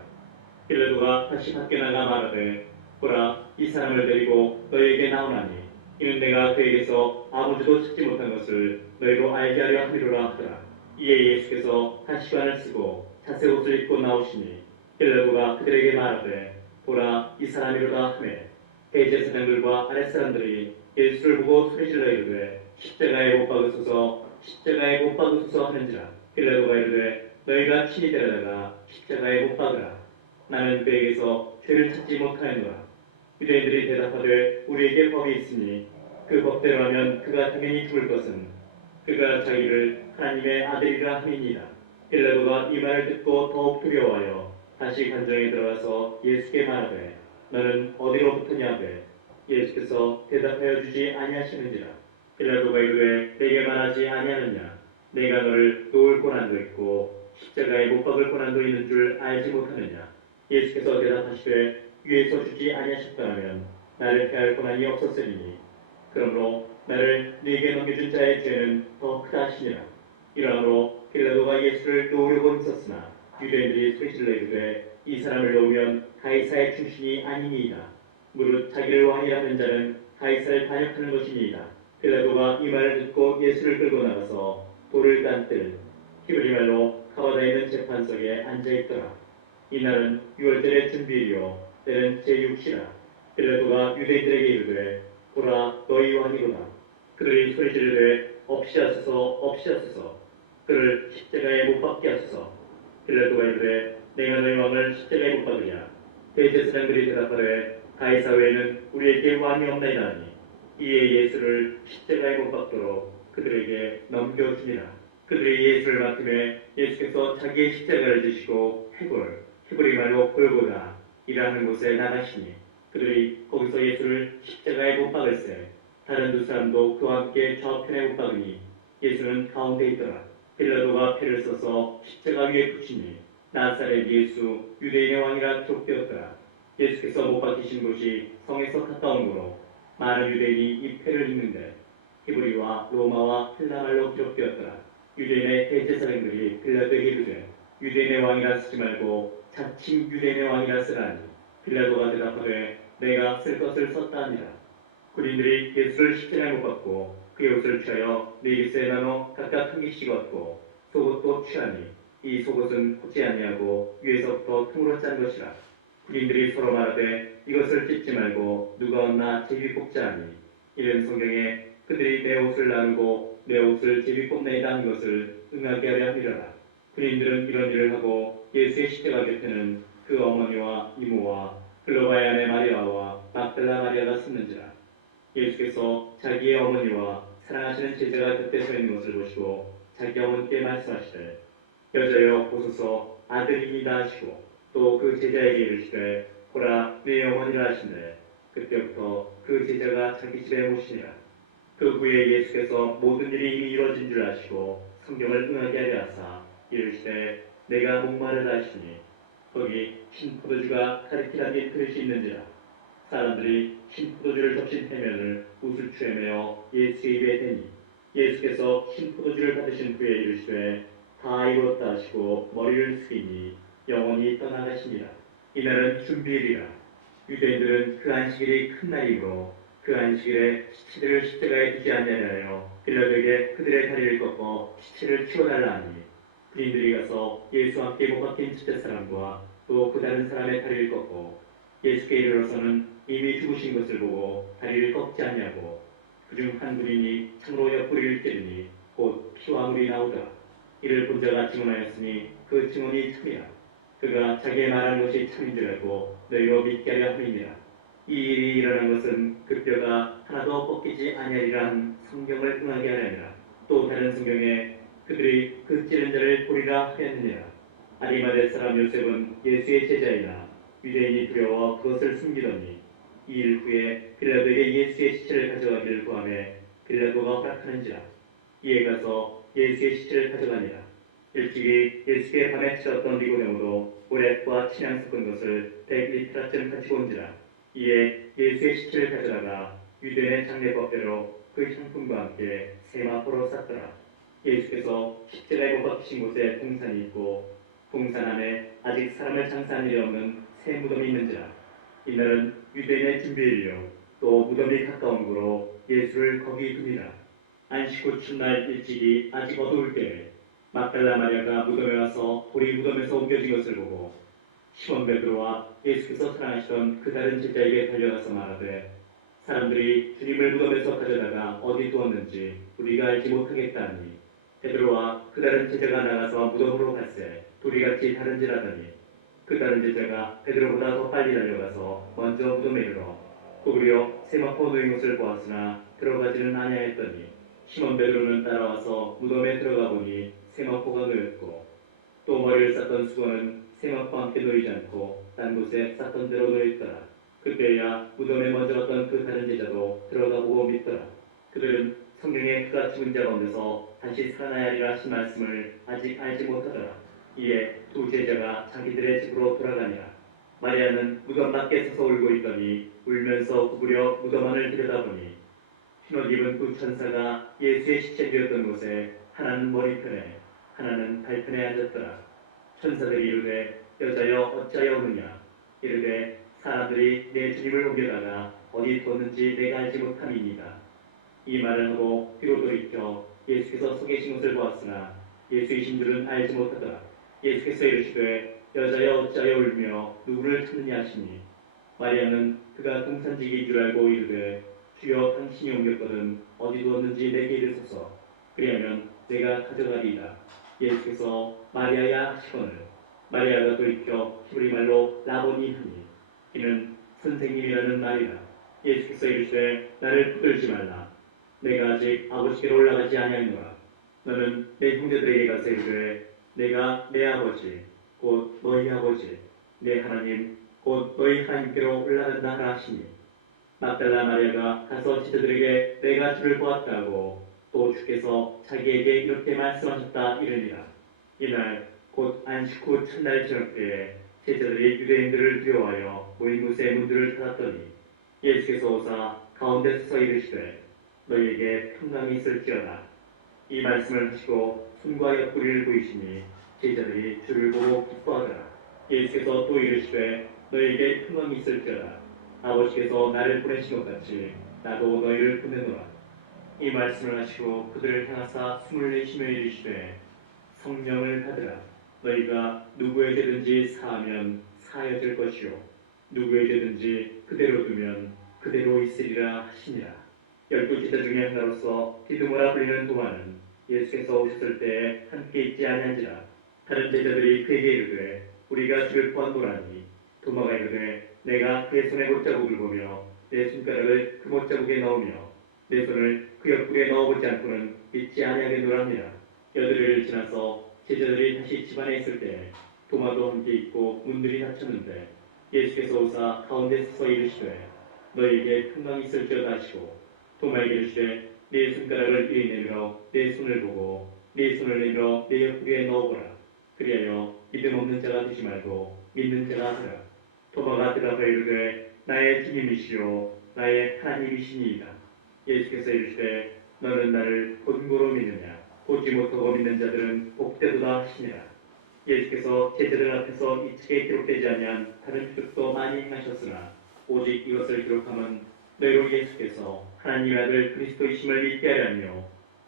빌라도가 다시 밖에 나가 말하되 보라 이 사람을 데리고 너희에게 나오나니 이는 내가 그에게서 아무 죄도 찾지 못한 것을 너희로 알게 하려 함이로라 하더라. 이에 예수께서 다시관을 쓰고 자색옷을 입고 나오시니 빌라도가 그들에게 말하되 보라 이 사람이로다 하매 대제사장들과 아랫사람들이 예수를 보고 소리질러 이르되 십자가에 못 박으소서 십자가에 못 박으소서 하는지라. 빌라도가 이르되 너희가 친히 데려다가 십자가에 못 박으라. 나는 그에게서 죄를 찾지 못하였노라. 유대인들이 대답하되 우리에게 법이 있으니 그 법대로 하면 그가 당연히 죽을 것은 그가 자기를 하나님의 아들이라 함이니라. 빌라도가 이 말을 듣고 더욱 두려워하여 다시 관정에 들어가서 예수께 말하되 너는 어디로부터냐 하되 예수께서 대답하여 주지 아니하시는지라. 빌라도가 이르되 내게 말하지 아니하느냐. 내가 너를 놓을 고난도 있고 십자가에 못 박을 고난도 있는 줄 알지 못하느냐. 예수께서 대답하시되 위에서 주지 아니하셨더라면 나를 패할 고난이 없었으리니 그러므로 나를 네게 넘겨준 자의 죄는 더 크다 하시니라. 이러므로 빌라도가 예수를 놓으려고 했었으나 유대인들이 소리질러 이르되 이 사람을 놓으면 가이사의 충신이 아니니이다. 무릇 자기를 왕이라는 자는 가이사를 반역하는 것이니이다. 빌라도가 이 말을 듣고 예수를 끌고 나가서 돌을 깐 뜰 히브리 말로 가바다에 있는 재판석에 앉아있더라. 이날은 6월절의 준비일이요 때는 제6시라. 빌라도가 유대인들에게 이르되 보라 너희 왕이로다. 그들이 소리 지르되 없이하소서 없이하소서. 그를 십자가에 못 박게 하소서. 빌라도가 이르되 내가 너희 왕을 십자가에 못 박으냐. 대제사장들이 대답하되 가이사 외에는 우리에게 왕이 없나이다 하니 이에 예수를 십자가에 못 박도록 그들에게 넘겨주니라. 그들이 예수를 맡음에 예수께서 자기의 십자가를 지시고 히브리 말로 골고다 이라는 곳에 나가시니 그들이 거기서 예수를 십자가에 못 박을세. 다른 두 사람도 그와 함께 좌우편에 못 박으니 예수는 가운데 있더라. 빌라도가 패를 써서 십자가 위에 붙이니 나사렛 예수 유대인의 왕이라 기록되었더라. 예수께서 못 박히신 곳이 성에서 가까운 거로 많은 유대인이 이 패를 읽는데 히브리와 로마와 헬라말로 기록되었더라. 유대인의 대제사장들이 빌라도에게 이르되 유대인의 왕이라 쓰지 말고 자칭 유대인의 왕이라 쓰라니. 빌라도가 대답하되 내가 쓸 것을 썼다 하니라. 군인들이 예수를 십자가에 못 박고 그의 옷을 취하여 네 깃에 나눠 각각 한 개씩 얻고 속옷도 취하니 이 속옷은 꽂지 아니하고 위에서부터 퉁으로 짠 것이라. 군인들이 서로 말하되 이것을 찢지 말고 누가 얻나 제비 뽑자 하니 이런 성경에 그들이 내 옷을 나누고 내 옷을 제비 뽑나이다 한 것을 응하게 하려 함이라. 군인들은 이런 일을 하고 예수의 십자가 곁에는 그 어머니와 이모와 글로바의 아내 마리아와 막달라 마리아가 섰는지라. 예수께서 자기의 어머니와 사랑하시는 제자가 곁에 서 있는 것을 보시고 자기 어머니께 말씀하시되 여자여 보소서 아들이니이다 하시고 또 그 제자에게 이르시되 보라 네 어머니라 하시되 그때부터 그 제자가 자기 집에 모시니라. 그 후에 예수께서 모든 일이 이미 이루어진 줄 아시고 성경을 응하게 하려 하사 이르시되 내가 목마르다 하시니 거기 신포도주가 가리키라 및 그릇이 있는지라. 사람들이 신포도주를 덮친 해면을 우슬추에 메어 예수의 입에 대니 예수께서 신포도주를 받으신 후에 이르시되 다 이루었다 하시고 머리를 숙이니 영원히 떠나가시니라. 이날은 준비일이라. 유대인들은 그 안식일이 큰 날이므로 그 안식일에 시체들을 십자가에 두지 않냐려 하여 빌라도에게 그들의 다리를 꺾어 시체를 치워달라 하니 군인들이 가서 예수와 함께 못 박힌 첫째 사람과 또 그 다른 사람의 다리를 꺾고 예수께 이르러서는 이미 죽으신 것을 보고 다리를 꺾지 않냐고 그중 한 군인이 창으로 옆구리를 찌르니 곧 피와 물이 나오더라. 이를 본 자가 증언하였으니 그 증언이 참이라. 그가 자기의 말한 것이 참인 줄 알고 너희로 믿게 하려 함이니라. 이 일이 일어난 것은 그 뼈가 하나도 꺾이지 아니하리라 한 성경을 응하게 하려니라. 또 다른 성경에 그들이 그 찌른 자를 보리라 하였느니라. 아리마대 사람 요셉은 예수의 제자이나 유대인이 두려워 그것을 숨기더니 이 일 후에 빌라도에게 예수의 시체를 가져가기를 구하매 빌라도가 허락하는지라. 이에 가서 예수의 시체를 가져가니라. 일찍이 예수께 밤에 치렀던 니고데모도 모략과 침향 섞은 것을 100리터쯤 가지고 온지라. 이에 예수의 시체를 가져다가 유대인의 장례법대로 그 향품과 함께 세마포로 쌌더라. 예수께서 십자가에 못 박히신 곳에 동산이 있고 동산 안에 아직 사람을 장사한 일이 없는 새 무덤이 있는지라. 이날은 유대인의 준비일이요 또 무덤이 가까운 고로 예수를 거기 두니라. 안식 후 첫날 일찍이 아직 어두울 때에 막달라 마리아가 무덤에 와서 돌이 무덤에서 옮겨진 것을 보고 시몬 베드로와 예수께서 사랑하시던 그 다른 제자에게 달려가서 말하되 사람들이 주님을 무덤에서 가져다가 어디 두었는지 우리가 알지 못하겠다 하니 베드로와 그 다른 제자가 나가서 무덤으로 갈새 돌이같이 다른지라더니 그 다른 제자가 베드로보다 더 빨리 달려가서 먼저 무덤에 이르러 고구려 세마포 놓인 것을 보았으나 들어가지는 아니하였더니 시몬 베드로는 따라와서 무덤에 들어가 보니 세마포가 놓였고 또 머리를 쌌던 수건은 세마포와 함께 놓이지 않고 딴 곳에 쌌던 대로 놓였더라. 그때야 무덤에 먼저 왔던 그 다른 제자도 들어가 보고 믿더라. 그들은 성경에 그같이 문자 가운데서 다시 살아나야 하리라 하신 말씀을 아직 알지 못하더라. 이에 두 제자가 자기들의 집으로 돌아가니라. 마리아는 무덤 밖에 서서 울고 있더니 울면서 구부려 무덤 안을 들여다보니 흰옷 입은 두 천사가 예수의 시체 되었던 곳에 하나는 머리편에 하나는 발편에 앉았더라. 천사들이 이르되 여자여 어찌하여 오느냐 이르되 사람들이 내 주님을 옮겨다가 어디 뒀는지 내가 알지 못함이니이다. 이 말을 하고 뒤로 돌이켜 예수께서 서 계신 것을 보았으나 예수이신 줄은 알지 못하더라. 예수께서 이르시되 여자여 어찌하여 울며 누구를 찾느냐 하시니 마리아는 그가 동산지기인 줄 알고 이르되 주여 당신이 옮겼거든 어디 두었는지 내게 이르소서 그리하면 내가 가져가리이다. 예수께서 마리아야 하시거늘 마리아가 돌이켜 히브리 말로 라보니 하니 이는 선생님이라는 말이라. 예수께서 이르시되 나를 붙들지 말라. 내가 아직 아버지께로 올라가지 아니하노라. 너는 내 형제들에게 가서 이르되 내가 내 아버지 곧 너희 아버지 내 하나님 곧 너희 하나님께로 올라간다 하라 하시니 막달라 마리아가 가서 제자들에게 내가 주를 보았다고 또 주께서 자기에게 이렇게 말씀하셨다 이르니라. 이날 곧 안식 후 첫날 저녁 때에 제자들이 유대인들을 두려워하여 모인 곳의 문들을 닫았더니 예수께서 오사 가운데 서서 이르시되 너희에게 평강이 있을지어다. 이 말씀을 하시고 손과 옆구리를 보이시니 제자들이 주를 보고 기뻐하더라. 예수께서 또 이르시되 너희에게 평강이 있을지어다. 아버지께서 나를 보내신 것 같이 나도 너희를 보내노라. 이 말씀을 하시고 그들을 향하사 숨을 내쉬며 이르시되 성령을 받으라. 너희가 누구에게든지 사하면 사여질 것이요 누구의 죄든지 그대로 두면 그대로 있으리라 하시니라. 12 제자 중에 하나로서 디두모라 불리는 도마는 예수께서 오셨을 때에 함께 있지 아니한지라. 다른 제자들이 그에게 이르되 우리가 주를 보았노라니 도마가 이르되 내가 그의 손에 못자국을 보며 내 손가락을 그 못자국에 넣으며 내 손을 그 옆구리에 넣어보지 않고는 믿지 아니하겠노라 하니라. 여드레를 지나서 제자들이 다시 집안에 있을 때 도마도 함께 있고 문들이 닫혔는데 예수께서 오사 가운데 서서 이르시되 너희에게 평강이 있을지어다 하시고 도마에게 이르시되 네 손가락을 이리 내밀어 내 손을 보고 네 손을 내밀어 내 옆구리에 넣어보라. 그리하여 믿음 없는 자가 되지 말고 믿는 자가 되라. 도마가 대답하여 이르되 나의 주님이시요 나의 하나님이시니이다. 예수께서 이르시되 너는 나를 본고로 믿느냐 보지 못하고 믿는 자들은 복되도다 하시니라. 예수께서 제자들 앞에서 이 책에 기록되지 아니한 다른 표적도 많이 행하셨으나 오직 이것을 기록함은 너희로 예수께서 하나님의 아들 그리스도이심을 믿게 하려며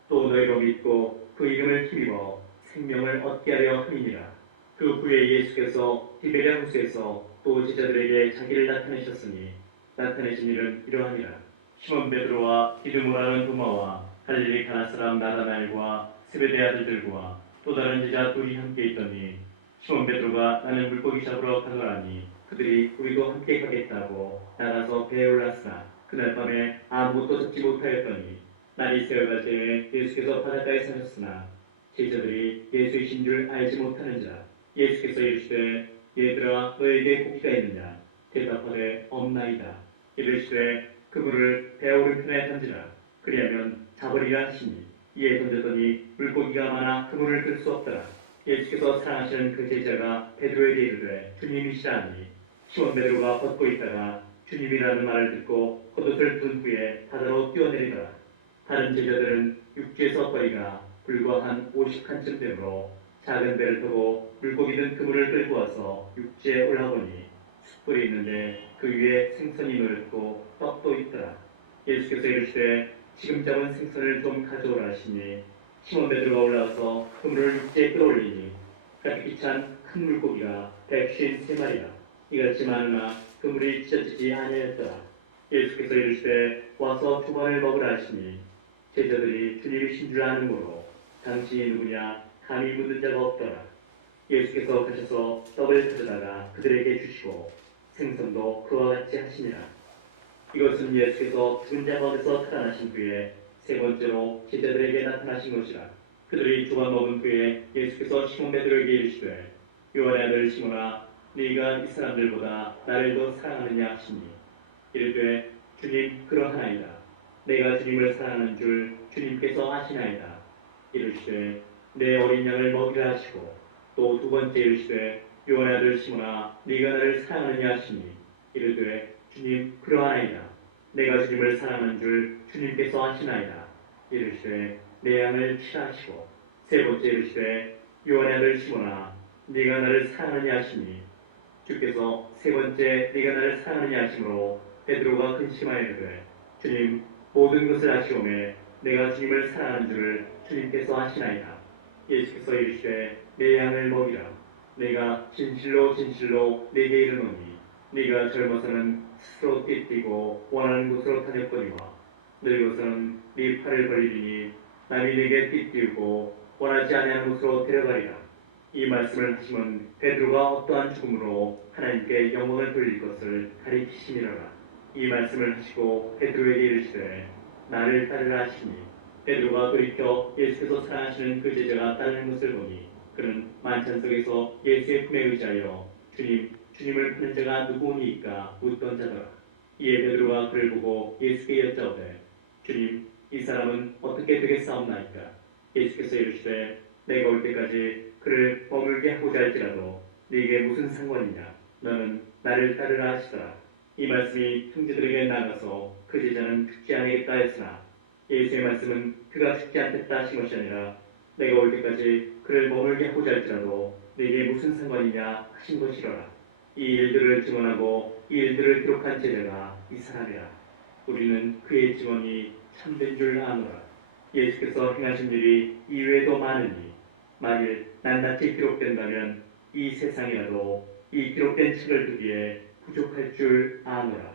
또 너희로 믿고 그 이름을 힘입어 생명을 얻게 하려 함이니라. 그 후에 예수께서 디베랴 호수에서 또 제자들에게 자기를 나타내셨으니 나타내신 일은 이러하니라. 시몬 베드로와 디두모라는 도마와 갈릴리 가나 사람 나다나엘과 세베대 아들들과 또 다른 제자 둘이 함께 있더니 시몬 베드로가 나는 물고기 잡으러 가노라니 그들이 우리도 함께 가겠다고 나가서 배에 올랐으나 그날 밤에 아무것도 잡지 못하였더니 날이 새어갈 때에 예수께서 바닷가에 사셨으나 제자들이 예수이신 줄 알지 못하는지라. 예수께서 이르시되 얘들아 너에게 고기가 있느냐 대답하되 없나이다. 이르시되 그물을 배 오른편에 던지라. 그리하면 잡으리라 하시니 이에 던졌더니 물고기가 많아 그물을 들 수 없더라. 예수께서 사랑하시는 그 제자가 베드로에게 이르되 주님이시라니 시몬 베드로가 벗고 있다가 주님이라는 말을 듣고 겉옷을 둔 후에 바다로 뛰어내리더라. 다른 제자들은 육지에서 거리가 불과 한 50칸쯤 되므로 작은 배를 타고 물고기 든 그물을 끌고 와서 육지에 올라보니 숯불이 있는데 그 위에 생선이 놓였고 떡도 있더라. 예수께서 이르시되 지금 잡은 생선을 좀 가져오라 하시니 시몬 베드로가 올라와서 그물을 육지에 끌어올리니 가득히 찬 큰 물고기가 153마리라. 이같이 많으나 그물이 찢어지지 아니하였더라. 예수께서 이르시되 와서 두반을 먹으라 하시니 제자들이 주님이신 줄 아는고로 당신이 누구냐 감히 묻는 자가 없더라. 예수께서 가셔서 떡을 가져다가 그들에게 주시고 생선도 그와 같이 하시니라. 이것은 예수께서 죽은 자 가운데서 살아나신 후에 세 번째로 제자들에게 나타나신 것이라. 그들이 두번 먹은 후에 예수께서 시몬 베드로에게 이르시되 요한의 아들 시몬아 네가 이 사람들보다 나를 더 사랑하느냐 하시니 이르되 주님 그러하나이다. 내가 주님을 사랑하는 줄 주님께서 아시나이다. 이르시되 내 어린 양을 먹이라 하시고 또 두 번째 이르시되 요한의 아들 시몬아 네가 나를 사랑하느냐 하시니 이르되 주님 그러하나이다. 내가 주님을 사랑하는 줄 주님께서 아시나이다. 이르시되 내 양을 치라 하시고 세 번째 이르시되 요한의 아들 시몬아 네가 나를 사랑하느냐 하시니 주께서 세 번째 네가 나를 사랑하느냐 하심으로 베드로가 근심하여 이르되 주님 모든 것을 아시오매 내가 주님을 사랑하는 줄을 주님께서 아시나이다. 예수께서 이르시되 내 양을 먹이라. 내가 진실로 진실로 네게 이르노니 네가 젊어서는 스스로 띠뛰고 원하는 곳으로 다녔거니와 늙어서는 네 팔을 벌리리니 남이 네게 띠띠우고 원하지 아니하는 곳으로 데려가리라. 이 말씀을 하심은 베드로가 어떠한 죽음으로 하나님께 영광을 돌릴 것을 가리키심이로라. 이 말씀을 하시고 베드로에게 이르시되 나를 따르라 하시니 베드로가 돌이켜 예수께서 사랑하시는 그 제자가 따르는 것을 보니 그는 만찬 속에서 예수의 품에 의지하여 주님을 파는 자가 누구오니이까 묻던 자더라. 이에 베드로가 그를 보고 예수께 여짜오되 주님 이 사람은 어떻게 되겠사옵나이까. 예수께서 이르시되 내가 올 때까지 그를 머물게 하고자 할지라도 네게 무슨 상관이냐. 너는 나를 따르라 하시더라. 이 말씀이 형제들에게 나가서 그 제자는 죽지 아니겠다 했으나 예수의 말씀은 그가 죽지 않겠다 하신 것이 아니라 내가 올 때까지 그를 머물게 하고자 할지라도 네게 무슨 상관이냐 하신 것이로라. 이 일들을 증언하고 이 일들을 기록한 제자가 이 사람이라. 우리는 그의 증언이 참된 줄 아노라. 예수께서 행하신 일이 이외에도 많으니 만일 낱낱이 기록된다면 이 세상이라도 이 기록된 책을 두기에 부족할 줄 아노라.